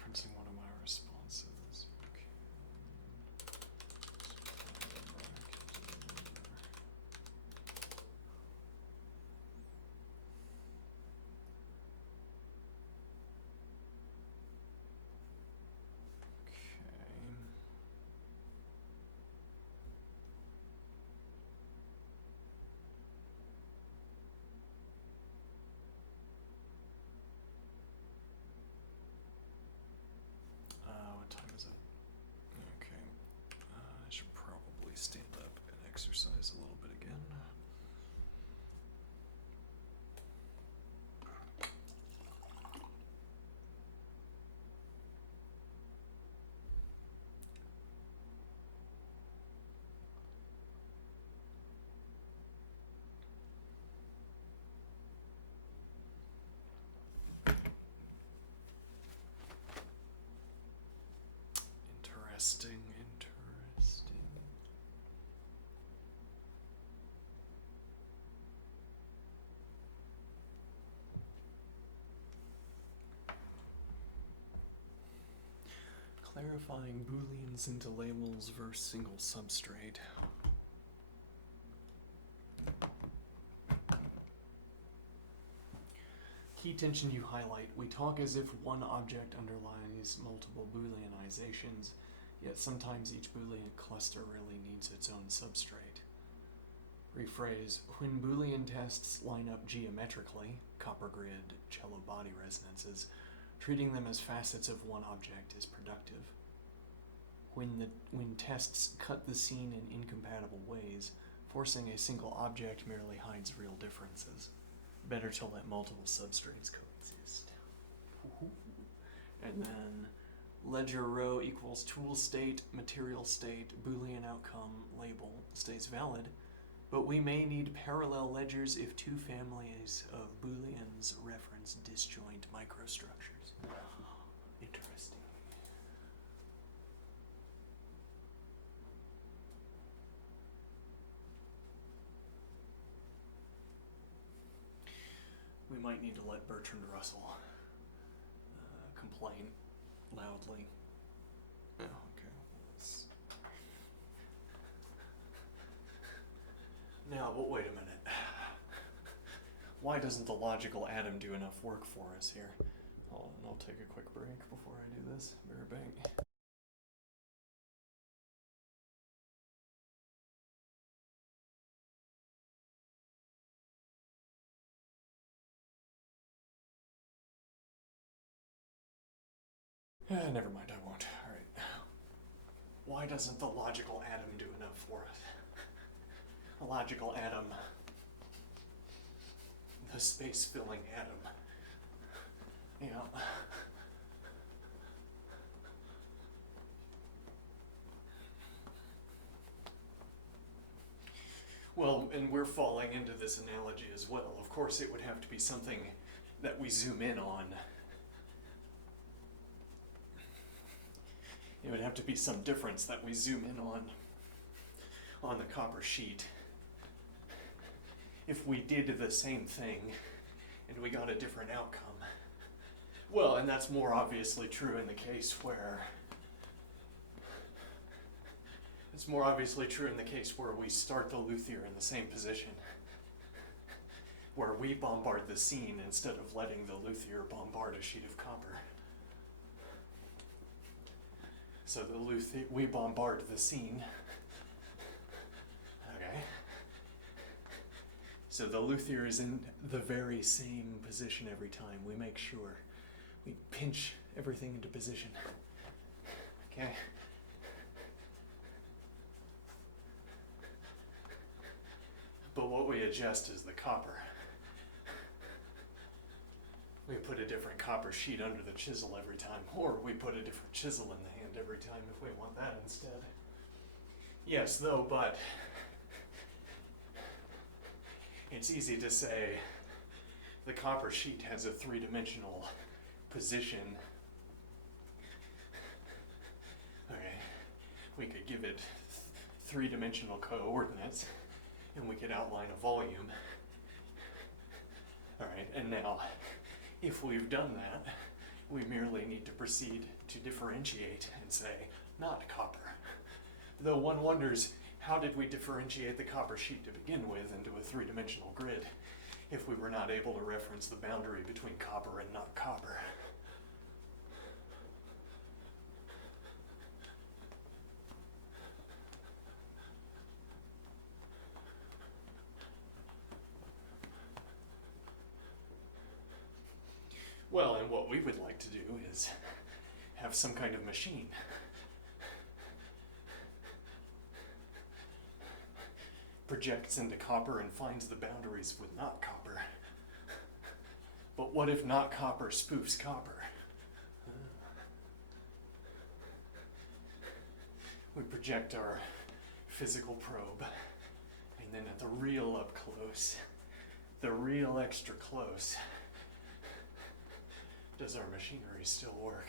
referencing one of my responses. Okay. What time is it? Okay. I should probably stand up and exercise a little bit again. Interesting. Clarifying booleans into labels versus single substrate. Key tension you highlight. We talk as if one object underlies multiple booleanizations, yet sometimes each boolean cluster really needs its own substrate. Rephrase, when boolean tests line up geometrically, copper grid, cello body resonances, treating them as facets of one object is productive. When tests cut the scene in incompatible ways, forcing a single object merely hides real differences. Better to let multiple substrates coexist. And then ledger row equals tool state, material state, Boolean outcome, label stays valid, but we may need parallel ledgers if two families of Booleans reference disjoint microstructures. Interesting. We might need to let Bertrand Russell complain loudly. Oh, okay. Now, but wait a minute. Why doesn't the logical atom do enough work for us here? I'll take a quick break before I do this. Be right back. Never mind, I won't. Alright. Why doesn't the logical atom do enough for us? A logical atom. The space-filling atom. Yeah. Well, and we're falling into this analogy as well. Of course, it would have to be something that we zoom in on. It would have to be some difference that we zoom in on the copper sheet. If we did the same thing and we got a different outcome. Well, and that's more obviously true in the case where we start the luthier in the same position, where we bombard the scene instead of letting the luthier bombard a sheet of copper. So we bombard the scene. Okay. So the luthier is in the very same position every time. We make sure we pinch everything into position. Okay. But what we adjust is the copper. We put a different copper sheet under the chisel every time, or we put a different chisel in the hand every time if we want that instead. Yes, though, but it's easy to say the copper sheet has a three-dimensional position. Okay, we could give it three-dimensional coordinates, and we could outline a volume. All right, and now, if we've done that, We merely need to proceed to differentiate and say, not copper. Though one wonders, how did we differentiate the copper sheet to begin with into a three-dimensional grid if we were not able to reference the boundary between copper and not copper? Well, and what we would like to do is have some kind of machine. Projects into copper and finds the boundaries with not copper. But what if not copper spoofs copper? We project our physical probe, and then at the real up close, the real extra close, does our machinery still work?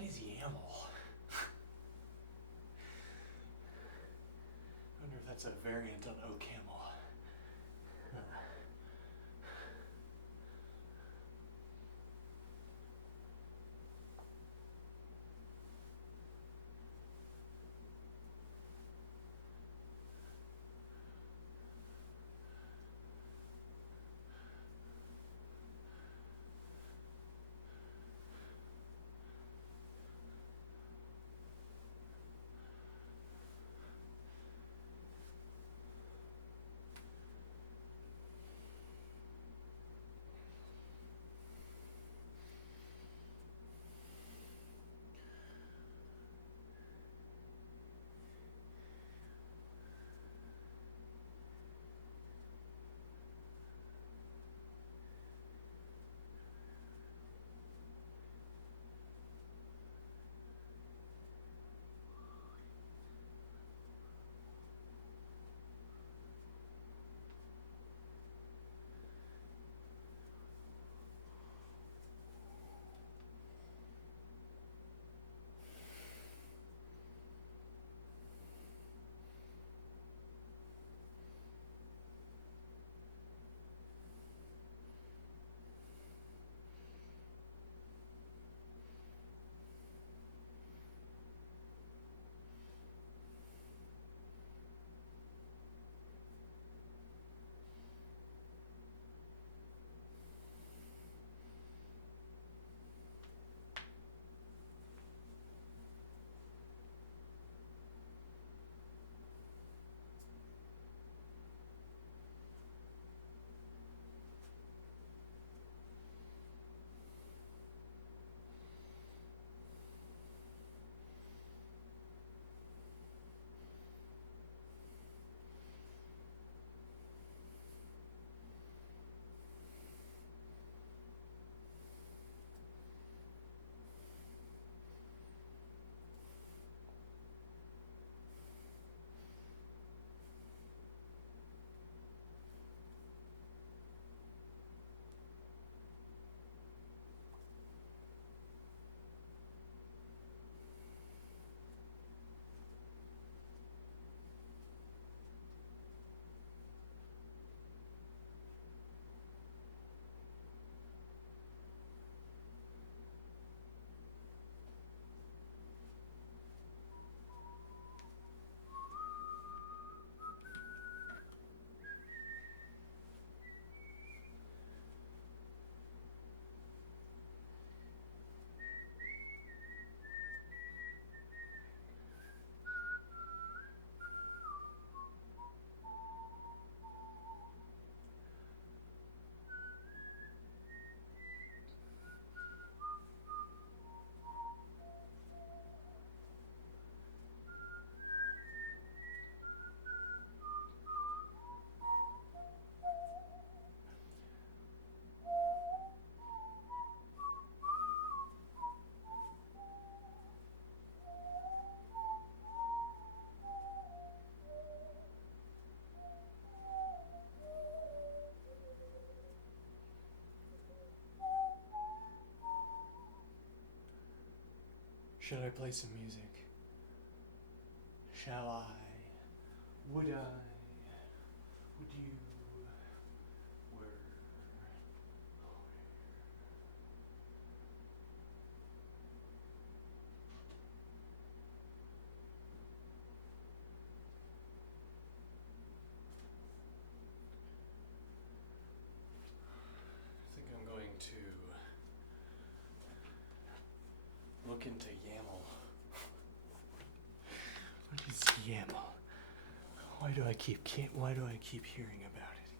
What is YAML? I wonder if that's a variant on OCaml. Should I play some music? Shall I? Would I? Would you? Were? I think I'm going to look into YAML. What is YAML? Why do I keep hearing about it?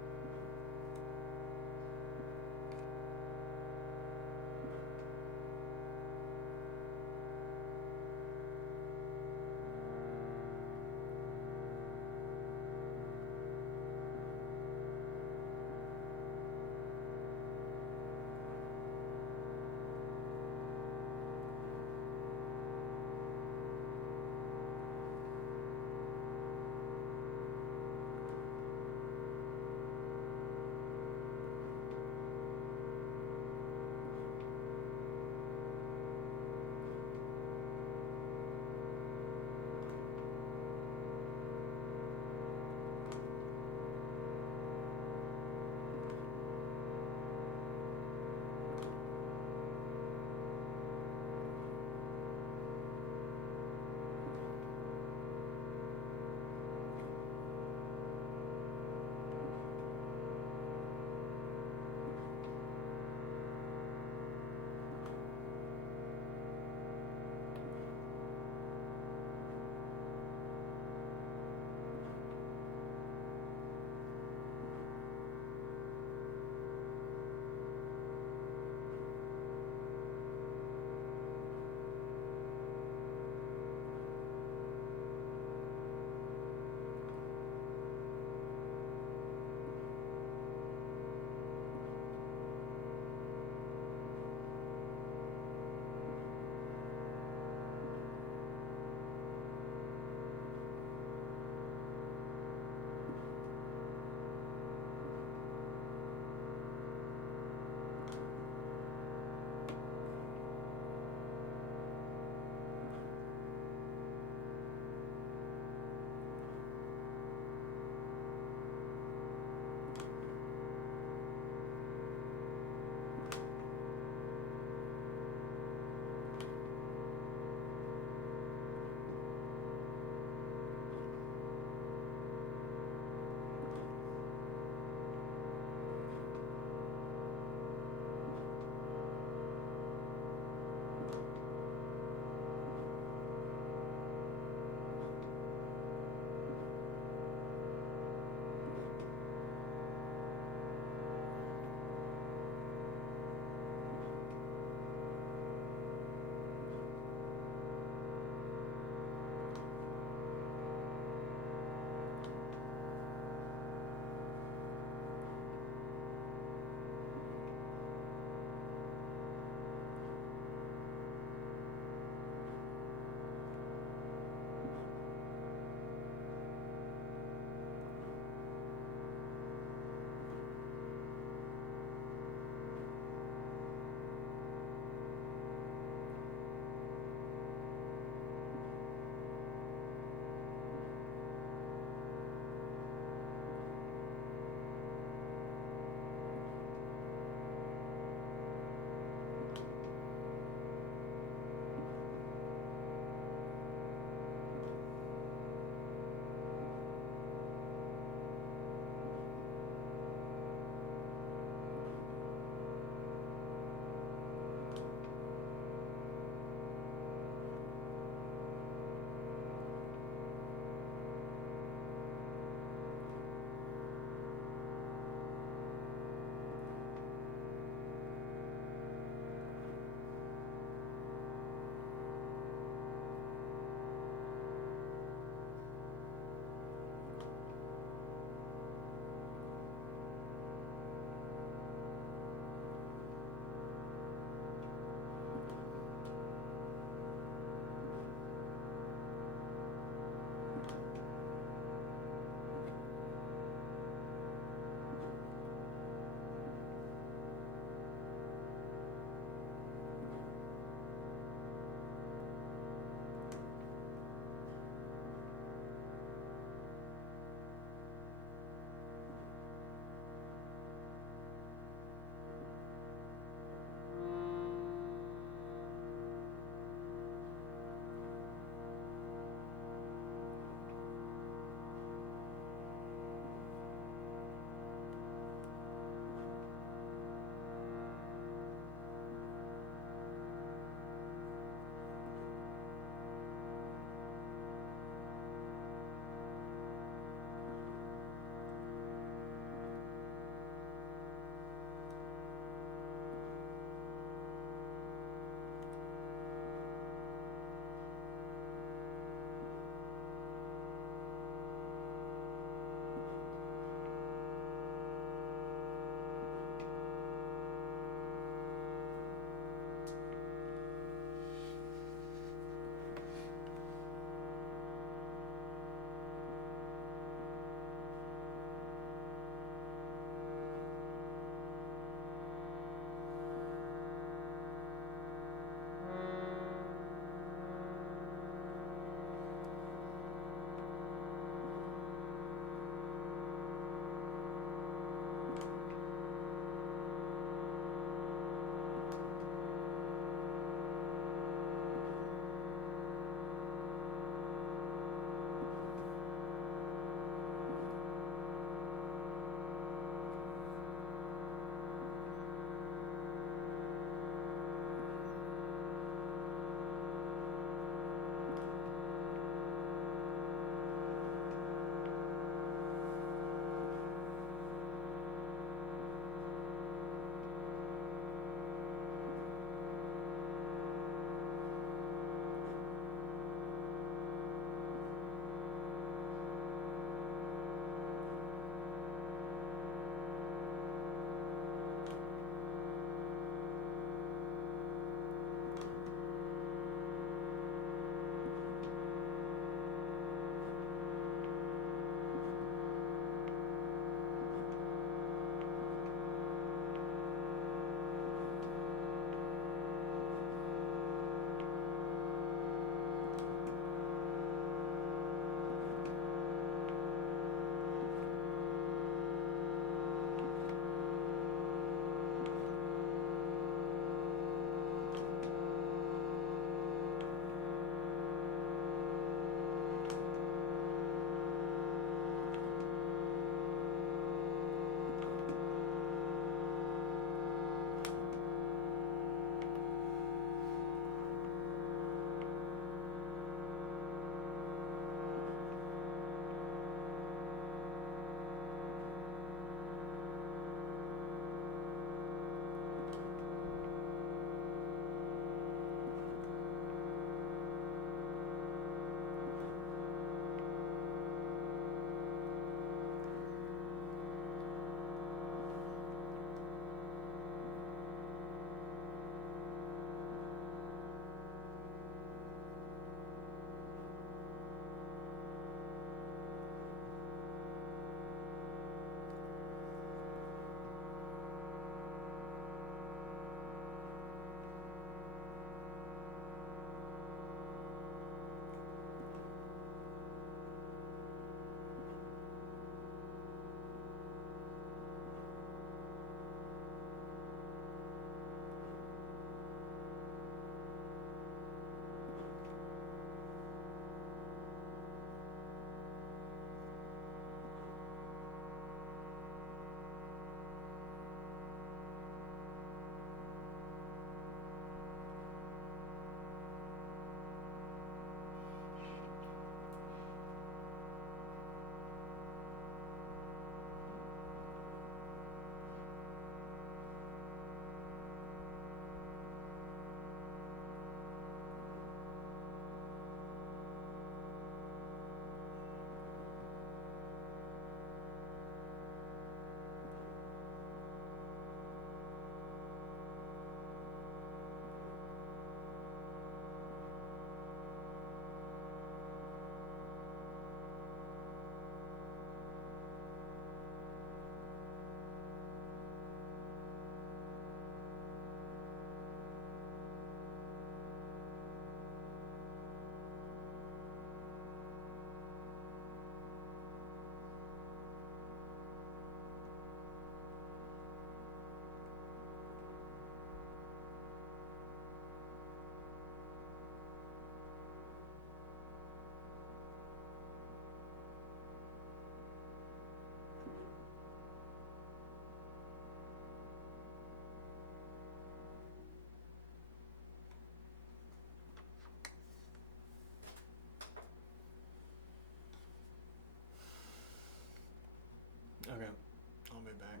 way back.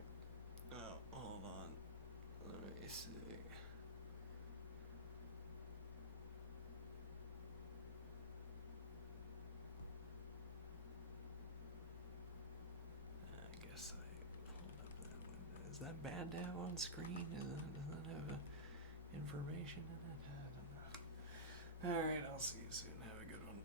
Oh, hold on. Let me see. I guess I pulled up that window. Is that bad to have on screen? Does that have information in it? I don't know. Alright, I'll see you soon. Have a good one.